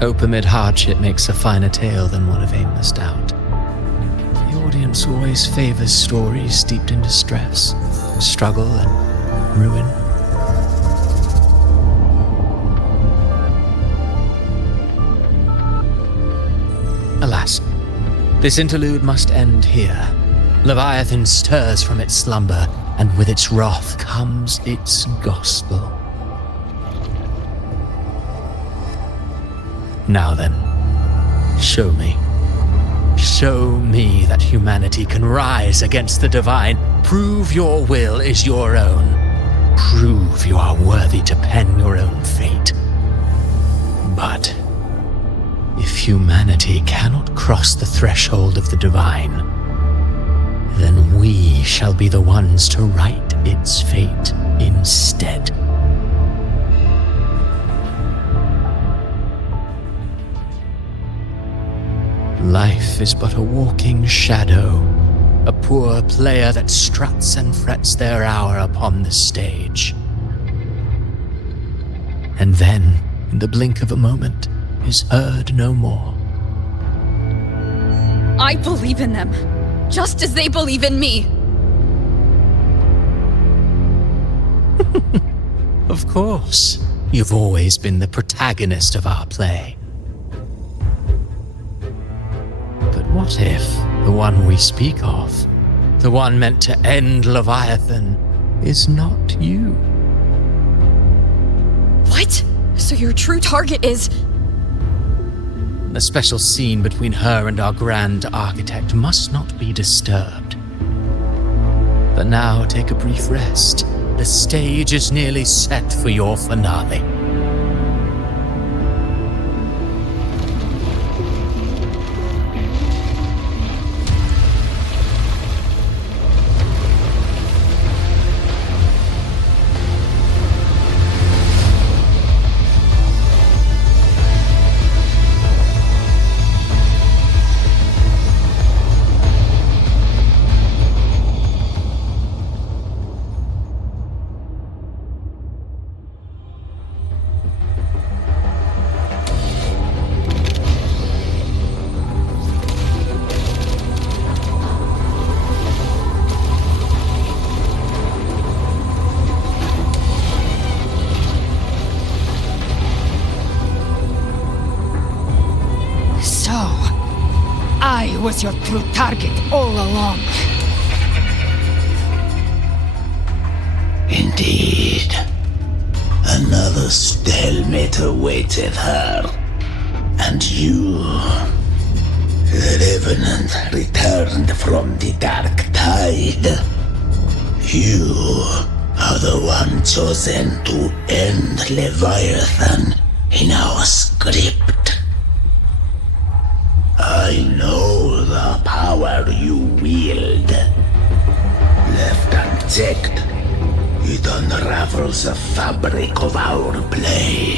hope amid hardship makes a finer tale than one of aimless doubt. The audience always favors stories steeped in distress, struggle, and ruin. Alas, this interlude must end here. Leviathan stirs from its slumber, and with its wrath comes its gospel. Now then, show me. Show me that humanity can rise against the divine. Prove your will is your own. Prove you are worthy to pen your own fate. But if humanity cannot cross the threshold of the divine, then we shall be the ones to write its fate instead. Life is but a walking shadow, a poor player that struts and frets their hour upon the stage. And then, in the blink of a moment, is heard no more. I believe in them, just as they believe in me. Of course, you've always been the protagonist of our play. But what if the one we speak of, the one meant to end Leviathan, is not you? What? So your true target is... The special scene between her and our Grand Architect must not be disturbed. But now take a brief rest. The stage is nearly set for your finale. I was your true target all along. Indeed. Another stalemate awaited her. And you, the Revenant, returned from the Dark Tide. You are the one chosen to end Leviathan in our script. I know the power you wield. Left unchecked, it unravels the fabric of our play.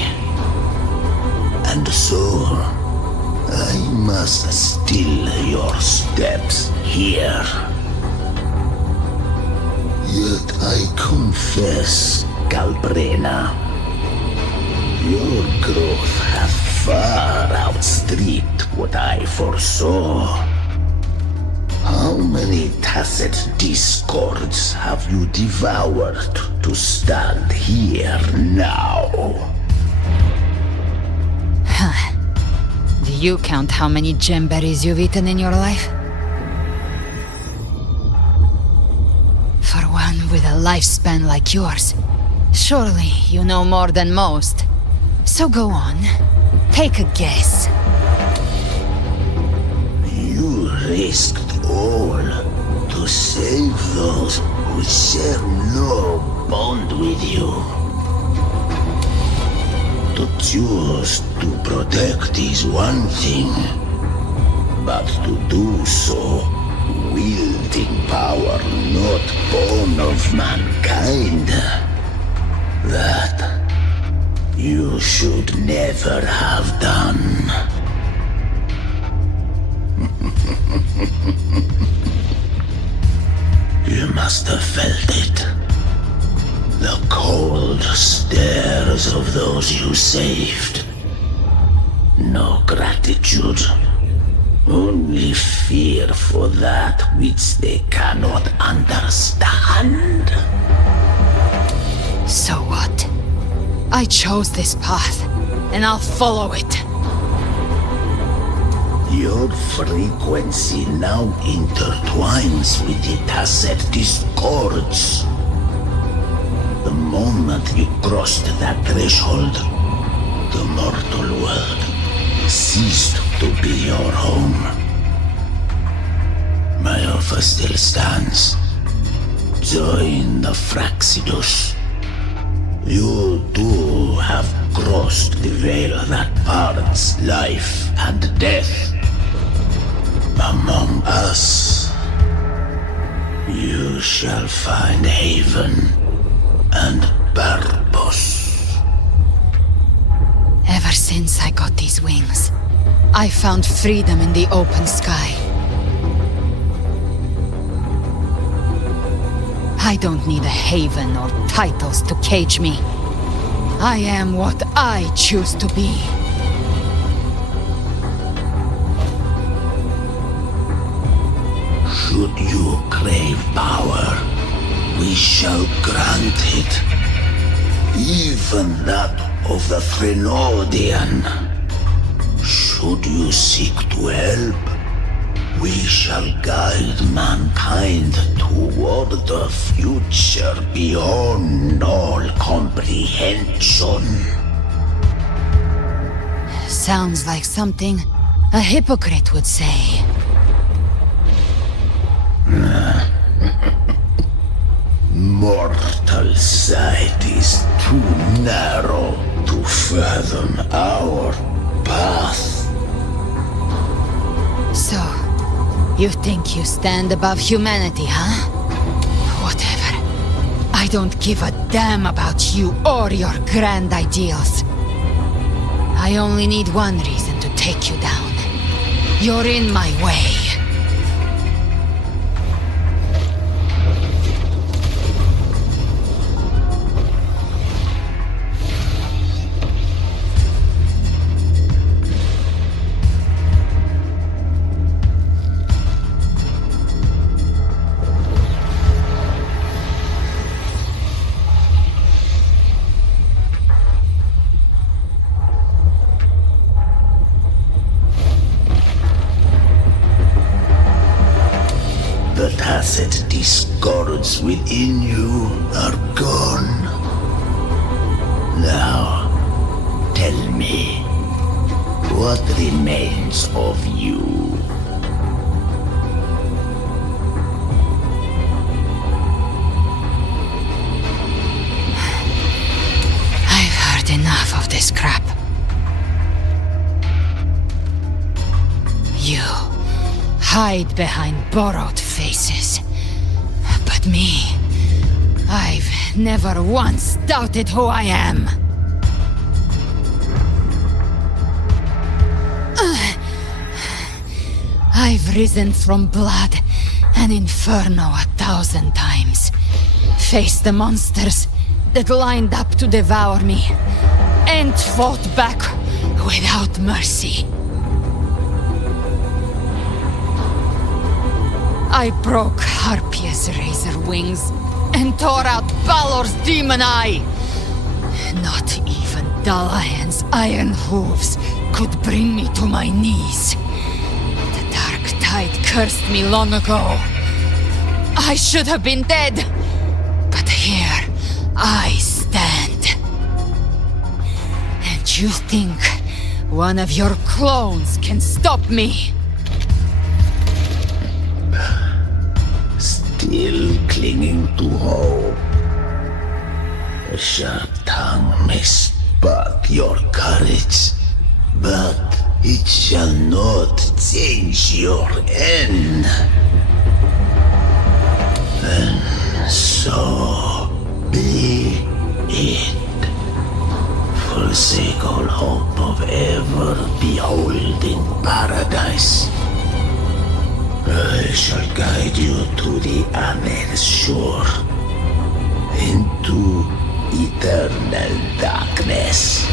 And so, I must still your steps here. Yet I confess, Galbrena, your growth hath far outstripped what I foresaw. How many tacit discords have you devoured to stand here now? Do you count how many gemberries you've eaten in your life? For one with a lifespan like yours, surely you know more than most. So go on, take a guess. You risked all to save those who share no bond with you. To choose to protect is one thing, but to do so wielding power not born of mankind, that you should never have done. You must have felt it. The cold stares of those you saved. No gratitude. Only fear for that which they cannot understand. So what? I chose this path, and I'll follow it. Your frequency now intertwines with the tacit discords. The moment you crossed that threshold, the mortal world ceased to be your home. My offer still stands. Join the Fraxidus. You too have crossed the veil that parts life and death. Among us, you shall find haven and purpose. Ever since I got these wings, I found freedom in the open sky. I don't need a haven or titles to cage me. I am what I choose to be. Should you crave power, we shall grant it. Even that of the Threnodian. Should you seek to help, we shall guide mankind toward the future beyond all comprehension. Sounds like something a hypocrite would say. Mortal sight is too narrow to fathom our path. So, you think you stand above humanity, huh? Whatever. I don't give a damn about you or your grand ideals. I only need one reason to take you down. You're in my way. The tacit discords within you are gone. Now, tell me, what remains of you? I've heard enough of this crap. You hide behind borrowed faces. But me, I've never once doubted who I am. I've risen from blood and inferno 1,000 times. Faced the monsters that lined up to devour me, and fought back without mercy. I broke Harpia's razor wings and tore out Balor's demon eye. Not even Dalahan's iron hooves could bring me to my knees. The dark tide cursed me long ago. I should have been dead, but here I stand. And you think one of your clones can stop me? Still clinging to hope. A sharp tongue may spark your courage, but it shall not change your end. And so be it. Forsake all hope of ever beholding paradise. I shall guide you to the other shore, into eternal darkness,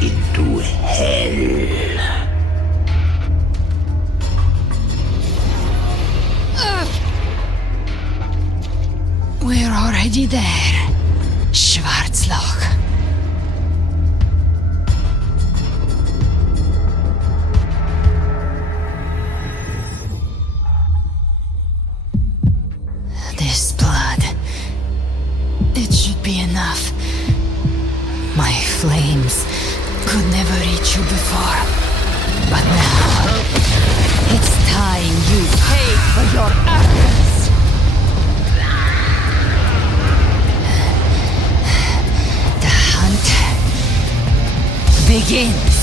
into hell. We're already there, Schwarzloch. This blood, it should be enough. My flames could never reach you before, but now it's time you pay for your actions. The hunt begins.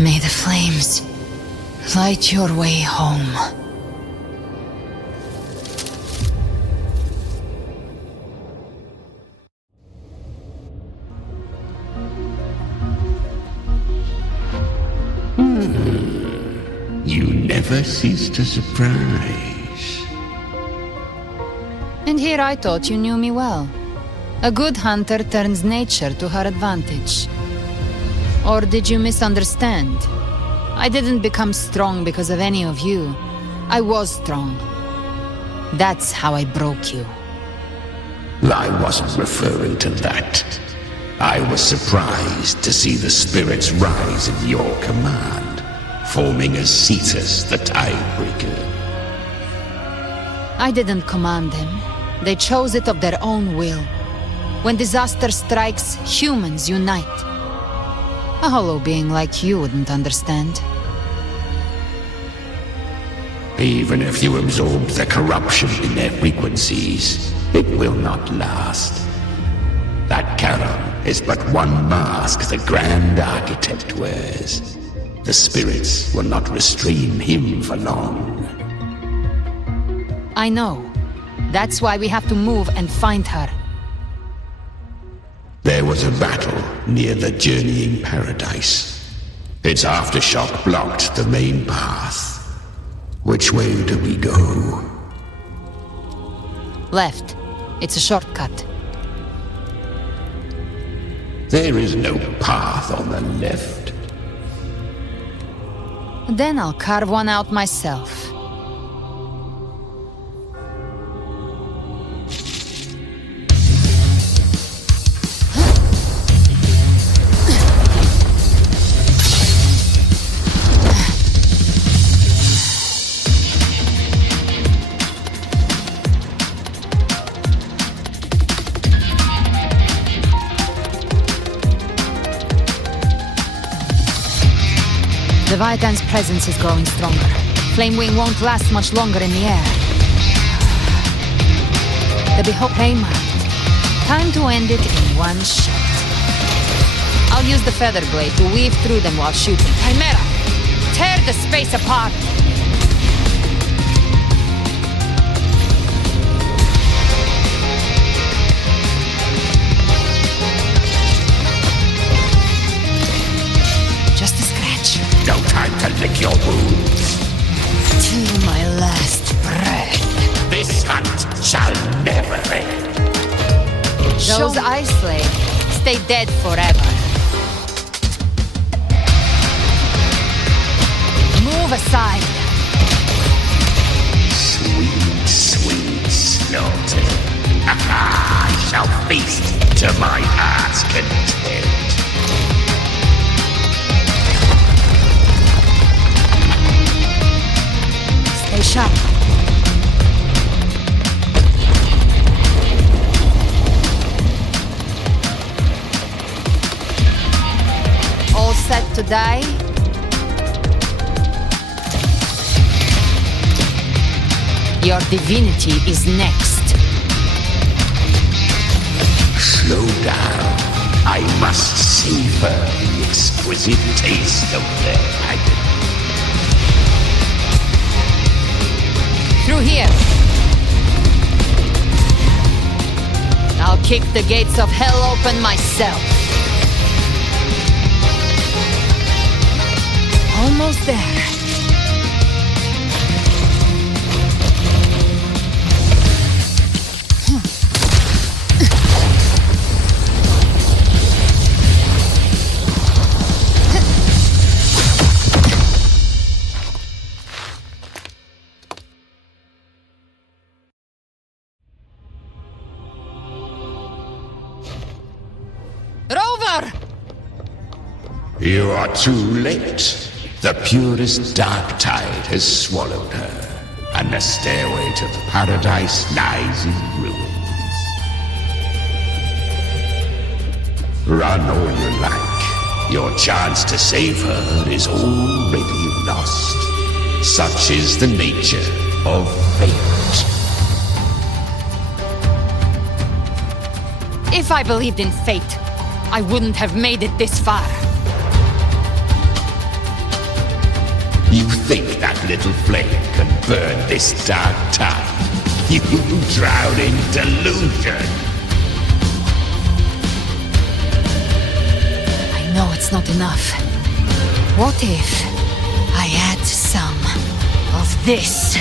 May the flames light your way home. You never cease to surprise. And here I thought you knew me well. A good hunter turns nature to her advantage. Or did you misunderstand? I didn't become strong because of any of you. I was strong. That's how I broke you. I wasn't referring to that. I was surprised to see the spirits rise at your command, forming as Cetus the Tidebreaker. I didn't command them. They chose it of their own will. When disaster strikes, humans unite. A hollow being like you wouldn't understand. Even if you absorb the corruption in their frequencies, it will not last. That Charon is but one mask the Grand Architect wears. The spirits will not restrain him for long. I know. That's why we have to move and find her. There was a battle near the Journeying Paradise. Its aftershock blocked the main path. Which way do we go? Left. It's a shortcut. There is no path on the left. Then I'll carve one out myself. Leviathan's presence is growing stronger. Flamewing won't last much longer in the air. The Behold Haymarked. Time to end it in one shot. I'll use the feather blade to weave through them while shooting. Chimera! Tear the space apart! No time to lick your wounds. Till my last breath. This hunt shall never end. Those I slay stay dead forever. Move aside. Sweet, sweet slaughter. I shall feast to my heart's content. Stay sharp. All set to die? Your divinity is next. Slow down. I must savor the exquisite taste of their agony. Through here. I'll kick the gates of hell open myself. Almost there. You are too late. The purest dark tide has swallowed her, and the stairway to paradise lies in ruins. Run all you like. Your chance to save her is already lost. Such is the nature of fate. If I believed in fate, I wouldn't have made it this far. You think that little flame can burn this dark tide? You drown in delusion! I know it's not enough. What if I add some of this?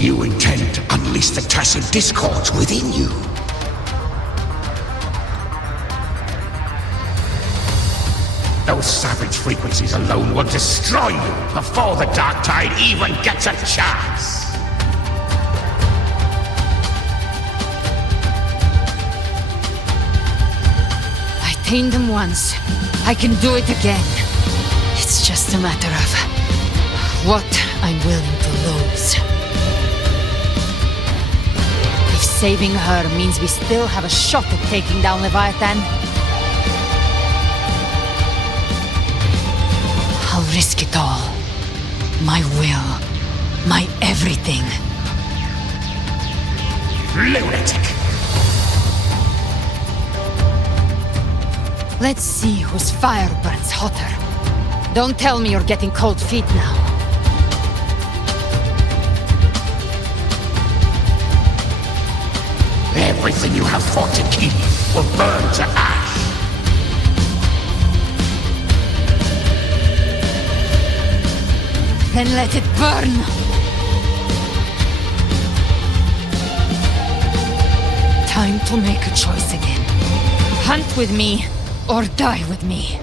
You intend to unleash the tacit discords within you. Those savage frequencies alone will destroy you before the Dark Tide even gets a chance. I tamed them once. I can do it again. It's just a matter of what I'm willing to lose. If saving her means we still have a shot at taking down Leviathan, I'll risk it all. My will. My everything. Lunatic! Let's see whose fire burns hotter. Don't tell me you're getting cold feet now. Everything you have fought to keep will burn to ash. Then let it burn! Time to make a choice again. Hunt with me, or die with me.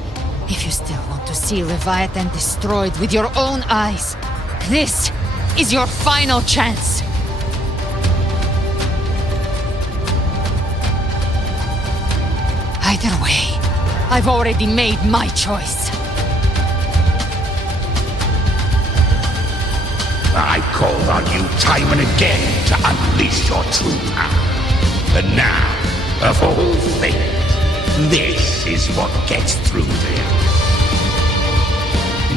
If you still want to see Leviathan destroyed with your own eyes, this is your final chance. Either way, I've already made my choice. I called on you time and again to unleash your true power. But now, of all things, this is what gets through to you.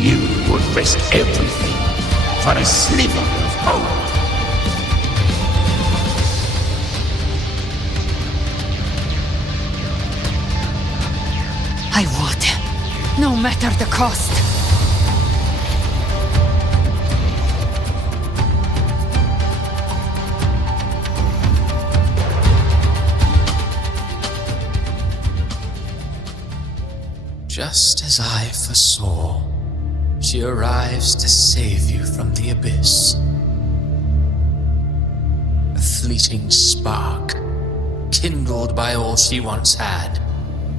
You would risk everything for a sliver of hope. I would, no matter the cost. Just as I foresaw, she arrives to save you from the abyss. A fleeting spark, kindled by all she once had,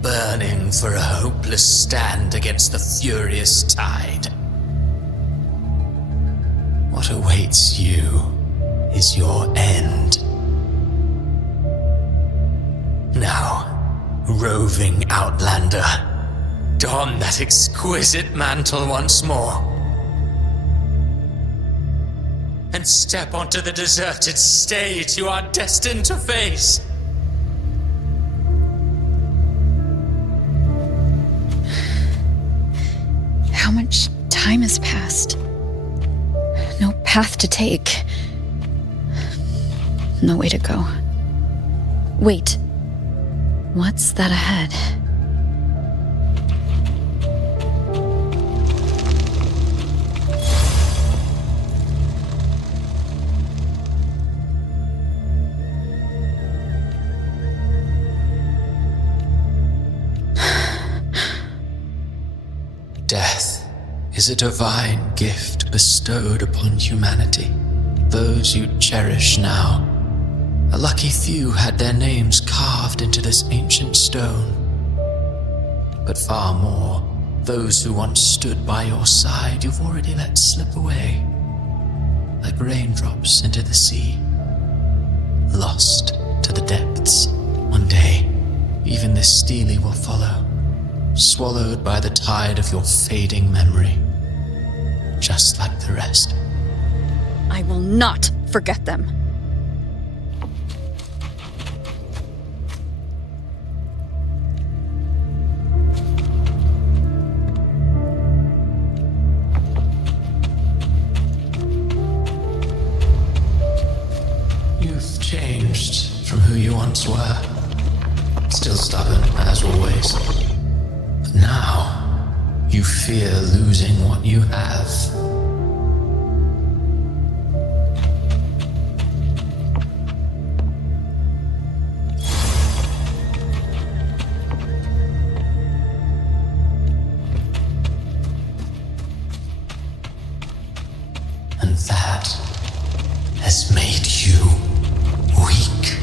burning for a hopeless stand against the furious tide. What awaits you is your end. Now, roving outlander, don that exquisite mantle once more, and step onto the deserted stage you are destined to face. How much time has passed? No path to take. No way to go. Wait. What's that ahead? Death is a divine gift bestowed upon humanity. Those you cherish now, a lucky few had their names carved into this ancient stone. But far more, those who once stood by your side you've already let slip away, like raindrops into the sea, lost to the depths. One day, even this stele will follow, swallowed by the tide of your fading memory, just like the rest. I will not forget them. You've changed from who you once were. Still stubborn, as always. But now, you fear losing what you have. And that has made you weak.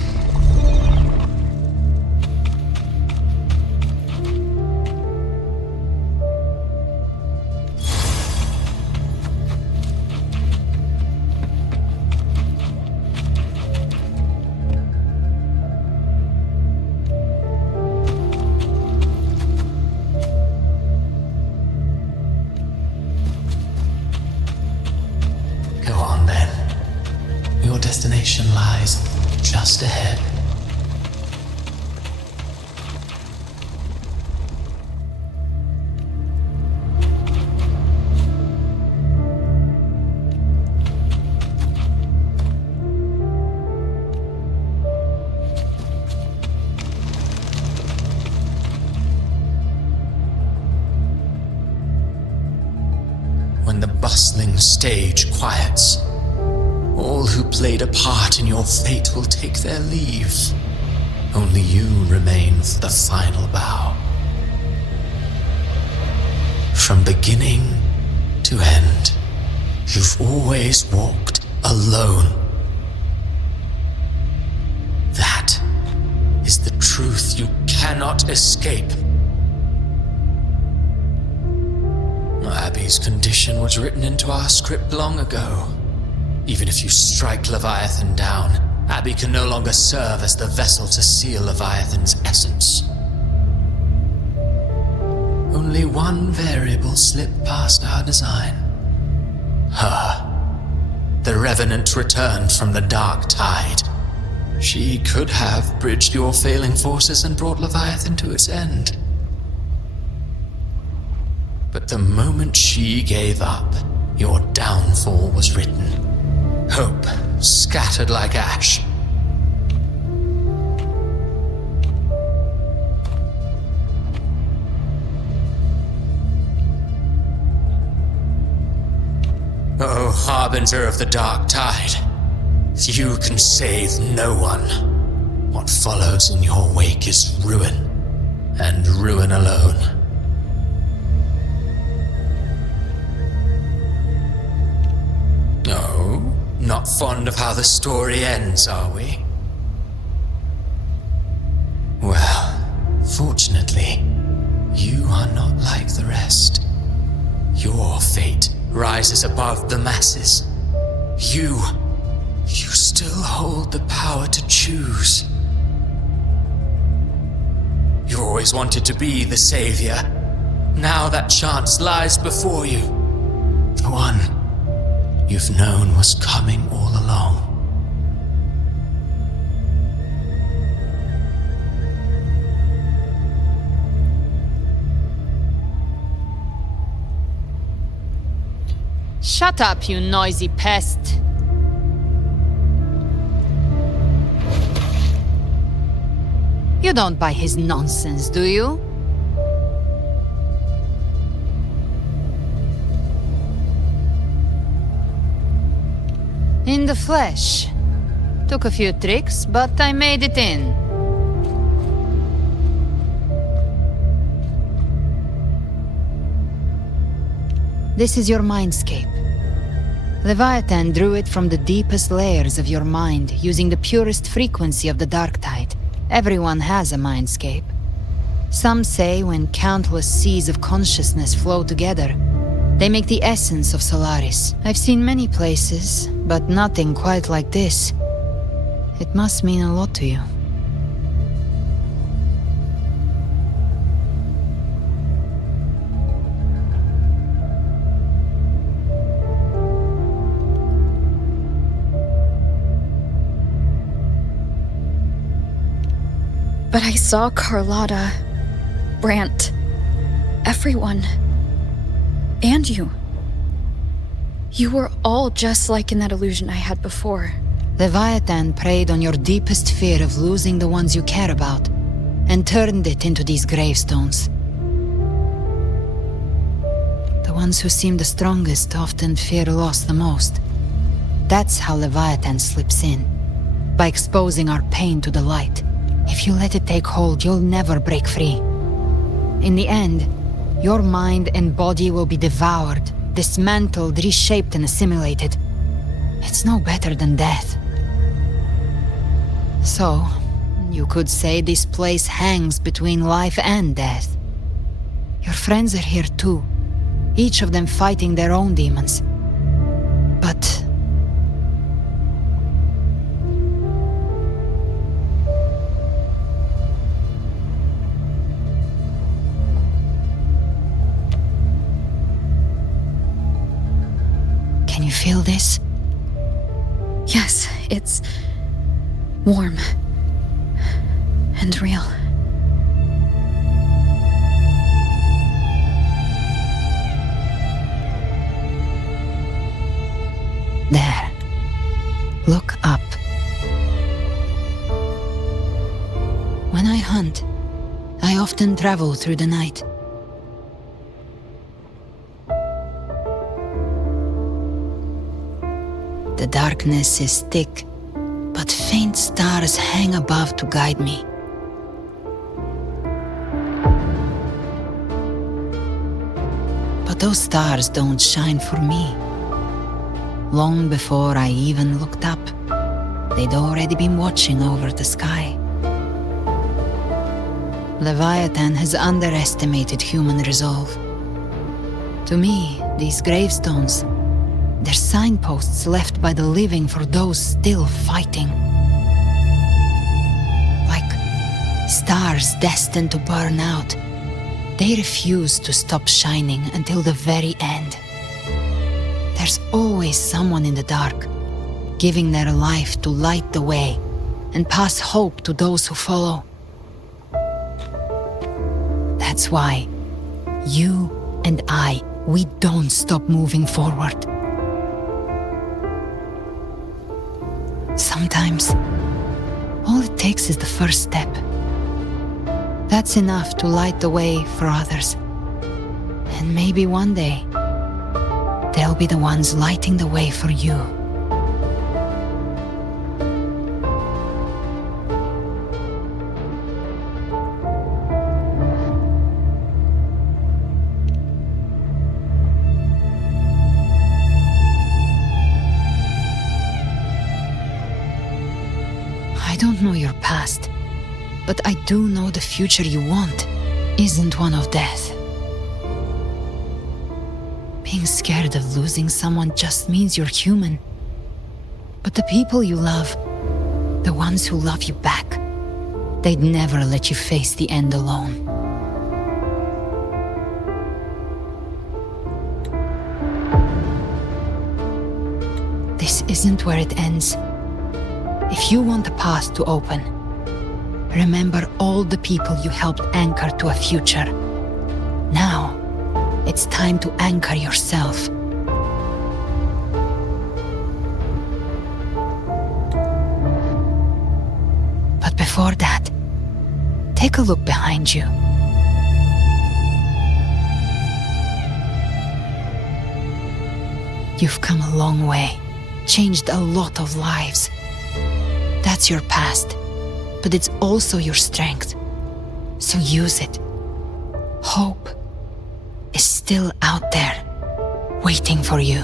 Go on then. Your destination lies just ahead. When the bustling stage quiets, all who played a part in your fate will take their leave. Only you remain for the final bow. From beginning to end, you've always walked alone. That is the truth you cannot escape. Abby's condition was written into our script long ago. Even if you strike Leviathan down, Abby can no longer serve as the vessel to seal Leviathan's essence. Only one variable slipped past our design. Her. The Revenant returned from the Dark Tide. She could have bridged your failing forces and brought Leviathan to its end. But the moment she gave up, your downfall was written. Hope scattered like ash. Oh, harbinger of the Dark Tide, you can save no one. What follows in your wake is ruin, and ruin alone. No, not fond of how the story ends, are we? Well, fortunately, you are not like the rest. Your fate rises above the masses. You still hold the power to choose. You always wanted to be the savior. Now that chance lies before you. The one you've known was coming all along. Shut up, you noisy pest. You don't buy his nonsense, do you? In the flesh. Took a few tricks, but I made it in. This is your mindscape. Leviathan drew it from the deepest layers of your mind, using the purest frequency of the Dark Tide. Everyone has a mindscape. Some say when countless seas of consciousness flow together, they make the essence of Solaris. I've seen many places, but nothing quite like this. It must mean a lot to you. But I saw Carlotta, Brant, everyone. And you. You were all just like in that illusion I had before. Leviathan preyed on your deepest fear of losing the ones you care about, and turned it into these gravestones. ones who seem the strongest often fear loss the most. That's how Leviathan slips in, by exposing our pain to the light. If you let it take hold, you'll never break free. In the end, your mind and body will be devoured, dismantled, reshaped, and assimilated. It's no better than death. So, you could say this place hangs between life and death. Your friends are here too, each of them fighting their own demons. But... Can you feel this? Yes, it's warm and real. There. Look up. When I hunt, I often travel through the night. The darkness is thick, but faint stars hang above to guide me. But those stars don't shine for me. Long before I even looked up, they'd already been watching over the sky. Leviathan has underestimated human resolve. To me, these gravestones, they're signposts left by the living for those still fighting. Like stars destined to burn out, they refuse to stop shining until the very end. There's always someone in the dark, giving their life to light the way and pass hope to those who follow. That's why you and I, we don't stop moving forward. Sometimes, all it takes is the first step. That's enough to light the way for others. And maybe one day, they'll be the ones lighting the way for you. I don't know your past, but I do know the future you want isn't one of death. Being scared of losing someone just means you're human. But the people you love, the ones who love you back, they'd never let you face the end alone. This isn't where it ends. If you want the path to open, remember all the people you helped anchor to a future. Now, it's time to anchor yourself. But before that, take a look behind you. You've come a long way, changed a lot of lives. That's your past, but it's also your strength. So use it. Hope is still out there, waiting for you.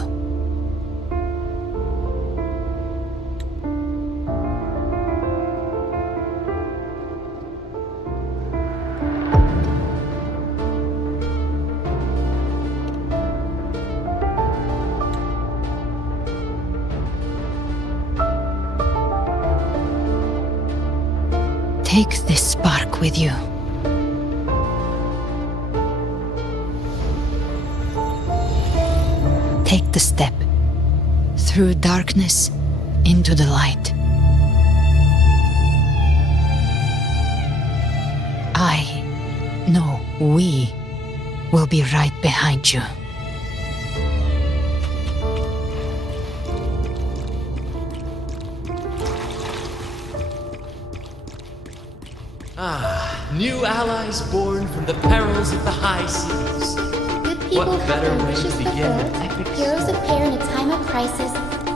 Take this spark with you. Take the step through darkness into the light. We will be right behind you. New allies born from the perils of the high seas. Good people What have better their way to wishes begin an fulfilled, epic heroes appear in a time of crisis,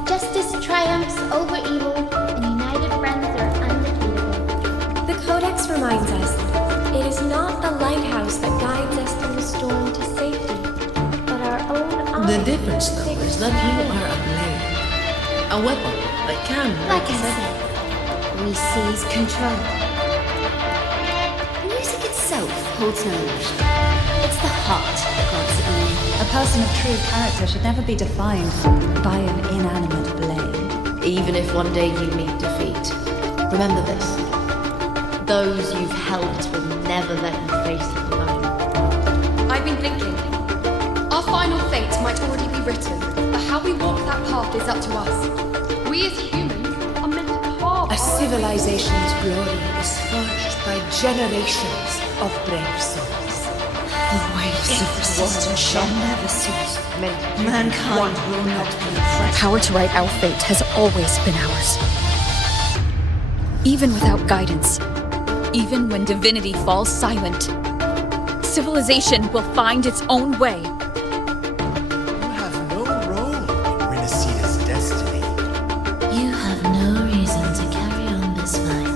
justice triumphs over evil, and united friends are undefeatable. The Codex reminds us, it is not the lighthouse that guides us through the storm to safety, but our own eyes. The difference, though, is that you are a blade. A weapon that can... Like I said, we seize control. Music itself holds no emotion. It's the heart that grants it meaning. A person of true character should never be defined by an inanimate blade. Even if one day you meet defeat, remember this. Those you've helped will never let you face it alone. I've been thinking. Our final fate might already be written, but how we walk that path is up to us. We as humans are meant to carve. A civilization's glory is forged by generations of brave souls. The waves of resistance shall never cease. Mankind will not be The power to write our fate has always been ours. Even without guidance, even when divinity falls silent, civilization will find its own way. You have no role in Renicida's destiny. You have no reason to carry on this fight.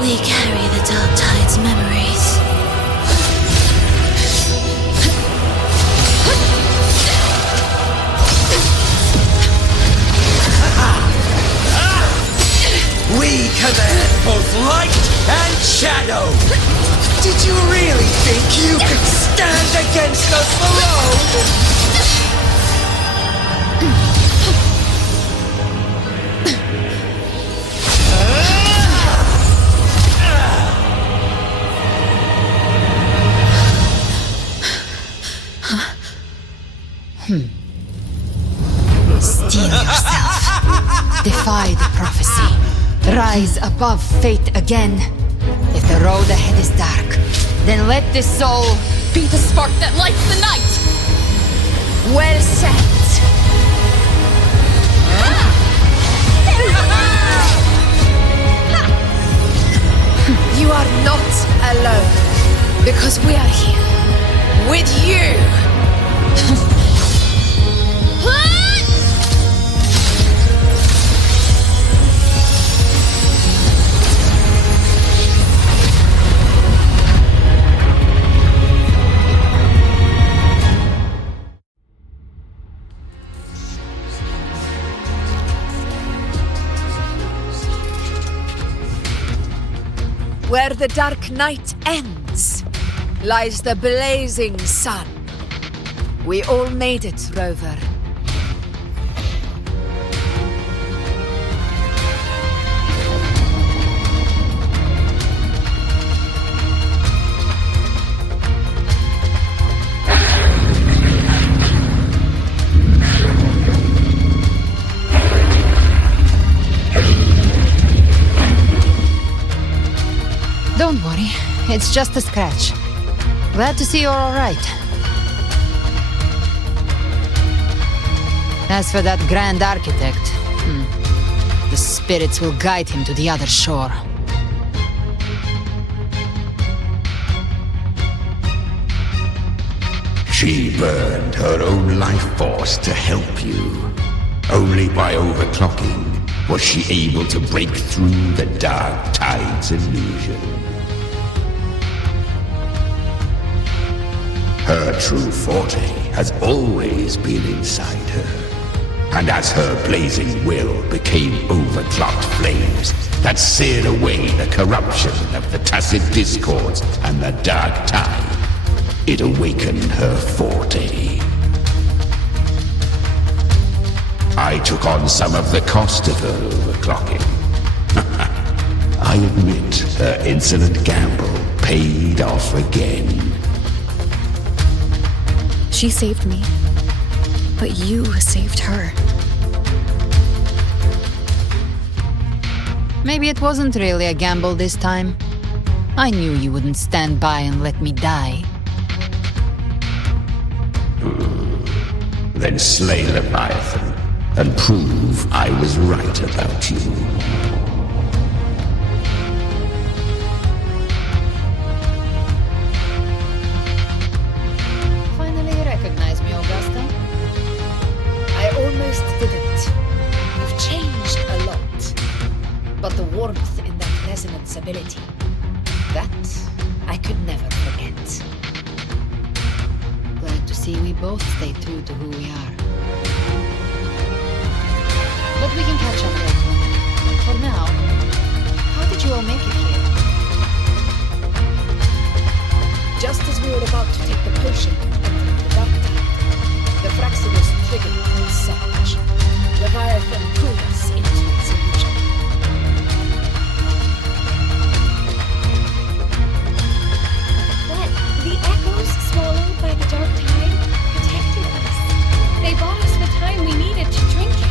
We carry the Dark Tide's memories. We command both light and shadow! Did you really think you could stand against us alone? Steel yourself. Defy the prophecy. Rise above fate again. If the road ahead is dark, then let this soul Be the spark that lights the night! well set. You are not alone, because we are here with you. Where the dark night ends, lies the blazing sun. We all made it, Rover. Don't worry, it's just a scratch. Glad to see you're all right. As for that Grand Architect, the spirits will guide him to the other shore. She burned her own life force to help you. Only by overclocking was she able to break through the Dark Tide's illusion. Her true forte has always been inside her. And as her blazing will became overclocked flames that seared away the corruption of the tacit discords and the Dark Tide, it awakened her forte. I took on some of the cost of her overclocking. I admit her insolent gamble paid off again. She saved me, but you saved her. Maybe it wasn't really a gamble this time. I knew you wouldn't stand by and let me die. Then slay Leviathan and prove I was right about you. Finally recognize me, Augusta? I almost didn't. You've changed a lot. But the warmth in that resonance ability, that I could never forget. Glad to see we both stay true to who we are. But we can catch up later. For now, how did you all make it here? Just as we were about to take the potion entering the dark tide, the Fraxidus triggered its surge. Leviathan pulled us into its illusion. But the echoes swallowed by the dark tide protected us. They bought us the time we needed to drink it.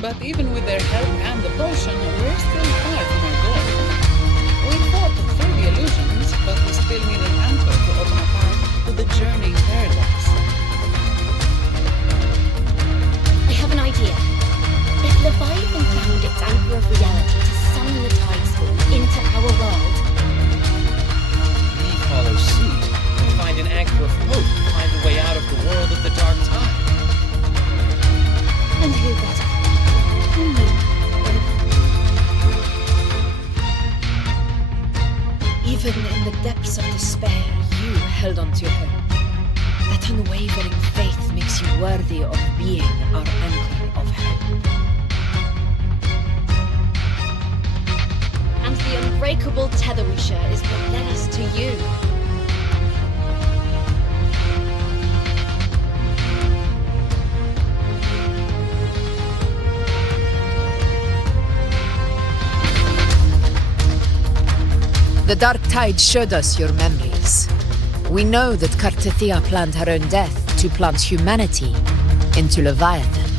But even with their help and the potion, we're still far from our goal. We thought through the illusions, but we still need an anchor to open a path to the journeying paradise. I have an idea. If Leviathan found its anchor of reality to summon the tide storm into our world, We follow suit and find an anchor of hope to find a way out of the world of the dark tide. and who better? Even in the depths of despair, you held on to hope. That unwavering faith makes you worthy of being our anchor of hope. And the unbreakable tether we share is what led us to you. The dark tide showed us your memories. We know that Kartithia planned her own death to plant humanity into Leviathan.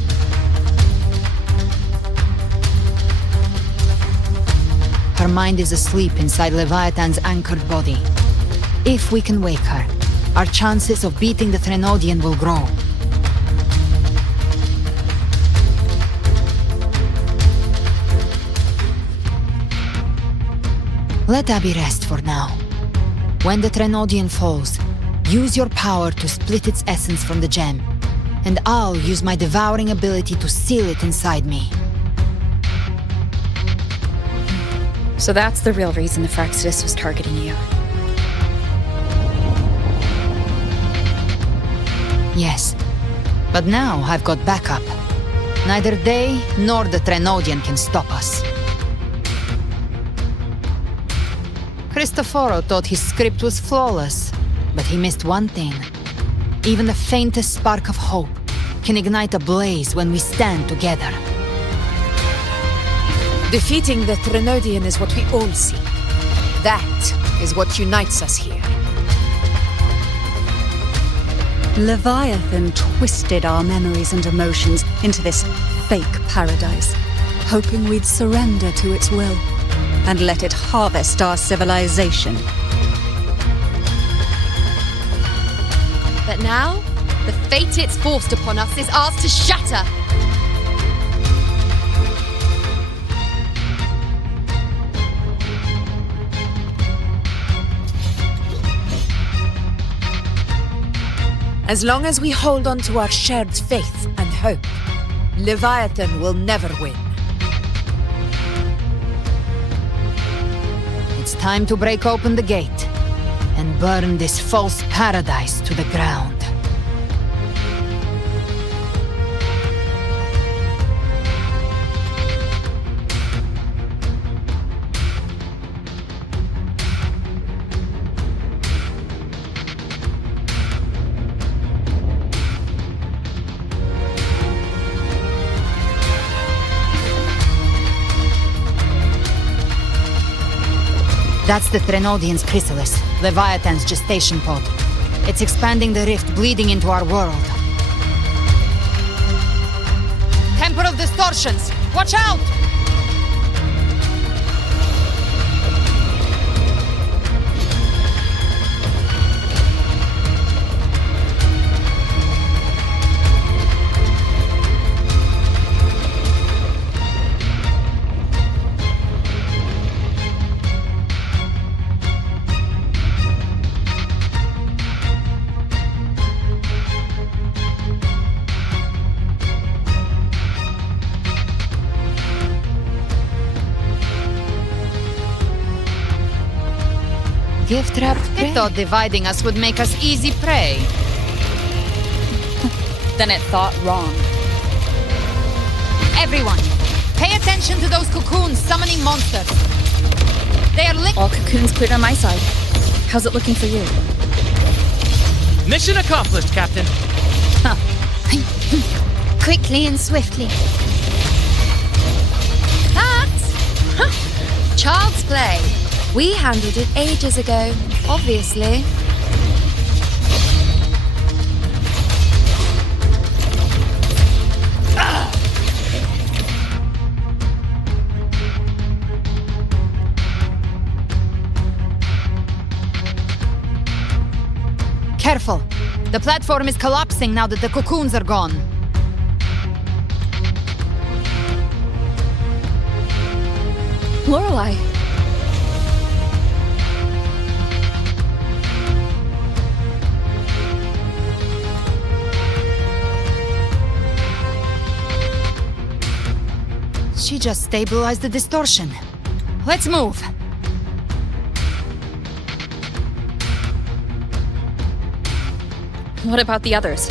Her mind is asleep inside Leviathan's anchored body. If we can wake her, our chances of beating the Threnodian will grow. Let Abby rest for now. When the Threnodian falls, use your power to split its essence from the gem, and I'll use my devouring ability to seal it inside me. So that's the real reason the Fraxidus was targeting you. Yes, but now I've got backup. Neither they nor the Threnodian can stop us. Cristoforo thought his script was flawless, but he missed one thing. Even the faintest spark of hope can ignite a blaze when we stand together. Defeating the Threnodian is what we all seek. That is what unites us here. Leviathan twisted our memories and emotions into this fake paradise, hoping we'd surrender to its will and let it harvest our civilization. But now, the fate it's forced upon us is ours to shatter. As long as we hold on to our shared faith and hope, Leviathan will never win. It's time to break open the gate and burn this false paradise to the ground. That's the Threnodian's chrysalis, Leviathan's gestation pod. It's expanding the rift, bleeding into our world. Temporal distortions! Watch out! Gift trap prey. I thought dividing us would make us easy prey. Then it thought wrong. Everyone, pay attention to those cocoons summoning monsters. They are linked. All cocoons cleared on my side. How's it looking for you? Mission accomplished, Captain. Quickly and swiftly. That's child's play. We handled it ages ago, obviously. Careful. The platform is collapsing now that the cocoons are gone. Lorelei. She just stabilized the distortion. Let's move. What about the others?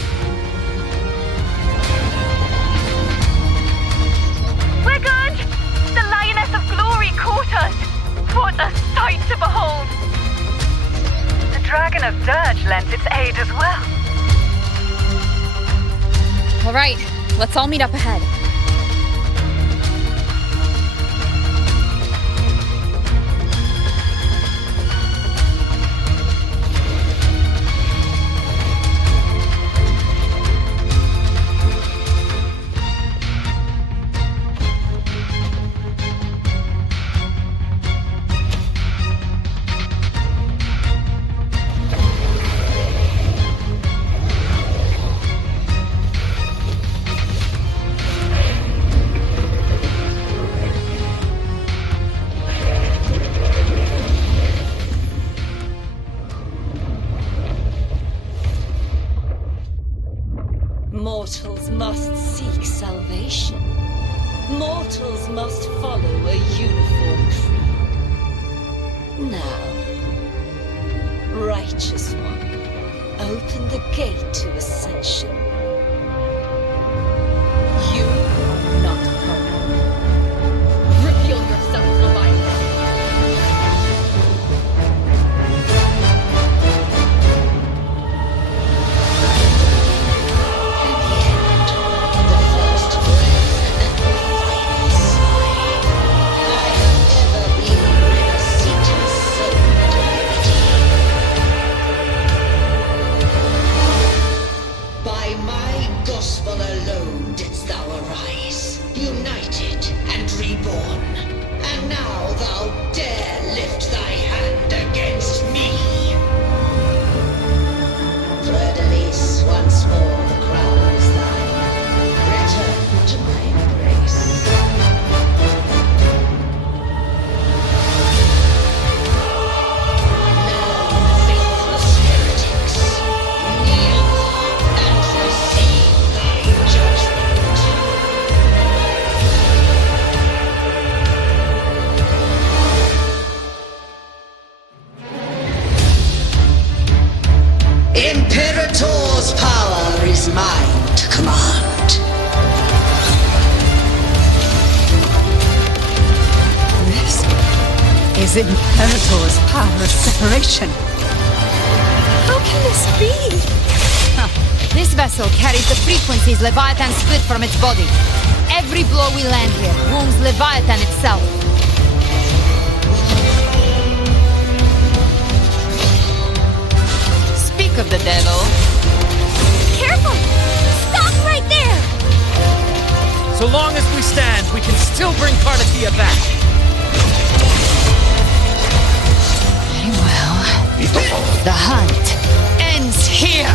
We're good! The Lioness of Glory caught us! What a sight to behold! The Dragon of Dirge lent its aid as well. All right, let's all meet up ahead. Mortals must seek salvation. Mortals must follow a uniform creed. Now, Righteous One, open the gate to ascension. You not come. Reveal yourself, Leviathan. Imperator's power is mine to command. This is Imperator's power of separation. How can this be? This vessel carries the frequencies Leviathan split from its body. Every blow we land here wounds Leviathan itself. of the devil. Careful! Stop right there! So long as we stand, we can still bring Carnathia back. Very well. The hunt ends here.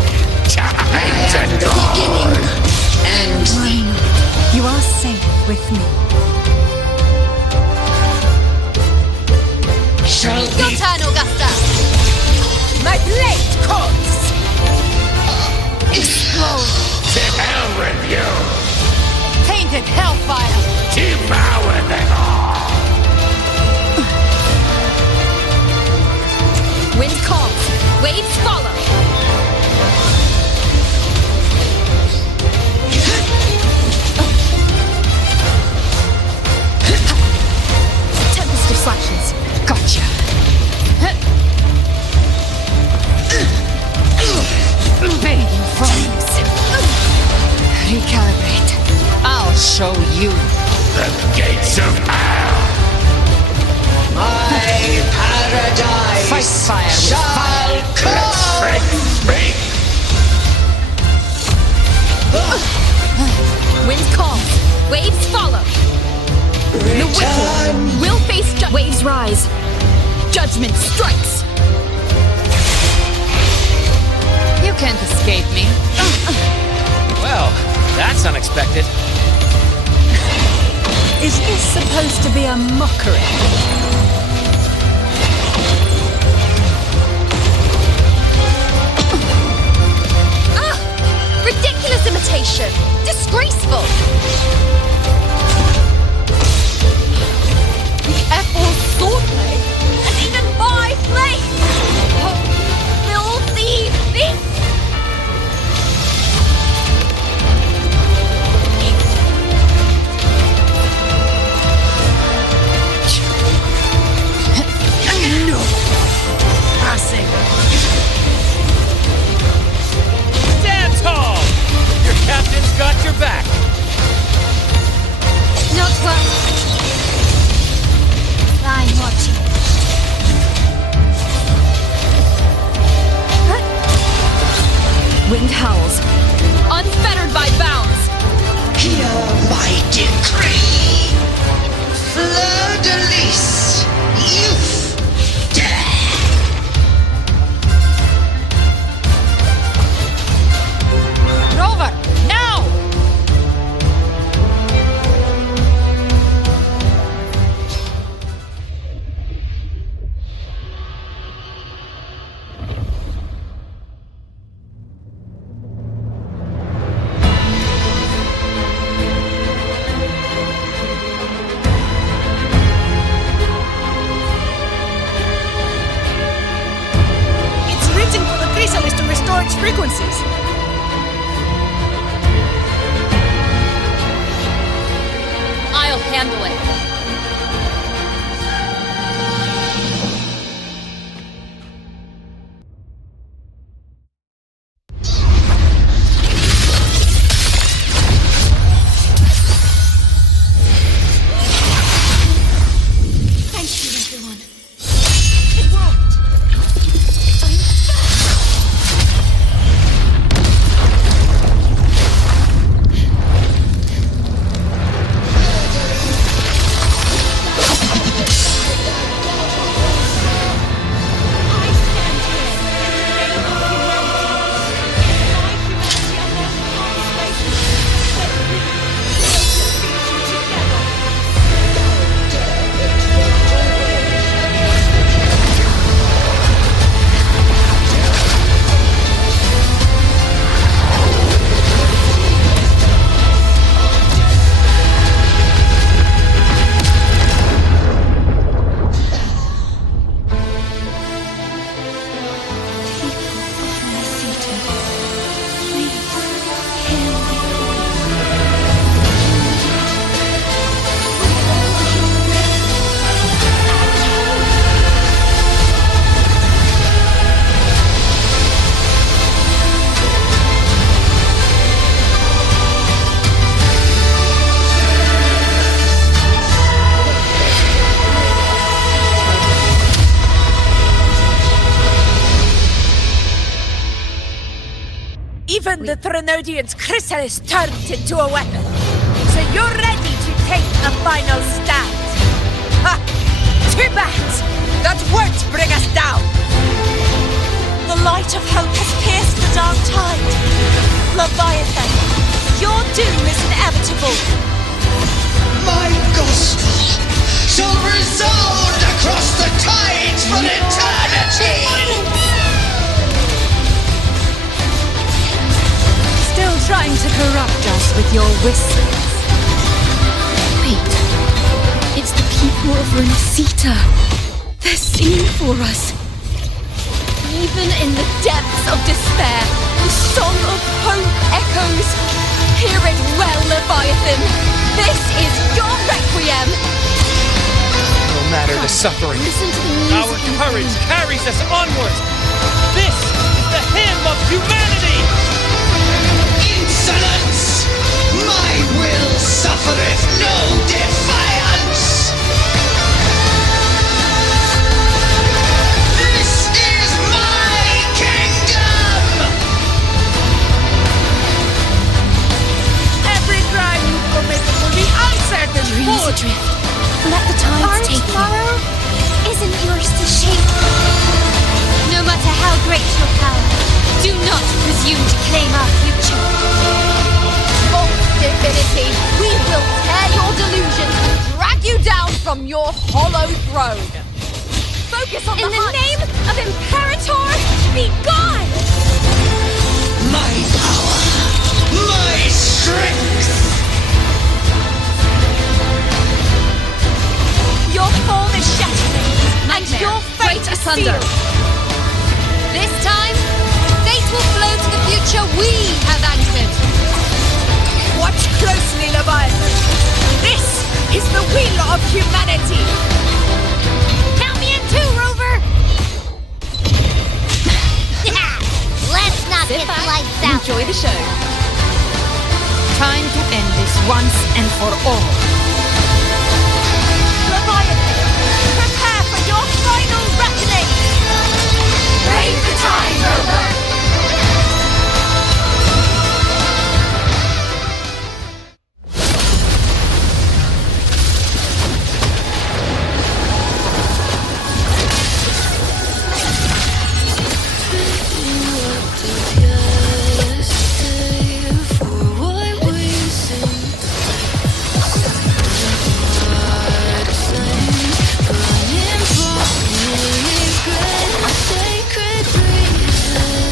And the beginning. And Rhino, you are safe with me. Your turn, Augusta! My blade calls! Explode! To hell with you! Tainted hellfire! Devour them all! Wind calls, waves follow! Tempest of slashes. Gotcha. Fading flames. Recalibrate. I'll show you. The gates of hell! my paradise Fight fire shall come! Wind calls, waves follow. The wicked will face waves rise. Judgment strikes. You can't escape me. Well, that's unexpected. Is this supposed to be a mockery? Ridiculous imitation! Disgraceful! Careful swordplay! And even my blade! Filthy thief! No! Passing! Stand tall! Your captain's got your back! Not well. I'm watching. Wind howls, unfettered by bounds. Hear my decree! Fleur de lis, youth, death! Rover, now! It's written for the chrysalis to restore its frequencies. I'll handle it. Thank you, everyone. It worked. Even the Trinodian's chrysalis turned into a weapon. So you're ready to take a final stand. Ha! Too bad! That won't bring us down! The light of hope has pierced the dark tide. Leviathan, your doom is inevitable. My gospel shall resound across the tides for eternity! Still trying to corrupt us with your whistles. Wait. It's the people of Renacita. They're singing for us. Even in the depths of despair, the song of hope echoes. Hear it well, Leviathan. This is your requiem. No matter the suffering, Listen to the music. our courage carries us onward. This is the hymn of humanity. Insolence! My will suffereth no defiance! This is my kingdom! Every crime you commit will be answered in Dreams full. adrift. Let the tides take you. Tomorrow isn't yours to shape. No matter how great your power, do not presume to claim our future. False divinity, we will tear your delusions and drag you down from your hollow throne. Focus on In the hunt. name of Imperator, be gone! My power! My strength! Your form is shattering, and your fate is asunder. sealed. This time, fate will flow to the future we have anchored. Watch closely, Leviathan. This is the will of humanity. Count me in too, Rover! Let's not get the lights out. Enjoy the show. Time to end this once and for all. Leviathan, prepare for your final reckoning. Brave the tide, Rover. Sacred breeze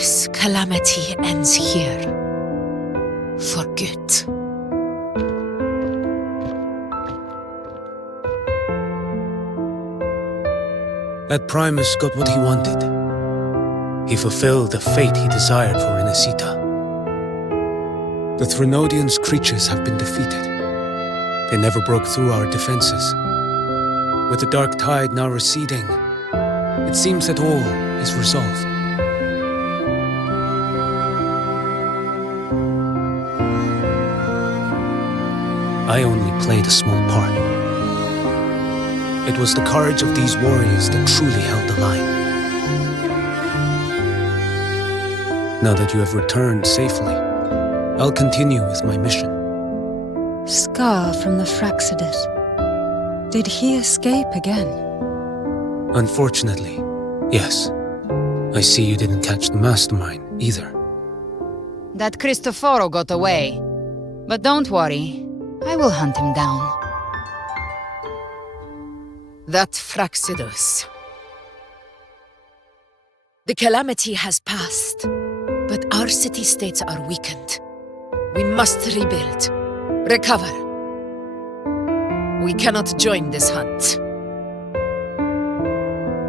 This calamity ends here. For good. That Primus got what he wanted. He fulfilled the fate he desired for Inesita. The Threnodians' creatures have been defeated. They never broke through our defenses. With the dark tide now receding, it seems that all is resolved. I only played a small part. It was the courage of these warriors that truly held the line. Now that you have returned safely, I'll continue with my mission. Scar from the Fraxidus. Did he escape again? Unfortunately, yes. I see you didn't catch the mastermind either. That Cristoforo got away. But don't worry, I will hunt him down. That Fraxidus. The calamity has passed, but our city-states are weakened. We must rebuild, recover. We cannot join this hunt.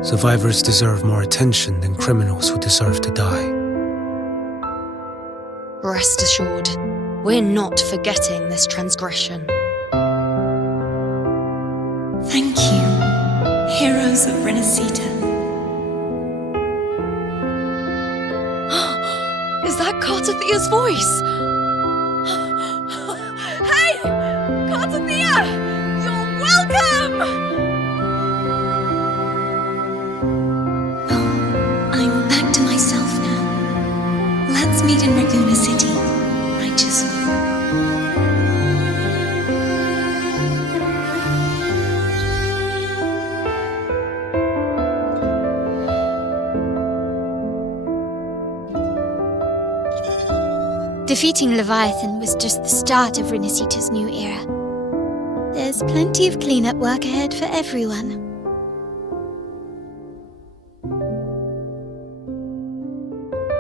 Survivors deserve more attention than criminals who deserve to die. Rest assured, we're not forgetting this transgression. Thank you, heroes of Renesita. Is that Cartathea's voice? Hey! Cartathea! You're welcome! I'm back to myself now. Let's meet in Raguna City, righteous one. Defeating Leviathan was just the start of Renesita's new era. There's plenty of cleanup work ahead for everyone.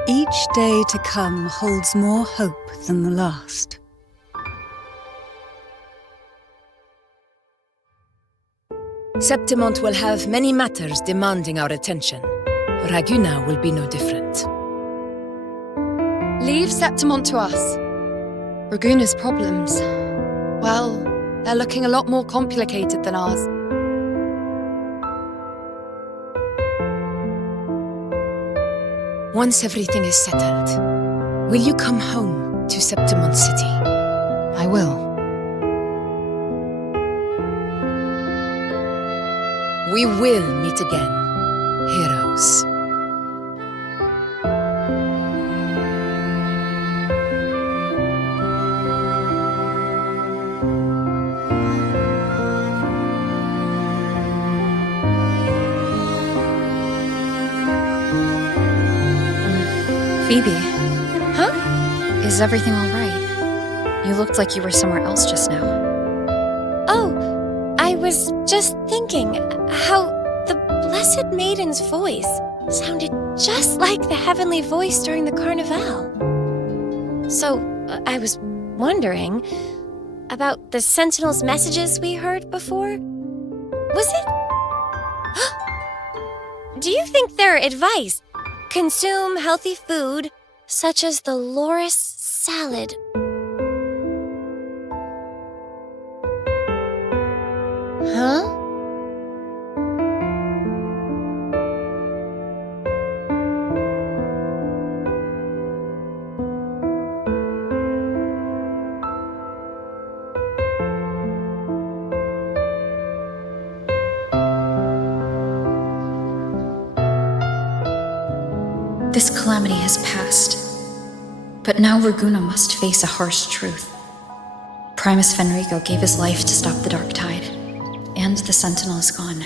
Each day to come holds more hope than the last. Septimont will have many matters demanding our attention. Raguna will be no different. Leave Septimont to us. Raguna's problems, well, they're looking a lot more complicated than ours. Once everything is settled, will you come home to Septimont City? I will. We will meet again, heroes. Phoebe. Huh? Is everything all right? You looked like you were somewhere else just now. Oh, I was just thinking how the Blessed Maiden's voice sounded just like the heavenly voice during the Carnival. So, I was wondering about the Sentinel's messages we heard before. Was it? Do you think their advice? Consume healthy food, such as the Loris salad. Huh? This calamity has passed, but now Raguna must face a harsh truth. Primus Fenrico gave his life to stop the Dark Tide, and the Sentinel is gone.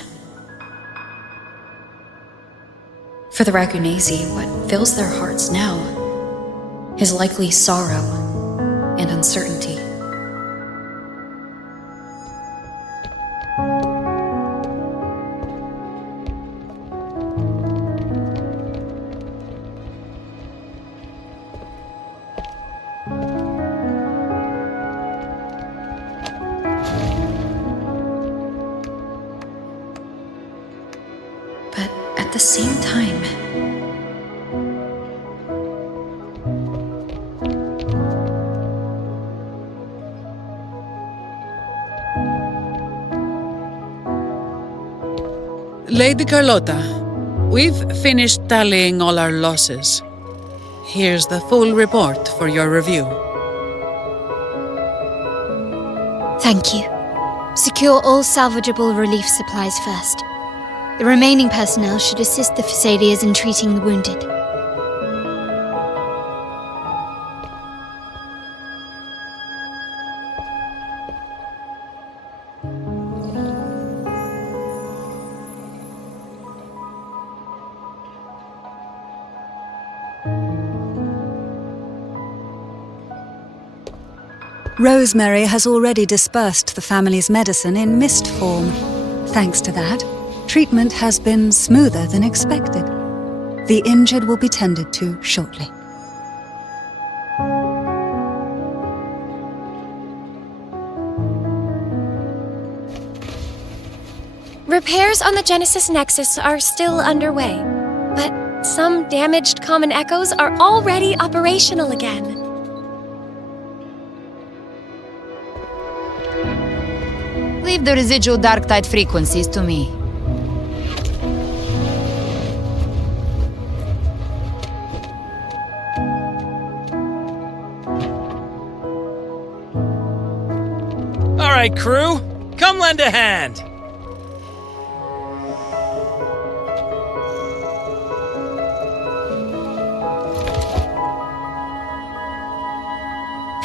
For the Ragunesi, what fills their hearts now is likely sorrow and uncertainty. the same time... Lady Carlotta, we've finished tallying all our losses. Here's the full report for your review. Thank you. Secure all salvageable relief supplies first. The remaining personnel should assist the Phasaelias in treating the wounded. Rosemary has already dispersed the family's medicine in mist form. Thanks to that, treatment has been smoother than expected. The injured will be tended to shortly. Repairs on the Genesis Nexus are still underway, but some damaged common echoes are already operational again. Leave the residual dark tide frequencies to me. All right, crew, come lend a hand.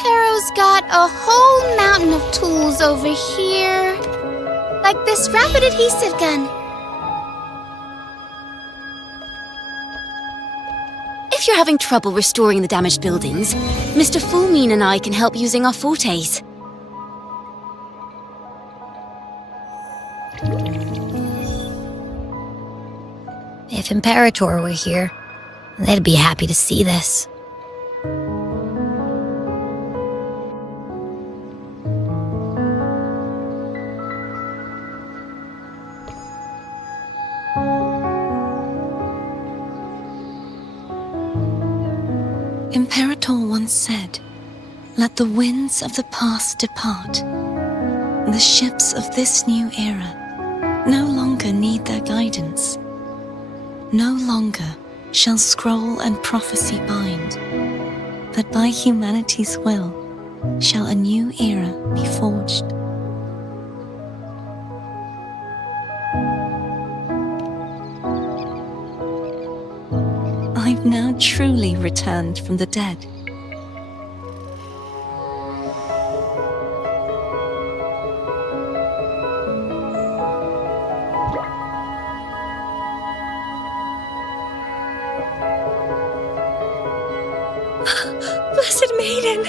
Pero's got a whole mountain of tools over here. Like this rapid adhesive gun. If you're having trouble restoring the damaged buildings, Mr. Fullmean and I can help using our fortes. If Imperator were here, they'd be happy to see this. Imperator once said, "Let the winds of the past depart. The ships of this new era no longer need their guidance. No longer shall scroll and prophecy bind, but by humanity's will shall a new era be forged." I've now truly returned from the dead. Blessed Maiden!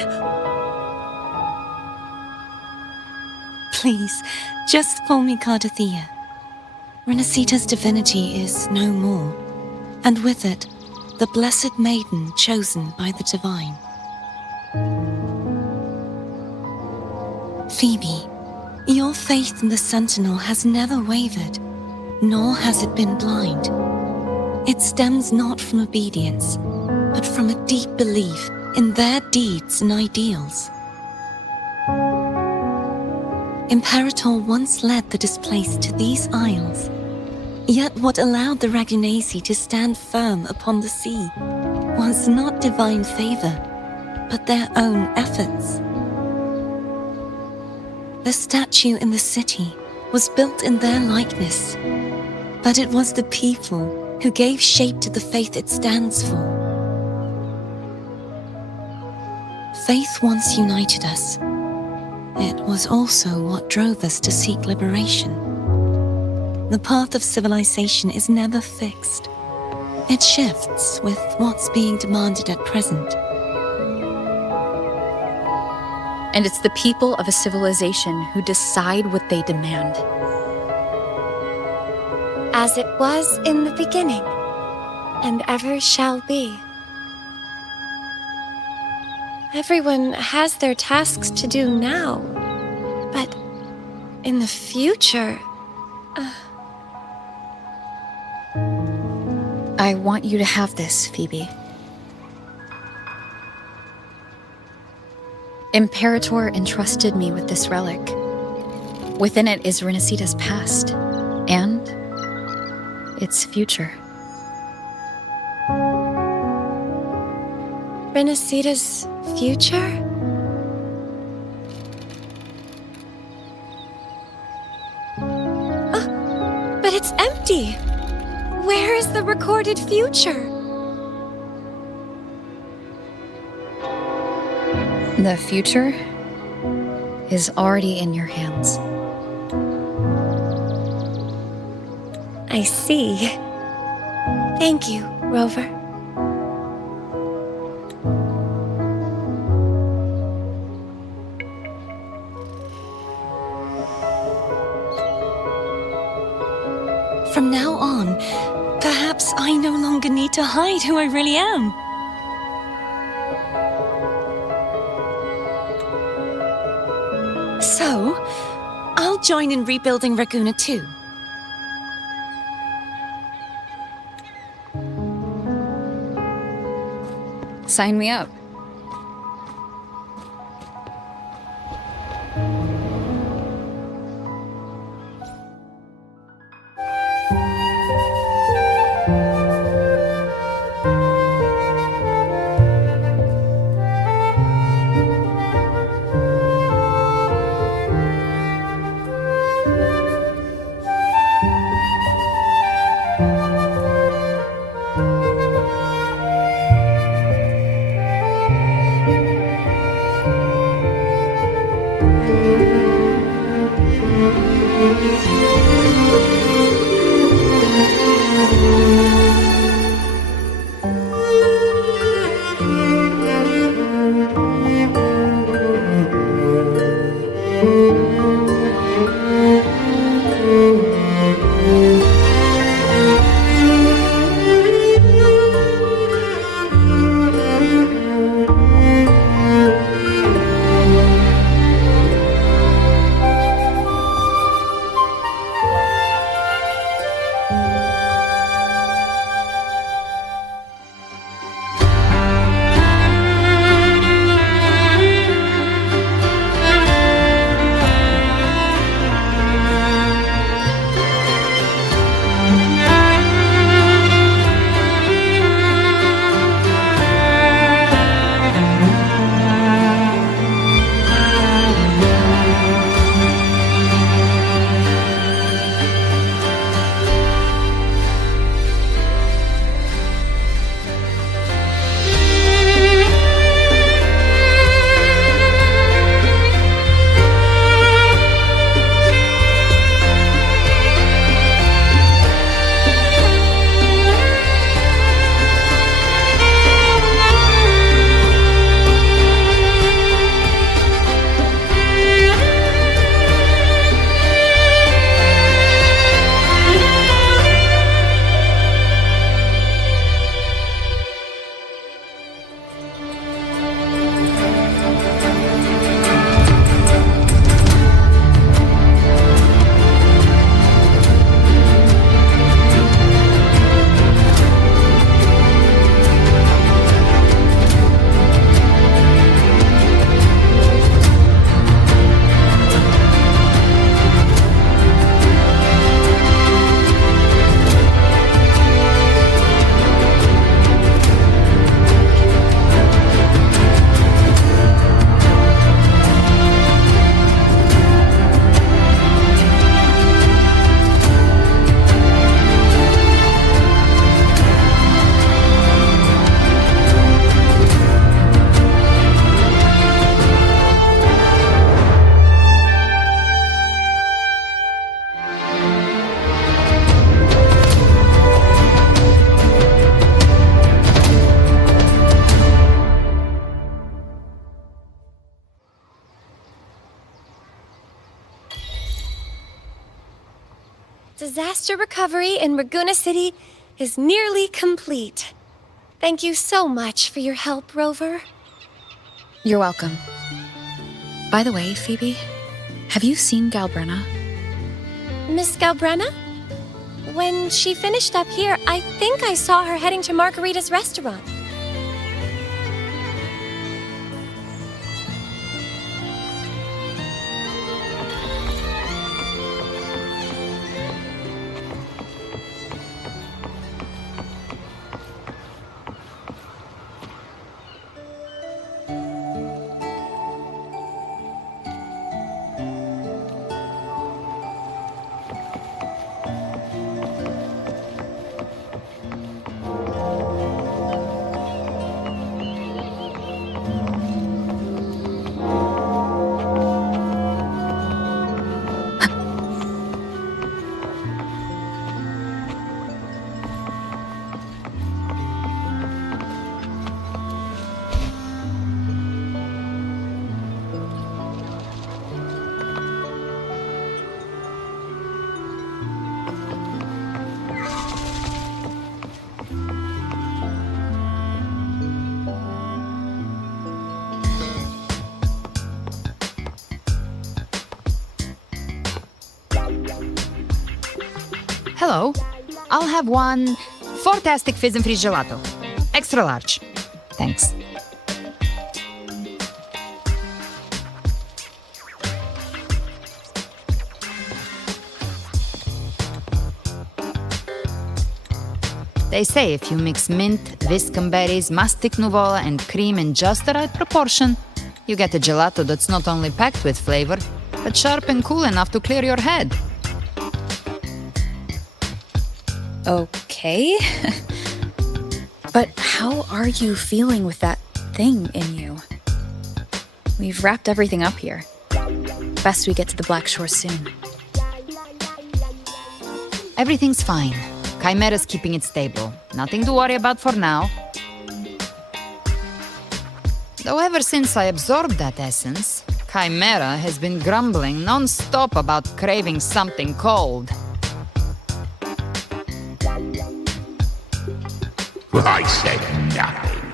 Please, just call me Cardothea. Renacita's divinity is no more, and with it, the Blessed Maiden chosen by the Divine. Phoebe, your faith in the Sentinel has never wavered, nor has it been blind. It stems not from obedience, but from a deep belief in their deeds and ideals. Imperator once led the displaced to these isles. Yet what allowed the Ragunasi to stand firm upon the sea was not divine favor, but their own efforts. The statue in the city was built in their likeness, but it was the people who gave shape to the faith it stands for. Faith once united us. It was also what drove us to seek liberation. The path of civilization is never fixed. It shifts with what's being demanded at present. And it's the people of a civilization who decide what they demand. As it was in the beginning, and ever shall be. Everyone has their tasks to do now, but in the future... I want you to have this, Phoebe. Imperator entrusted me with this relic. Within it is Renacita's past, and its future. Renacita's future? Oh, but it's empty! Where is the recorded future? The future is already in your hands. I see. Thank you, Rover. From now on, perhaps I no longer need to hide who I really am. So, I'll join in rebuilding Raguna too. Sign me up. Disaster recovery in Raguna City is nearly complete. Thank you so much for your help, Rover. You're welcome. By the way, Phoebe, have you seen Galbrenna? Miss Galbrenna? when she finished up here, I think I saw her heading to Margarita's restaurant. Hello. I'll have one fantastic fizz and freeze gelato. Extra large. Thanks. They say if you mix mint, viscum berries, mastic nuvola, and cream in just the right proportion, you get a gelato that's not only packed with flavor, but sharp and cool enough to clear your head. Okay. But how are you feeling with that thing in you? We've wrapped everything up here. Best we get to the Black Shore soon. Everything's fine. Chimera's keeping it stable. Nothing to worry about for now. Though ever since I absorbed that essence, Chimera has been grumbling non-stop about craving something cold. I said nothing.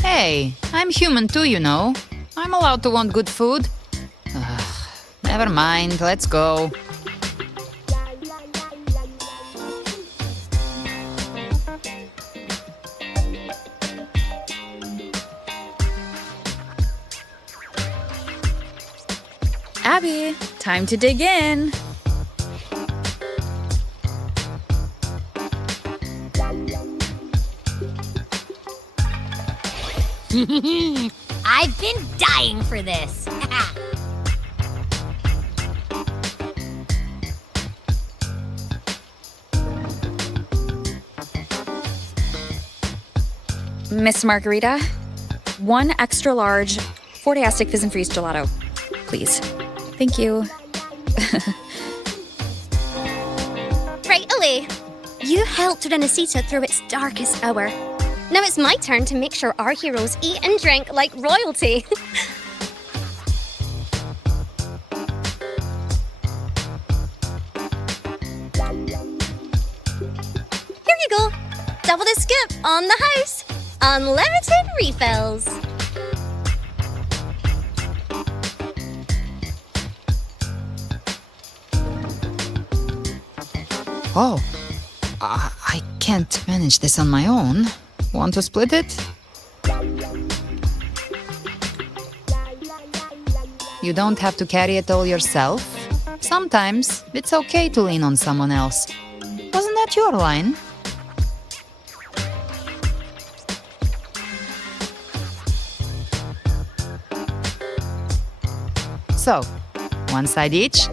Hey, I'm human too, you know. I'm allowed to want good food. Never mind, let's go. Abby, time to dig in. I've been dying for this. Miss Margarita, one extra large Fortiastic Fizz and Freeze gelato, please. Thank you. Right, Ellie. You helped Renesita through its darkest hour. Now it's my turn to make sure our heroes eat and drink like royalty. Here you go. Double the scoop on the house. Unlimited refills. Oh, I can't manage this on my own. Want to split it? You don't have to carry it all yourself. Sometimes it's okay to lean on someone else. Wasn't that your line? So, one side each.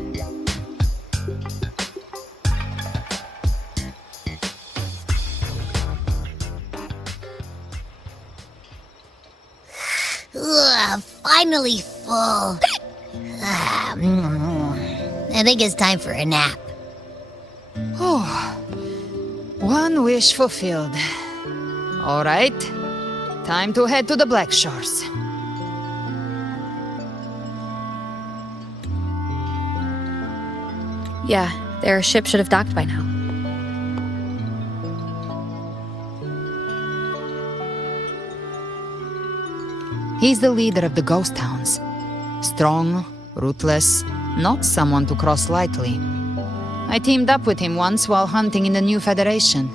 Ugh, finally full. I think it's time for a nap. Oh, one wish fulfilled. All right, time to head to the Black Shores. Yeah, their ship should have docked by now. He's the leader of the ghost towns. Strong, ruthless, not someone to cross lightly. I teamed up with him once while hunting in the New Federation.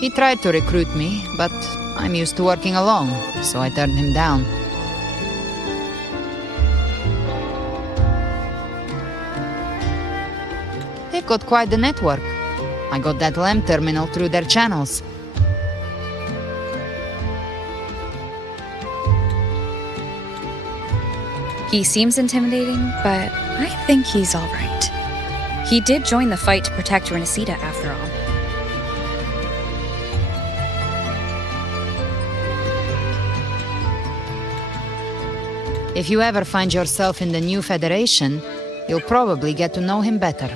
He tried to recruit me, but I'm used to working alone, so I turned him down. They've got quite the network. I got that LEM terminal through their channels. He seems intimidating, but I think he's alright. He did join the fight to protect Renesita after all. If you ever find yourself in the New Federation, you'll probably get to know him better.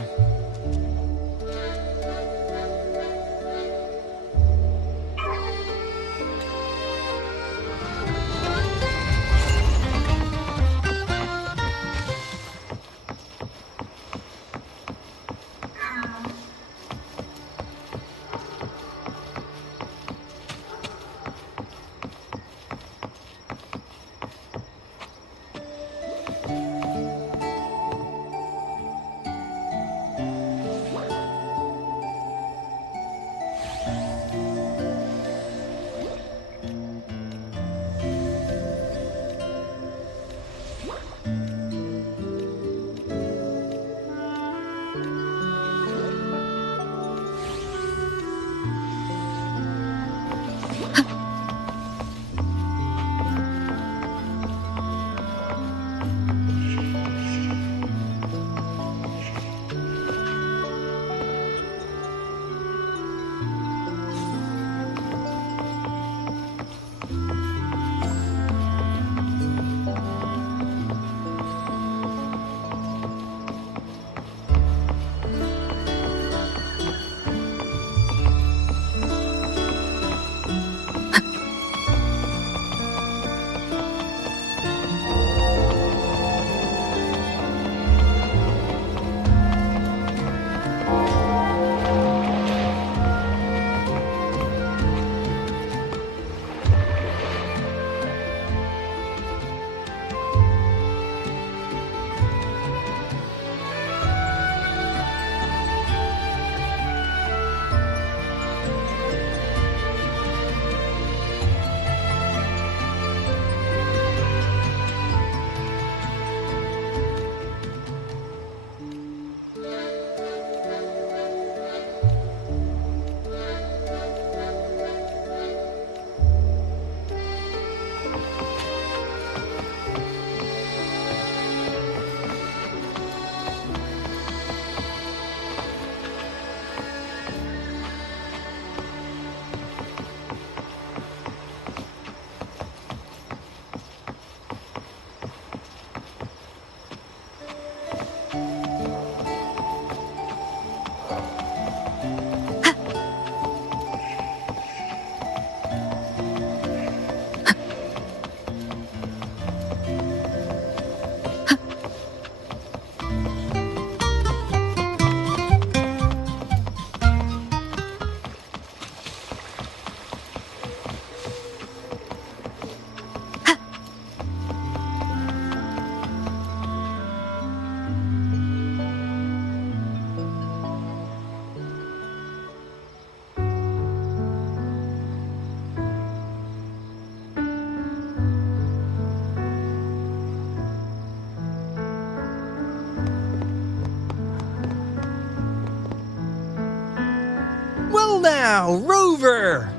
Well now, Rover!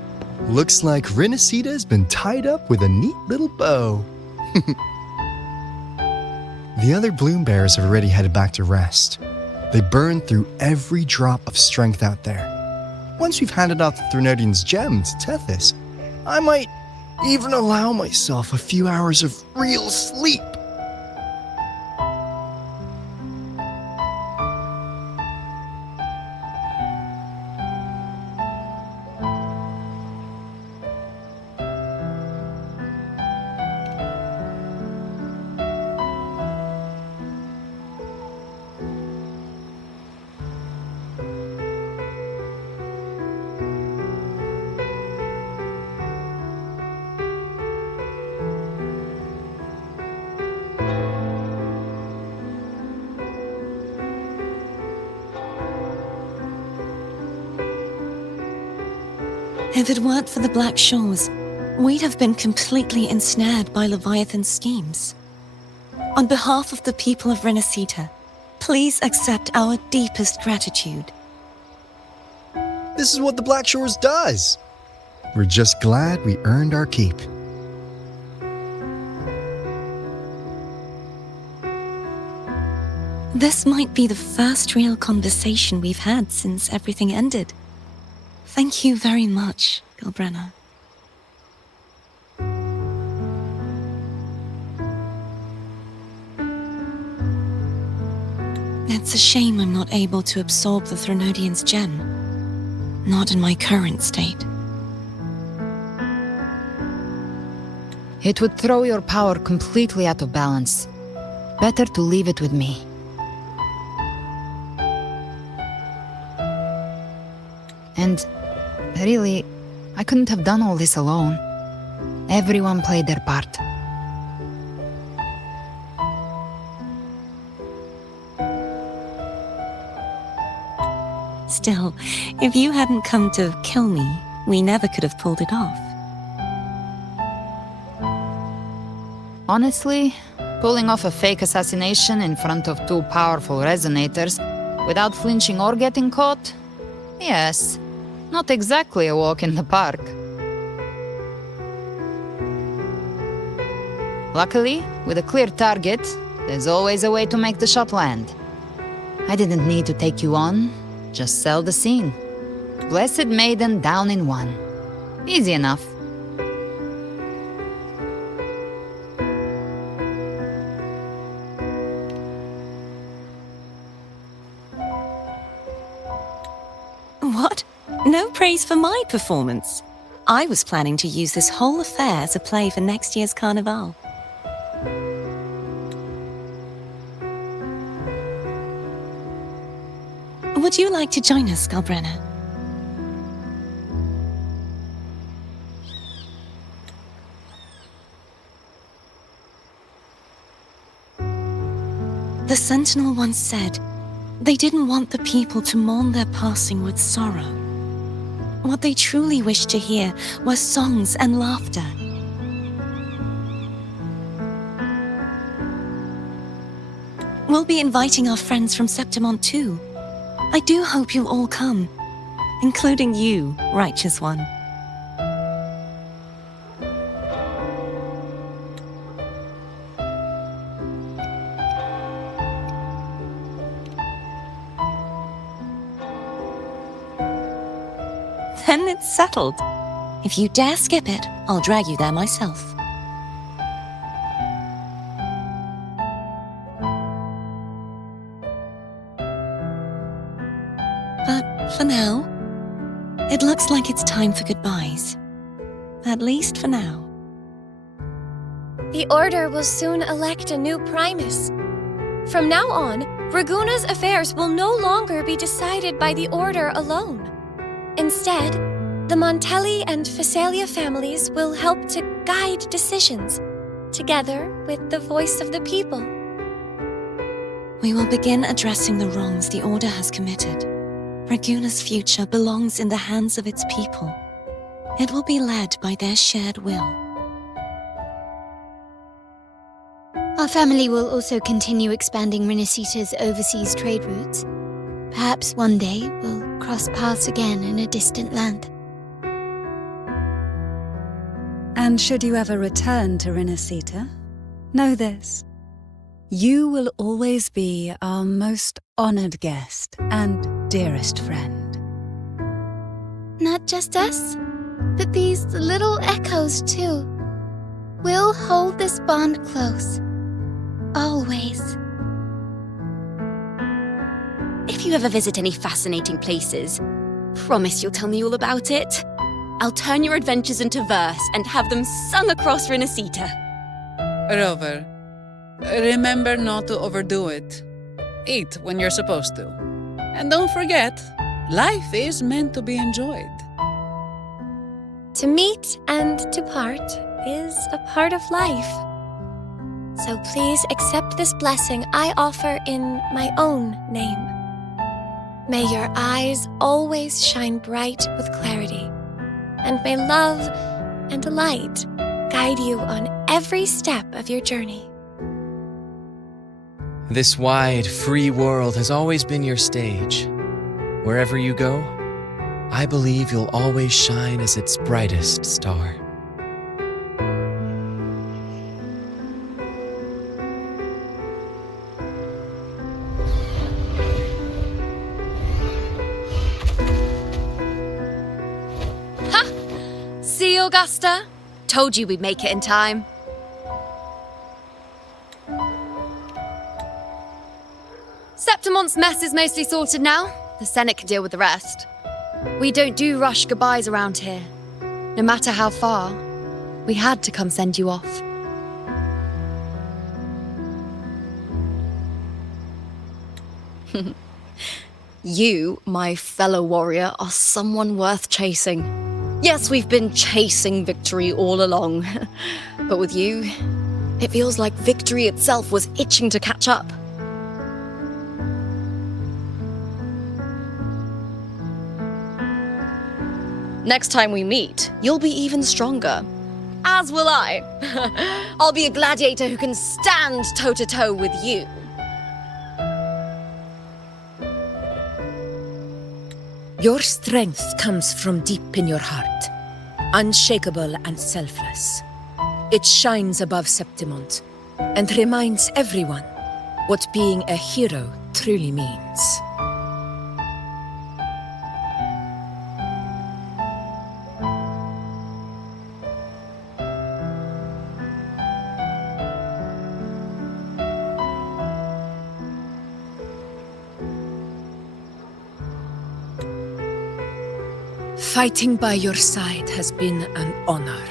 Looks like Renesita's been tied up with a neat little bow. The other bloom bearers have already headed back to rest. They burned through every drop of strength out there. Once we've handed out the Threnodian's gem to Tethys, I might even allow myself a few hours of real sleep. If it weren't for the Black Shores, we'd have been completely ensnared by Leviathan's schemes. On behalf of the people of Renacita, please accept our deepest gratitude. This is what the Black Shores does. We're just glad we earned our keep. This might be the first real conversation we've had since everything ended. Thank you very much, Gilbrenna. It's a shame I'm not able to absorb the Threnodian's gem. Not in my current state. It would throw your power completely out of balance. Better to leave it with me. And really, I couldn't have done all this alone. Everyone played their part. Still, if you hadn't come to kill me, we never could have pulled it off. Honestly, pulling off a fake assassination in front of two powerful resonators without flinching or getting caught? Yes, not exactly a walk in the park. Luckily, with a clear target, there's always a way to make the shot land. I didn't need to take you on, just sell the scene. Blessed Maiden down in one. Easy enough. What? No praise for my performance. I was planning to use this whole affair as a play for next year's Carnival. Would you like to join us, Gilbrenna? The Sentinel once said, they didn't want the people to mourn their passing with sorrow. What they truly wished to hear were songs and laughter. We'll be inviting our friends from Septimont too. I do hope you'll all come, including you, Righteous One. Then it's settled. If you dare skip it, I'll drag you there myself. But for now, it looks like it's time for goodbyes. At least for now. The Order will soon elect a new Primus. From now on, Raguna's affairs will no longer be decided by the Order alone. Instead, the Montelli and Phasalia families will help to guide decisions, together with the voice of the people. We will begin addressing the wrongs the Order has committed. Raguna's future belongs in the hands of its people. It will be led by their shared will. Our family will also continue expanding Renacita's overseas trade routes. Perhaps one day we'll cross paths again in a distant land. And should you ever return to Renacita, know this. You will always be our most honored guest and dearest friend. Not just us, but these little echoes too. We'll hold this bond close. Always. If you ever visit any fascinating places, promise you'll tell me all about it. I'll turn your adventures into verse and have them sung across Renacita. Rover, remember not to overdo it. Eat when you're supposed to. And don't forget, life is meant to be enjoyed. To meet and to part is a part of life. So please accept this blessing I offer in my own name. May your eyes always shine bright with clarity, and may love and light guide you on every step of your journey. This wide, free world has always been your stage. Wherever you go, I believe you'll always shine as its brightest star. See, Augusta? Told you we'd make it in time. Septimon's mess is mostly sorted now. The Senate can deal with the rest. We don't do rush goodbyes around here. No matter how far, we had to come send you off. You, my fellow warrior, are someone worth chasing. Yes, we've been chasing victory all along. But with you, it feels like victory itself was itching to catch up. Next time we meet, you'll be even stronger. As will I. I'll be a gladiator who can stand toe-to-toe with you. Your strength comes from deep in your heart, unshakable and selfless. It shines above Septimont and reminds everyone what being a hero truly means. Fighting by your side has been an honor.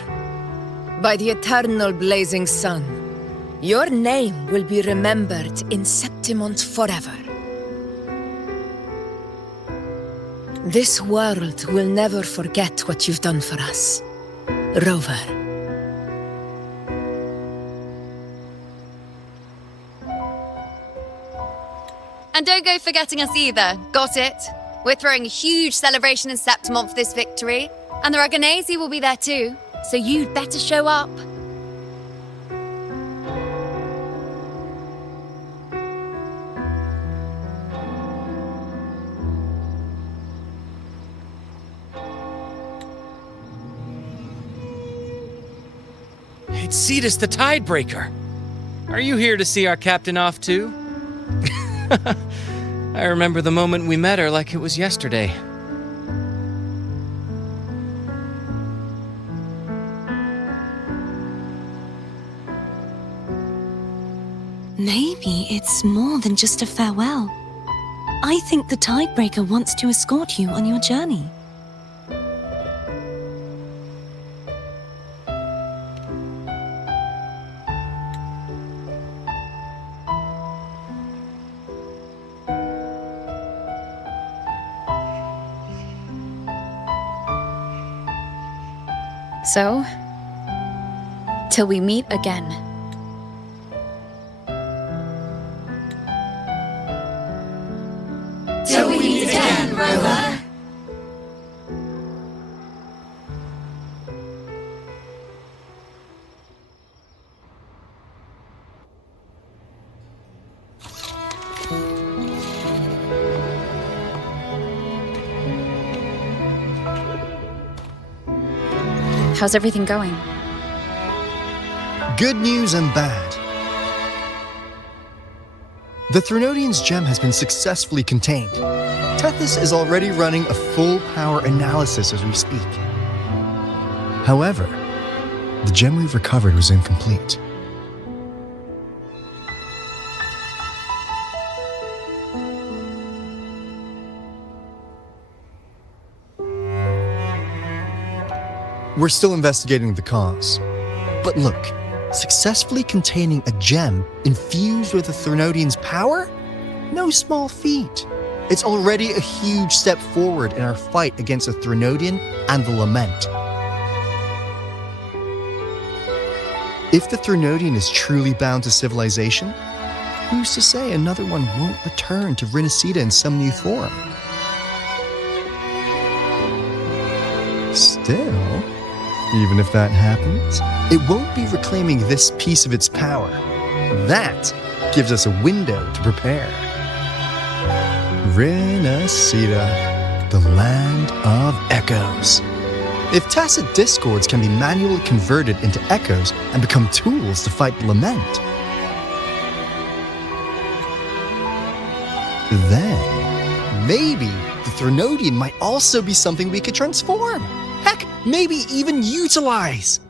By the eternal blazing sun, your name will be remembered in Septimont forever. This world will never forget what you've done for us, Rover. And don't go forgetting us either. Got it? We're throwing a huge celebration in Septimont for this victory, and the Aragonese will be there too, so you'd better show up. It's Cetus the Tidebreaker. Are you here to see our captain off too? I remember the moment we met her like it was yesterday. Maybe it's more than just a farewell. I think the Tidebreaker wants to escort you on your journey. So, till we meet again. Till we meet again, Rover. How's everything going? Good news and bad. The Threnodian's gem has been successfully contained. Tethys is already running a full power analysis as we speak. However, the gem we've recovered was incomplete. We're still investigating the cause. But look, successfully containing a gem infused with the Threnodian's power? No small feat. It's already a huge step forward in our fight against the Threnodian and the Lament. If the Threnodian is truly bound to civilization, who's to say another one won't return to Rinascita in some new form? Still, Still, even if that happens, it won't be reclaiming this piece of its power. That gives us a window to prepare. Renacita, the land of echoes. If tacit discords can be manually converted into echoes and become tools to fight lament, then maybe the Threnodian might also be something we could transform. Heck, maybe even utilize.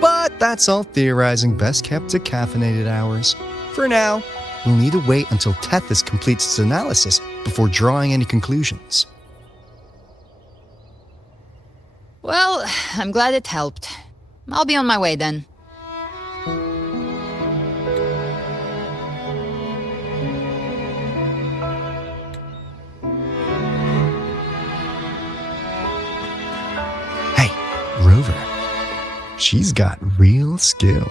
But that's all theorizing best kept to caffeinated hours. For now, we'll need to wait until Tethys completes its analysis before drawing any conclusions. Well, I'm glad it helped. I'll be on my way then. Hey, Rover. She's got real skill.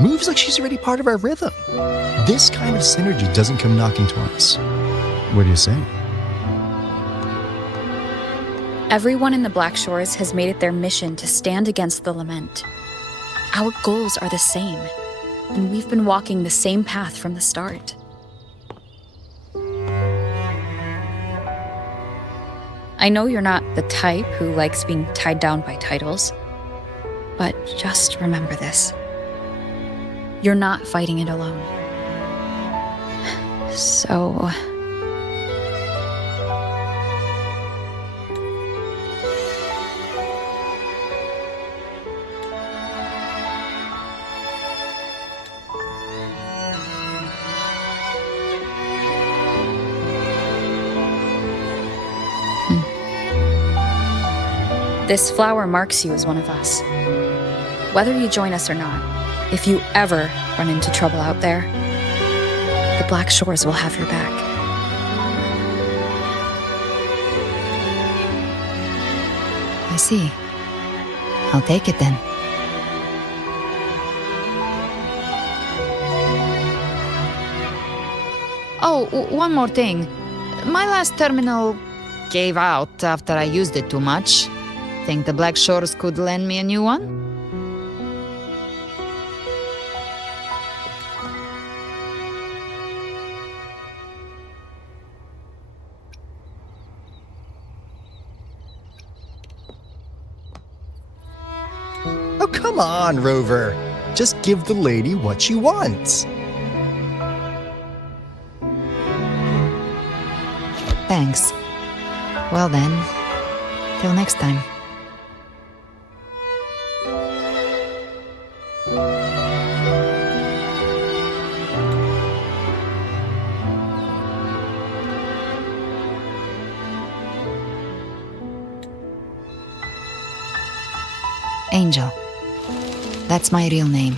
Moves like she's already part of our rhythm. This kind of synergy doesn't come knocking twice. What do you say? Everyone in the Black Shores has made it their mission to stand against the lament. Our goals are the same, and we've been walking the same path from the start. I know you're not the type who likes being tied down by titles, but just remember this. You're not fighting it alone. So... This flower marks you as one of us. Whether you join us or not, if you ever run into trouble out there, the Black Shores will have your back. I see. I'll take it then. Oh, one more thing. My last terminal gave out after I used it too much. Think the Black Shores could lend me a new one? Oh, come on, Rover. Just give the lady what she wants. Thanks. Well then, till next time. Angel. That's my real name.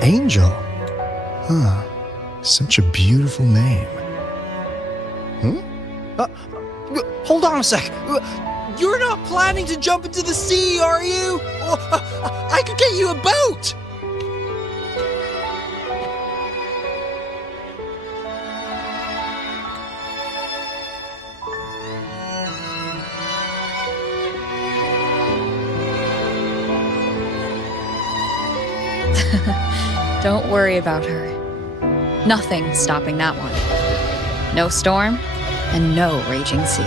Angel? Huh. Such a beautiful name. Hold on a sec. You're not planning to jump into the sea, are you? I could get you a boat! Don't worry about her. Nothing stopping that one. No storm, and no raging sea.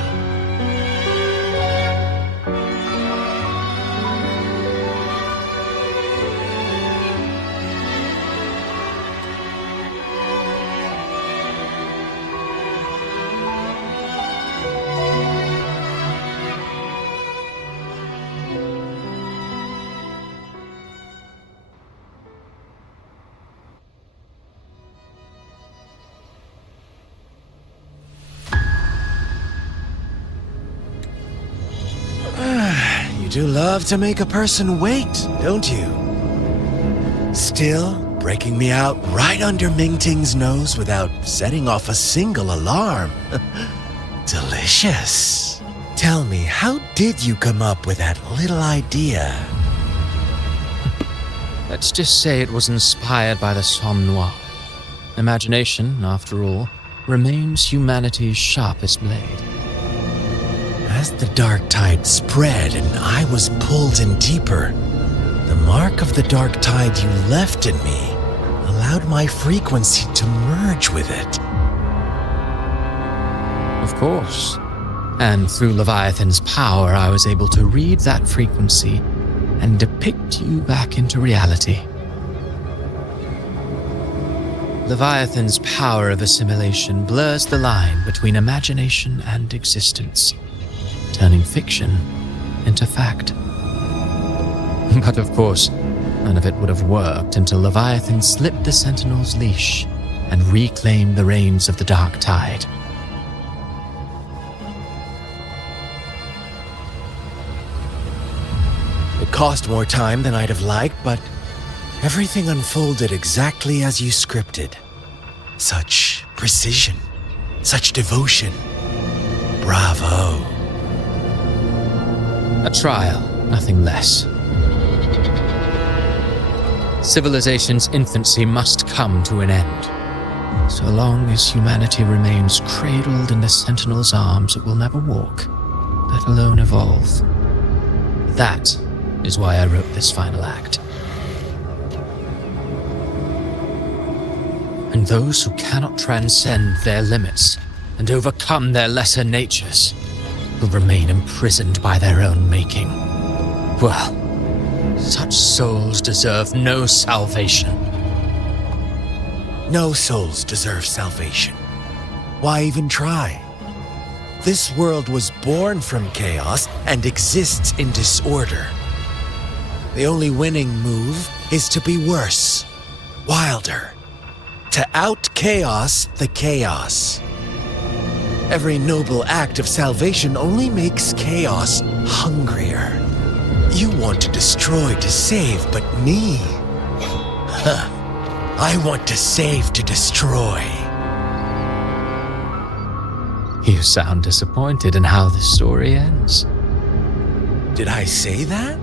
You do love to make a person wait, don't you? Still breaking me out right under Mingting's nose without setting off a single alarm. Delicious. Tell me, how did you come up with that little idea? Let's just say it was inspired by the Somme Noir. Imagination, after all, remains humanity's sharpest blade. As the dark tide spread and I was pulled in deeper, the mark of the dark tide you left in me allowed my frequency to merge with it. Of course. And through Leviathan's power, I was able to read that frequency and depict you back into reality. Leviathan's power of assimilation blurs the line between imagination and existence, turning fiction into fact. But of course, none of it would have worked until Leviathan slipped the Sentinel's leash and reclaimed the reins of the dark tide. It cost more time than I'd have liked, but everything unfolded exactly as you scripted. Such precision, such devotion. Bravo. A trial, nothing less. Civilization's infancy must come to an end. So long as humanity remains cradled in the Sentinel's arms, it will never walk, let alone evolve. That is why I wrote this final act. And those who cannot transcend their limits and overcome their lesser natures will remain imprisoned by their own making. Well, such souls deserve no salvation. No souls deserve salvation. Why even try? This world was born from chaos and exists in disorder. The only winning move is to be worse, wilder, to out-chaos the chaos. Every noble act of salvation only makes chaos hungrier. You want to destroy to save, but me? Huh. I want to save to destroy. You sound disappointed in how this story ends. Did I say that?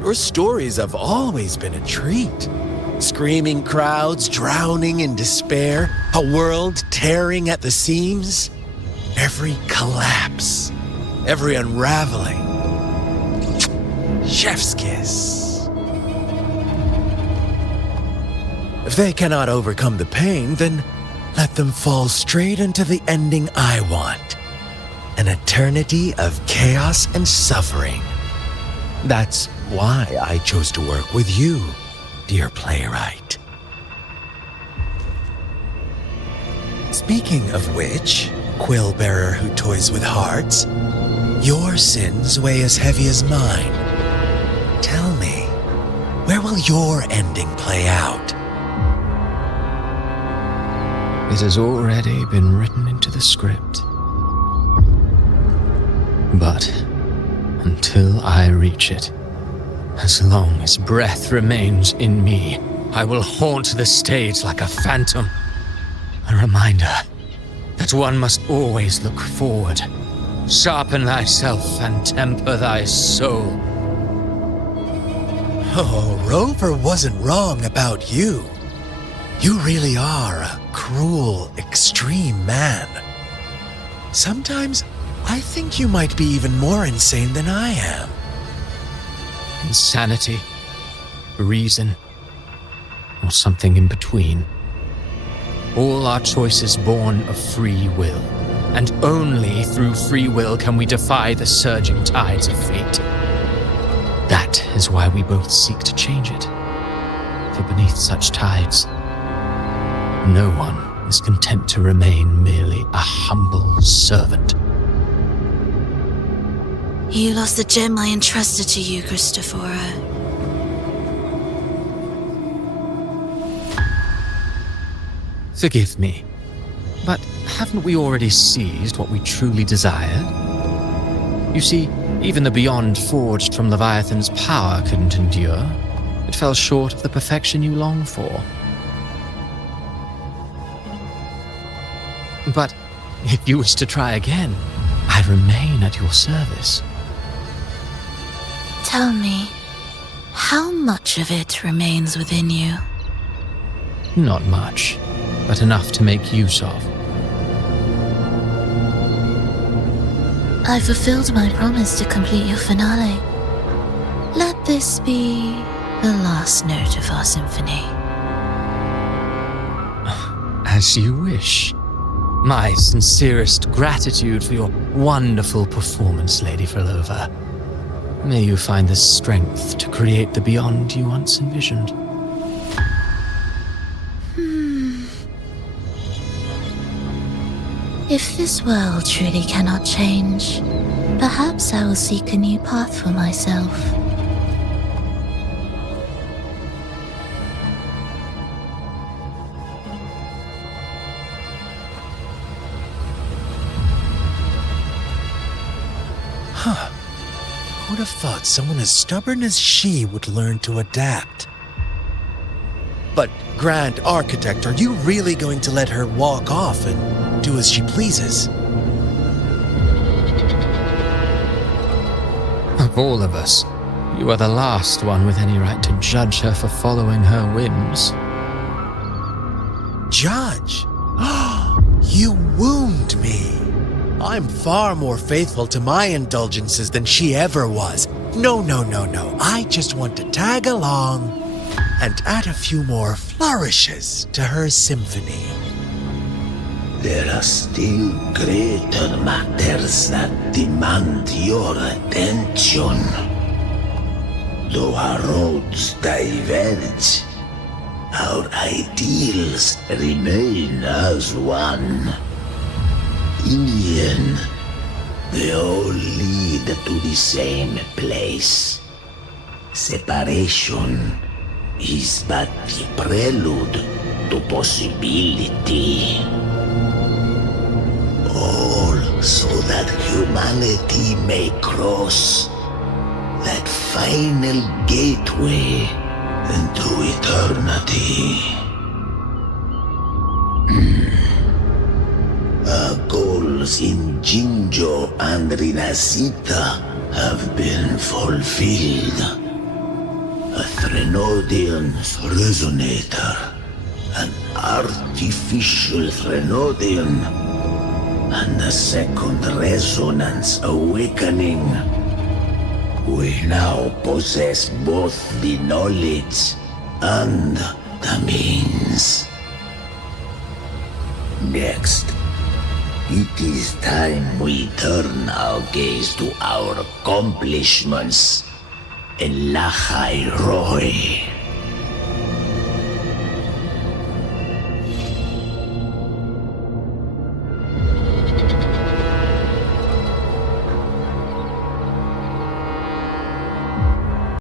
Your stories have always been a treat. Screaming crowds drowning in despair, a world tearing at the seams. Every collapse, every unraveling. Chef's kiss. If they cannot overcome the pain, then let them fall straight into the ending I want. An eternity of chaos and suffering. That's why I chose to work with you, dear playwright. Speaking of which, quill bearer who toys with hearts, your sins weigh as heavy as mine. Tell me, where will your ending play out? It has already been written into the script. But until I reach it, as long as breath remains in me, I will haunt the stage like a phantom. A reminder that one must always look forward. Sharpen thyself and temper thy soul. Oh, Rover wasn't wrong about you. You really are a cruel, extreme man. Sometimes I think you might be even more insane than I am. Insanity, reason, or something in between. All our choices born of free will, and only through free will can we defy the surging tides of fate. That is why we both seek to change it. For beneath such tides, no one is content to remain merely a humble servant. You lost the gem I entrusted to you, Christophora. Forgive me, but haven't we already seized what we truly desired? You see, even the beyond forged from Leviathan's power couldn't endure. It fell short of the perfection you long for. But if you wish to try again, I remain at your service. Tell me, how much of it remains within you? Not much. but enough to make use of. I fulfilled my promise to complete your finale. Let this be the last note of our symphony. As you wish. My sincerest gratitude for your wonderful performance, Lady Frolova. May you find the strength to create the beyond you once envisioned. If this world truly cannot change, perhaps I will seek a new path for myself. Huh. Who'd have thought someone as stubborn as she would learn to adapt? But, Grand Architect, are you really going to let her walk off and do as she pleases? Of all of us, you are the last one with any right to judge her for following her whims. Judge? You wound me. I'm far more faithful to my indulgences than she ever was. No. I just want to tag along and add a few more flourishes to her symphony. There are still greater matters that demand your attention. Though our roads diverge, our ideals remain as one. In the end, they all lead to the same place. Separation is but the prelude to possibility. All so that humanity may cross that final gateway into eternity. Our goals in Jinjo and Rinasita have been fulfilled. A Threnodian's resonator, an artificial Threnodian, and a second resonance awakening. We now possess both the knowledge and the means. Next, it is time we turn our gaze to our accomplishments in Lahai Roy.